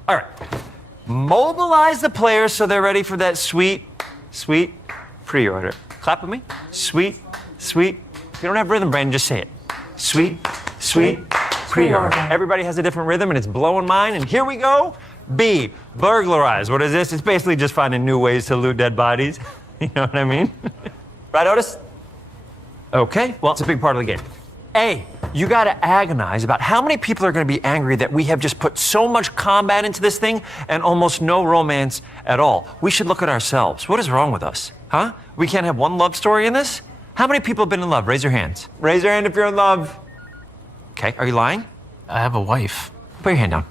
All right. Mobilize the players so they're ready for that sweet pre-order. Clap with me. Sweet. If you don't have rhythm, Brandon, just say it. Sweet pre-order. Everybody has a different rhythm, and it's blowing mine. And here we go. B, burglarize. What is this? It's basically just finding new ways to loot dead bodies. You know what I mean? Right, Otis? Okay, well, it's a big part of the game. A, you gotta agonize about how many people are gonna be angry that we have just put so much combat into this thing and almost no romance at all. We should look at ourselves. What is wrong with us? Huh? We can't have one love story in this? How many people have been in love? Raise your hands. Raise your hand if you're in love. Okay, are you lying? I have a wife. Put your hand down.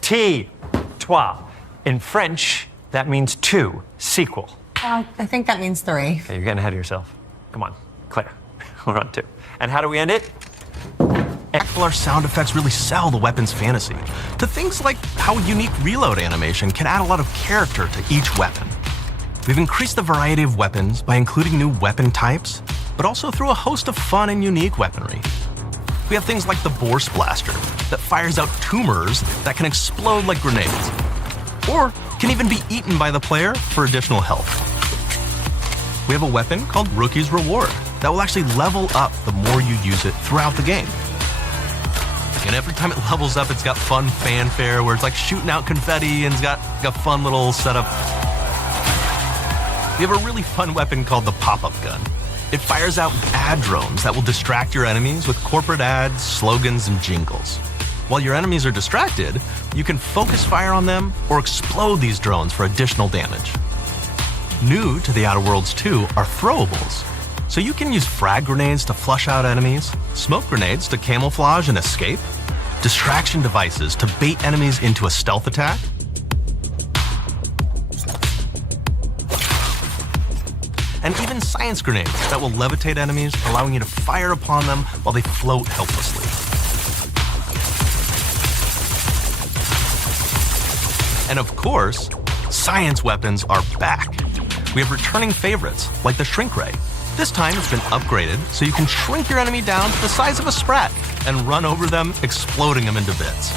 T, toi. In French, that means two, sequel. I think that means 3. Okay, you're getting ahead of yourself. Come on, Claire. We're on 2. And how do we end it? Our sound effects really sell the weapons fantasy to things like how a unique reload animation can add a lot of character to each weapon. We've increased the variety of weapons by including new weapon types, but also through a host of fun and unique weaponry. We have things like the Bourse Blaster that fires out tumors that can explode like grenades, or can even be eaten by the player for additional health. We have a weapon called Rookie's Reward that will actually level up the more you use it throughout the game. And every time it levels up, it's got fun fanfare where it's like shooting out confetti and it's got a fun little setup. We have a really fun weapon called the pop-up gun. It fires out ad drones that will distract your enemies with corporate ads, slogans, and jingles. While your enemies are distracted, you can focus fire on them or explode these drones for additional damage. New to the Outer Worlds 2 are throwables. So you can use frag grenades to flush out enemies, smoke grenades to camouflage and escape, distraction devices to bait enemies into a stealth attack, and even science grenades that will levitate enemies, allowing you to fire upon them while they float helplessly. And of course, science weapons are back. We have returning favorites, like the Shrink Ray. This time it's been upgraded so you can shrink your enemy down to the size of a sprat and run over them, exploding them into bits.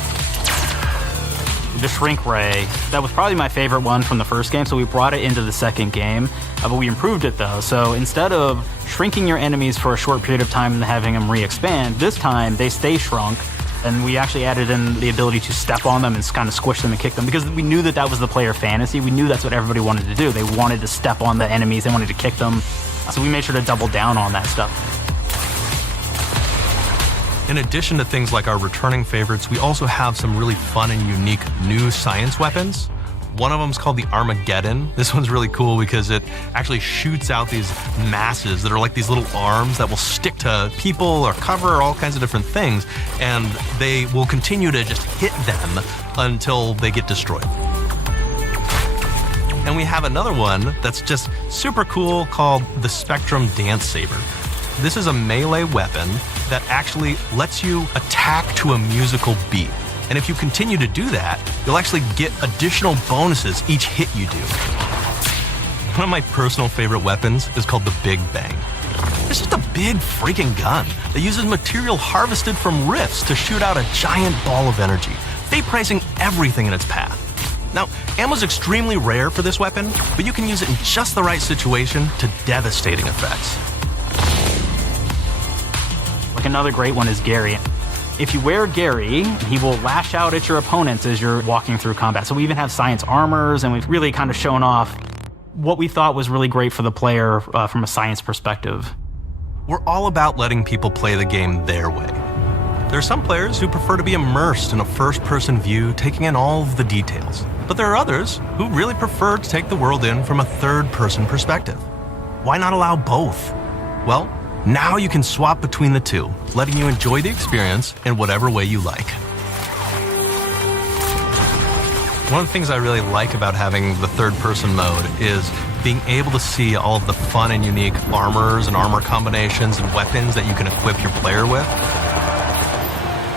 The Shrink Ray, that was probably my favorite one from the first game, so we brought it into the second game, but we improved it though. So instead of shrinking your enemies for a short period of time and having them re-expand, this time they stay shrunk, and we actually added in the ability to step on them and kind of squish them and kick them, because we knew that that was the player fantasy. We knew that's what everybody wanted to do. They wanted to step on the enemies, they wanted to kick them. So we made sure to double down on that stuff. In addition to things like our returning favorites, we also have some really fun and unique new science weapons. One of them is called the Armageddon. This one's really cool because it actually shoots out these masses that are like these little arms that will stick to people or cover or all kinds of different things, and they will continue to just hit them until they get destroyed. And we have another one that's just super cool called the Spectrum Dance Saber. This is a melee weapon that actually lets you attack to a musical beat. And if you continue to do that, you'll actually get additional bonuses each hit you do. One of my personal favorite weapons is called the Big Bang. It's just a big freaking gun that uses material harvested from rifts to shoot out a giant ball of energy, vaporizing everything in its path. Now, ammo's extremely rare for this weapon, but you can use it in just the right situation to devastating effects. Like another great one is Gary. If you wear Gary, he will lash out at your opponents as you're walking through combat. So we even have science armors, and we've really kind of shown off what we thought was really great for the player from a science perspective. We're all about letting people play the game their way. There's some players who prefer to be immersed in a first-person view, taking in all of the details. But there are others who really prefer to take the world in from a third-person perspective. Why not allow both? Well, now you can swap between the two, letting you enjoy the experience in whatever way you like. One of the things I really like about having the third-person mode is being able to see all of the fun and unique armors and armor combinations and weapons that you can equip your player with.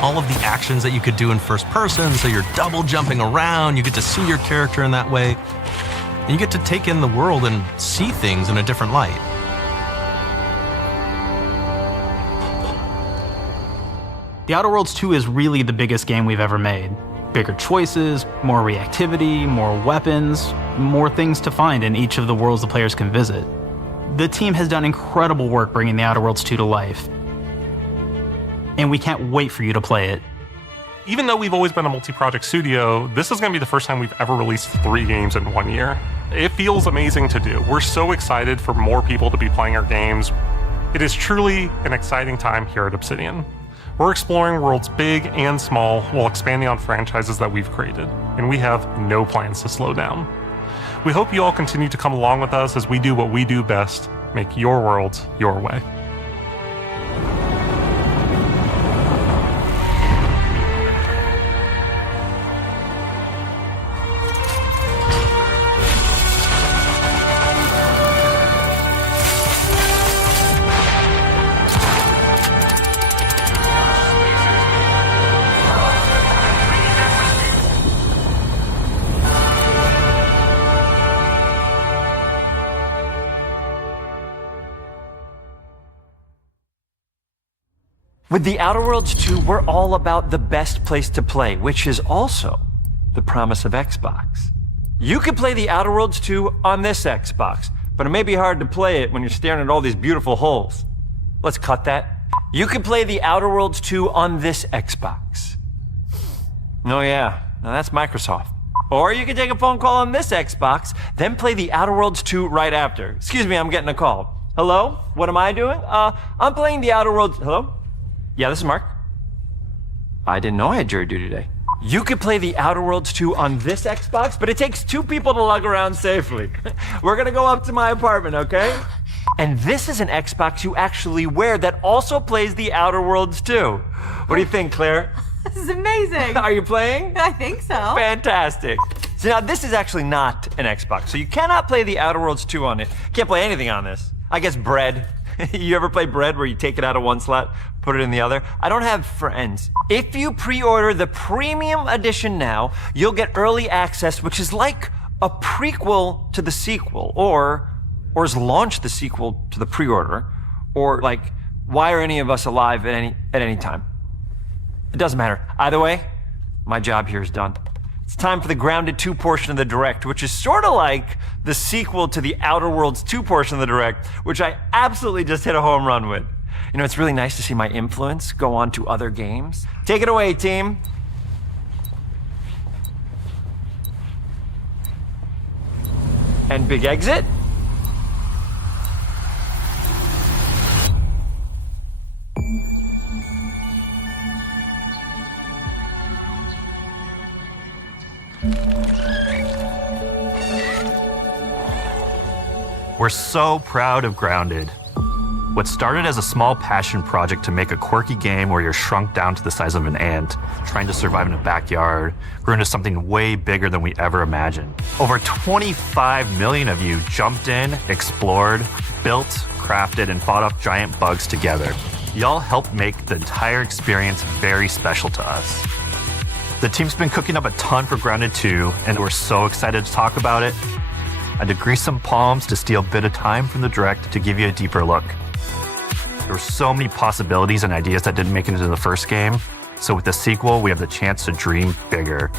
All of the actions that you could do in first person, so you're double jumping around, you get to see your character in that way, and you get to take in the world and see things in a different light. The Outer Worlds 2 is really the biggest game we've ever made. Bigger choices, more reactivity, more weapons, more things to find in each of the worlds the players can visit. The team has done incredible work bringing the Outer Worlds 2 to life, and we can't wait for you to play it. Even though we've always been a multi-project studio, this is going to be the first time we've ever released 3 games in 1 year. It feels amazing to do. We're so excited for more people to be playing our games. It is truly an exciting time here at Obsidian. We're exploring worlds big and small while expanding on franchises that we've created, and we have no plans to slow down. We hope you all continue to come along with us as we do what we do best, make your world your way. With The Outer Worlds 2, we're all about the best place to play, which is also the promise of Xbox. You can play The Outer Worlds 2 on this Xbox, but it may be hard to play it when you're staring at all these beautiful holes. Let's cut that. You can play The Outer Worlds 2 on this Xbox. Oh yeah, now that's Microsoft. Or you can take a phone call on this Xbox, then play The Outer Worlds 2 right after. Excuse me, I'm getting a call. Hello? What am I doing? I'm playing The Outer Worlds... Hello? Yeah, this is Mark. I didn't know I had jury duty today. You could play The Outer Worlds 2 on this Xbox, but it takes 2 people to lug around safely. We're gonna go up to my apartment, okay? And this is an Xbox you actually wear that also plays The Outer Worlds 2. What do you think, Claire? This is amazing. Are you playing? I think so. Fantastic. So now this is actually not an Xbox, so you cannot play The Outer Worlds 2 on it. Can't play anything on this. I guess Bread. You ever play Bread where you take it out of one slot, put it in the other? I don't have friends. If you pre-order the premium edition now, you'll get early access, which is like a prequel to the sequel, or is launch the sequel to the pre-order, or like, why are any of us alive at any time? It doesn't matter. Either way, my job here is done. It's time for the Grounded 2 portion of the Direct, which is sort of like the sequel to the Outer Worlds 2 portion of the Direct, which I absolutely just hit a home run with. You know, it's really nice to see my influence go on to other games. Take it away, team. And big exit. We're so proud of Grounded. What started as a small passion project to make a quirky game where you're shrunk down to the size of an ant, trying to survive in a backyard, grew into something way bigger than we ever imagined. Over 25 million of you jumped in, explored, built, crafted, and fought off giant bugs together. Y'all helped make the entire experience very special to us. The team's been cooking up a ton for Grounded 2, and we're so excited to talk about it. I had to grease some palms to steal a bit of time from the Direct to give you a deeper look. There were so many possibilities and ideas that didn't make it into the first game, so with the sequel, we have the chance to dream bigger.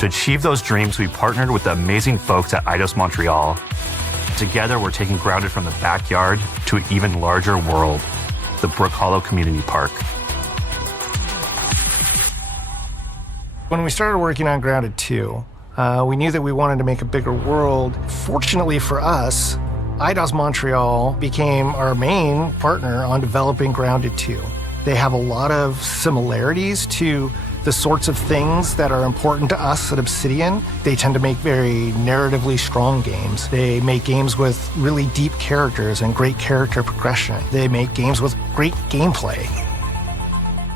To achieve those dreams, we partnered with the amazing folks at Eidos Montreal. Together, we're taking Grounded from the backyard to an even larger world, the Brook Hollow Community Park. When we started working on Grounded 2, we knew that we wanted to make a bigger world. Fortunately for us, Eidos Montreal became our main partner on developing Grounded 2. They have a lot of similarities to the sorts of things that are important to us at Obsidian. They tend to make very narratively strong games. They make games with really deep characters and great character progression. They make games with great gameplay.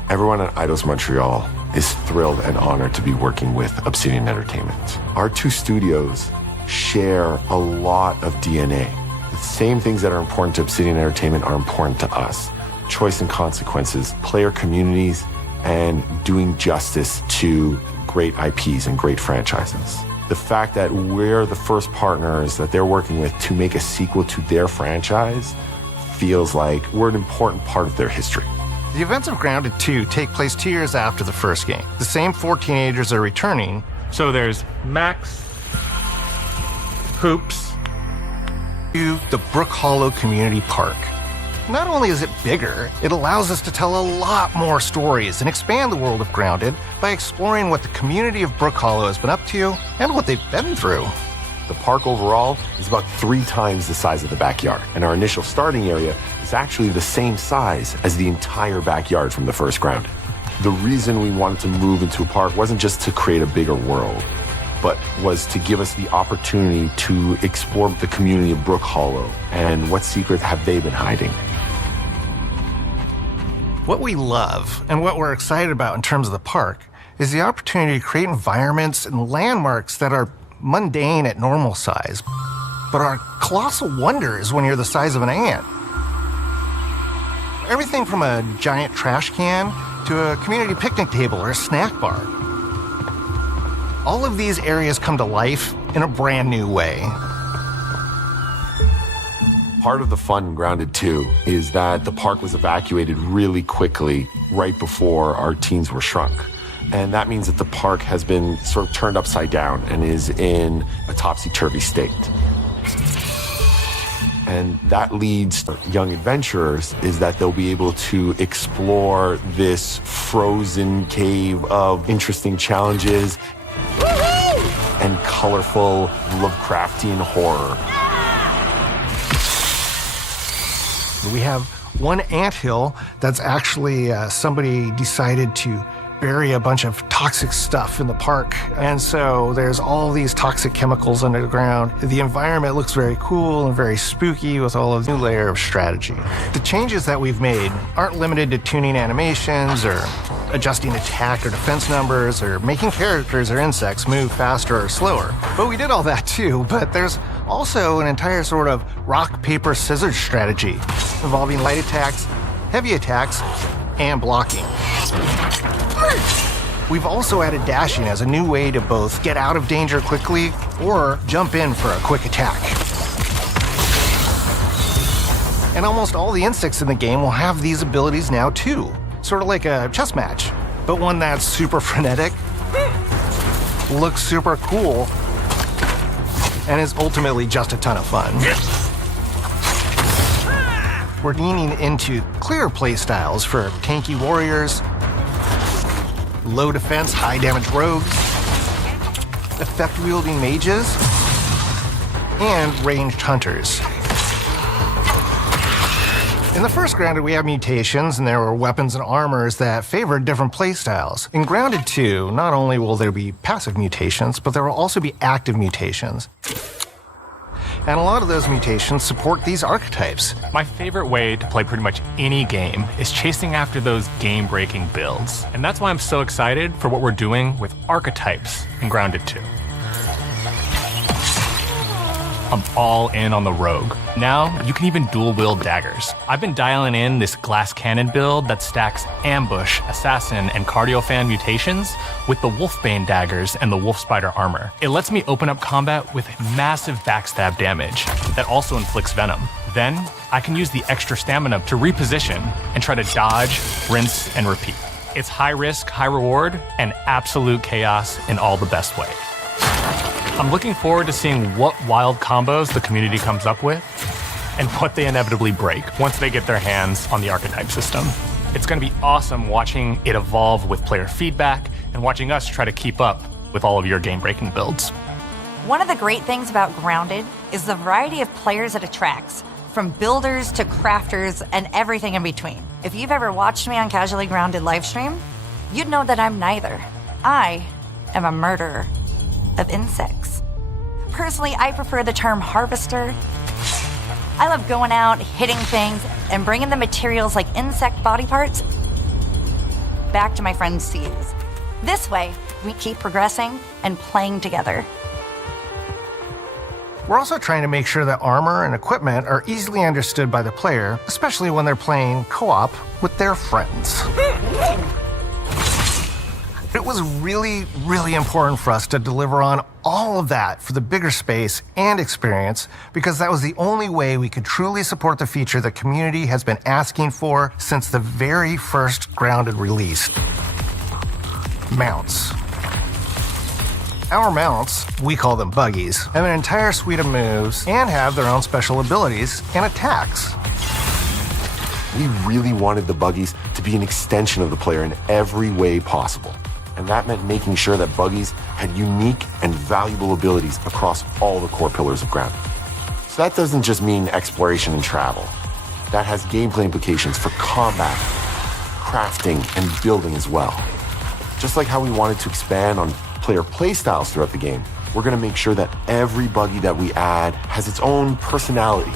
Everyone at Eidos Montreal is thrilled and honored to be working with Obsidian Entertainment. Our two studios share a lot of DNA. The same things that are important to Obsidian Entertainment are important to us. Choice and consequences, player communities, and doing justice to great IPs and great franchises. The fact that we're the first partners that they're working with to make a sequel to their franchise feels like we're an important part of their history. The events of Grounded 2 take place 2 years after the first game. The same 4 teenagers are returning. So there's Max, Hoops, to the Brook Hollow Community Park. Not only is it bigger, it allows us to tell a lot more stories and expand the world of Grounded by exploring what the community of Brook Hollow has been up to and what they've been through. The park overall is about 3 times the size of the backyard, and our initial starting area is actually the same size as the entire backyard from the first Grounded. The reason we wanted to move into a park wasn't just to create a bigger world, but was to give us the opportunity to explore the community of Brook Hollow and what secrets have they been hiding. What we love and what we're excited about in terms of the park is the opportunity to create environments and landmarks that are mundane at normal size, but are colossal wonders when you're the size of an ant. Everything from a giant trash can to a community picnic table or a snack bar. All of these areas come to life in a brand new way. Part of the fun in Grounded 2 is that the park was evacuated really quickly right before our teens were shrunk. And that means that the park has been sort of turned upside down and is in a topsy-turvy state. And that leads young adventurers is that they'll be able to explore this frozen cave of interesting challenges and colorful Lovecraftian horror. We have one anthill that's actually somebody decided to bury a bunch of toxic stuff in the park. And so there's all these toxic chemicals underground. The environment looks very cool and very spooky with all of the new layer of strategy. The changes that we've made aren't limited to tuning animations or adjusting attack or defense numbers or making characters or insects move faster or slower. But we did all that too, but there's also an entire sort of rock, paper, scissors strategy involving light attacks, heavy attacks, and blocking. We've also added dashing as a new way to both get out of danger quickly or jump in for a quick attack. And almost all the insects in the game will have these abilities now too. Sort of like a chess match, but one that's super frenetic, looks super cool, and is ultimately just a ton of fun. We're leaning into clear play styles for tanky warriors, low defense, high damage rogues, effect wielding mages, and ranged hunters. In the first Grounded, we have mutations, and there were weapons and armors that favored different playstyles. In Grounded 2, not only will there be passive mutations, but there will also be active mutations. And a lot of those mutations support these archetypes. My favorite way to play pretty much any game is chasing after those game-breaking builds. And that's why I'm so excited for what we're doing with archetypes in Grounded 2. I'm all in on the rogue. Now, you can even dual-wield daggers. I've been dialing in this glass cannon build that stacks ambush, assassin, and cardiofan mutations with the wolfbane daggers and the wolf spider armor. It lets me open up combat with massive backstab damage that also inflicts venom. Then, I can use the extra stamina to reposition and try to dodge, rinse, and repeat. It's high risk, high reward, and absolute chaos in all the best ways. I'm looking forward to seeing what wild combos the community comes up with and what they inevitably break once they get their hands on the archetype system. It's going to be awesome watching it evolve with player feedback and watching us try to keep up with all of your game-breaking builds. One of the great things about Grounded is the variety of players it attracts. from builders to crafters and everything in between. If you've ever watched me on Casually Grounded livestream, you'd know that I'm neither. I am a murderer of insects. Personally, I prefer the term harvester. I love going out, hitting things, and bringing the materials like insect body parts back to my friends to use. This way, we keep progressing and playing together. We're also trying to make sure that armor and equipment are easily understood by the player, especially when they're playing co-op with their friends. It was really, really important for us to deliver on all of that for the bigger space and experience, because that was the only way we could truly support the feature the community has been asking for since the very first Grounded release. Mounts. Our mounts, we call them buggies, have an entire suite of moves and have their own special abilities and attacks. We really wanted the buggies to be an extension of the player in every way possible. And that meant making sure that buggies had unique and valuable abilities across all the core pillars of Grounded. So that doesn't just mean exploration and travel. That has gameplay implications for combat, crafting, and building as well. Just like how we wanted to expand on player playstyles throughout the game, we're going to make sure that every buggy that we add has its own personality.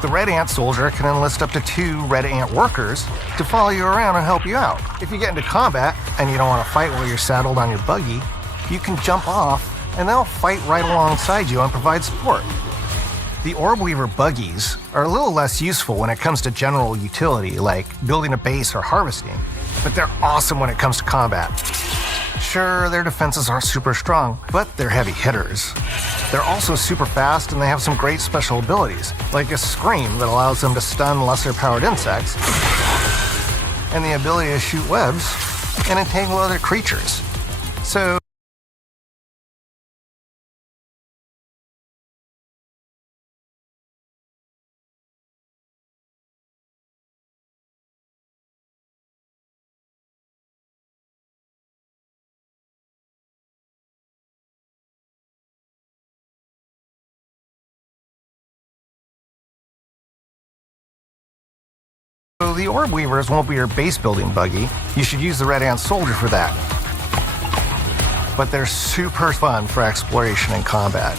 The Red Ant Soldier can enlist up to 2 Red Ant workers to follow you around and help you out. If you get into combat and you don't want to fight while you're saddled on your buggy, you can jump off and they'll fight right alongside you and provide support. The Orb Weaver buggies are a little less useful when it comes to general utility, like building a base or harvesting, but they're awesome when it comes to combat. Sure, their defenses aren't super strong, but they're heavy hitters. They're also super fast and they have some great special abilities, like a scream that allows them to stun lesser-powered insects, and the ability to shoot webs and entangle other creatures. So the Orb Weavers won't be your base building buggy. You should use the Red Ant Soldier for that. But they're super fun for exploration and combat.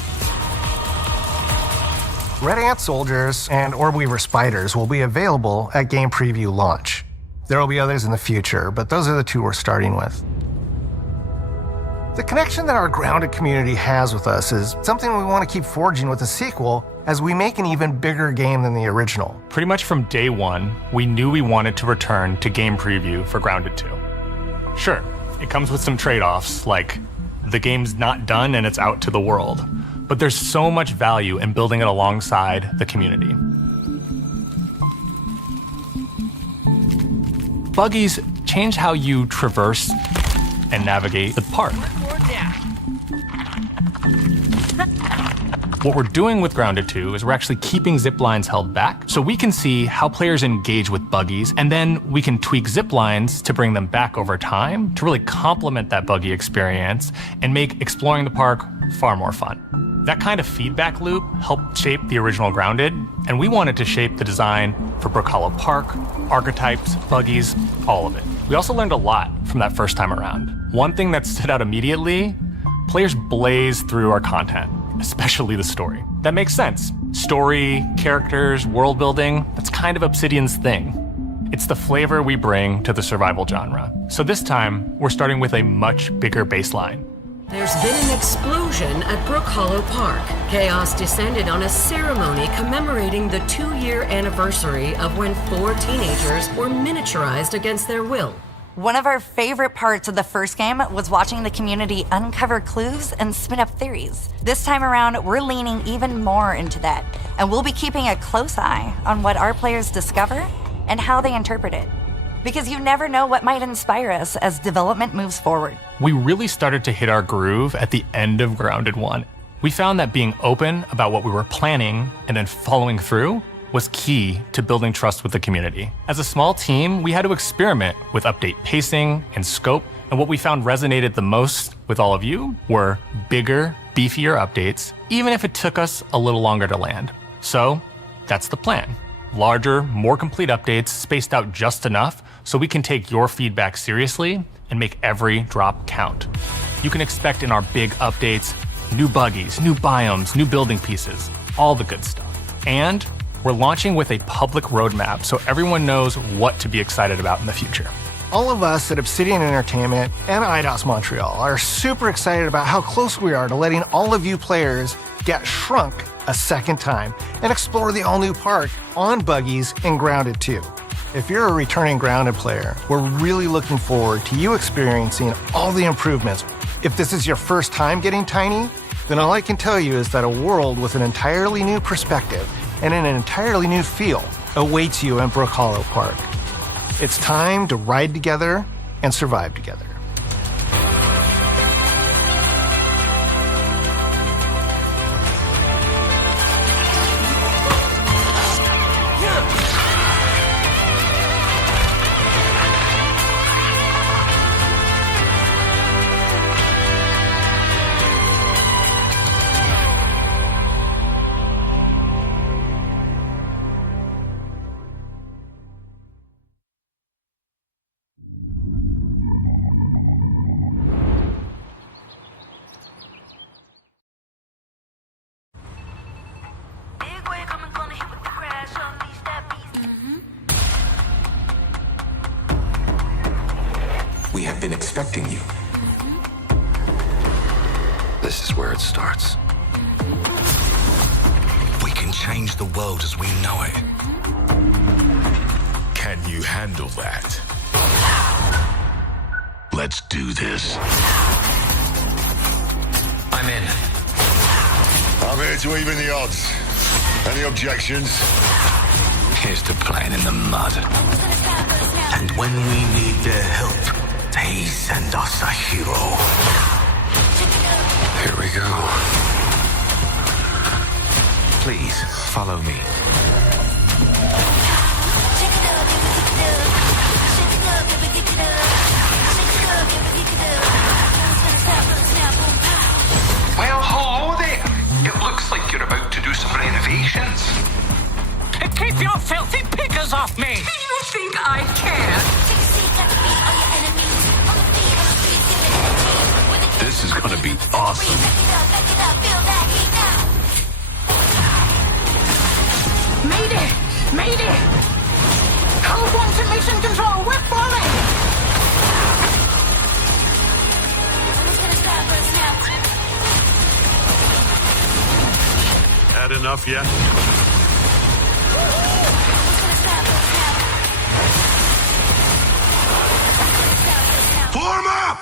Red Ant Soldiers and Orb Weaver Spiders will be available at game preview launch. There will be others in the future, but those are the 2 we're starting with. The connection that our Grounded community has with us is something we want to keep forging with the sequel as we make an even bigger game than the original. Pretty much from day one, we knew we wanted to return to game preview for Grounded 2. Sure, it comes with some trade-offs, like the game's not done and it's out to the world, but there's so much value in building it alongside the community. Buggies change how you traverse and navigate the park. What we're doing with Grounded 2 is we're actually keeping zip lines held back so we can see how players engage with buggies, and then we can tweak zip lines to bring them back over time to really complement that buggy experience and make exploring the park far more fun. That kind of feedback loop helped shape the original Grounded, and we wanted to shape the design for Brook Hollow Park, archetypes, buggies, all of it. We also learned a lot from that first time around. One thing that stood out immediately, players blaze through our content, especially the story. That makes sense. Story, characters, world building, that's kind of Obsidian's thing. It's the flavor we bring to the survival genre. So this time, we're starting with a much bigger baseline. There's been an explosion at Brook Hollow Park. Chaos descended on a ceremony commemorating the 2-year anniversary of when 4 teenagers were miniaturized against their will. One of our favorite parts of the first game was watching the community uncover clues and spin up theories. This time around, we're leaning even more into that, and we'll be keeping a close eye on what our players discover and how they interpret it. Because you never know what might inspire us as development moves forward. We really started to hit our groove at the end of Grounded 1. We found that being open about what we were planning and then following through was key to building trust with the community. As a small team, we had to experiment with update pacing and scope And what we found resonated the most with all of you were bigger, beefier updates, even if it took us a little longer to land. So that's the plan. Larger, more complete updates spaced out just enough so we can take your feedback seriously and make every drop count. You can expect in our big updates new buggies, new biomes, new building pieces, all the good stuff. And we're launching with a public roadmap so everyone knows what to be excited about in the future. All of us at Obsidian Entertainment and IDOS Montreal are super excited about how close we are to letting all of you players get shrunk a second time and explore the all-new park on buggies in Grounded 2. If you're a returning Grounded player, we're really looking forward to you experiencing all the improvements. If this is your first time getting Tiny, then all I can tell you is that a world with an entirely new perspective and an entirely new feel awaits you in Brook Hollow Park. It's time to ride together and survive together. We have been expecting you. This is where it starts. We can change the world as we know it. Can you handle that? Let's do this. I'm in. I'm here to even the odds. Any objections? Here's to playing in the mud. And when we need their help, they send us a hero. Here we go. Please, follow me. Well, hello there. It looks like you're about to do some renovations. Keep your filthy pickers off me! You think I care? This is gonna be awesome. Mayday! Mayday! Hold on to mission control, we're falling! Had enough yet? Form up!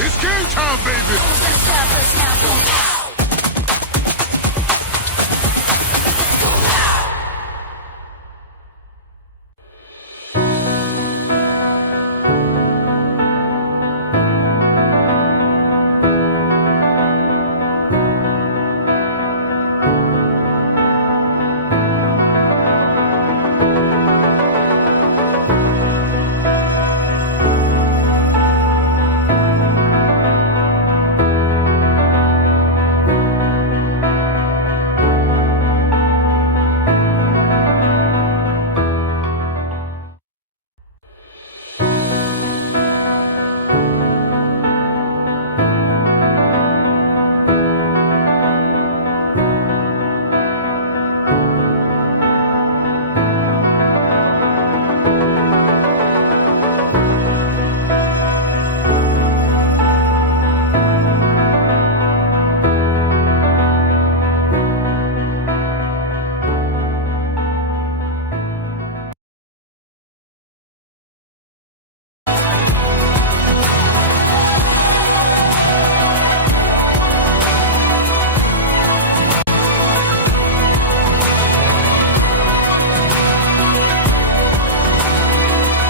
It's game time, baby!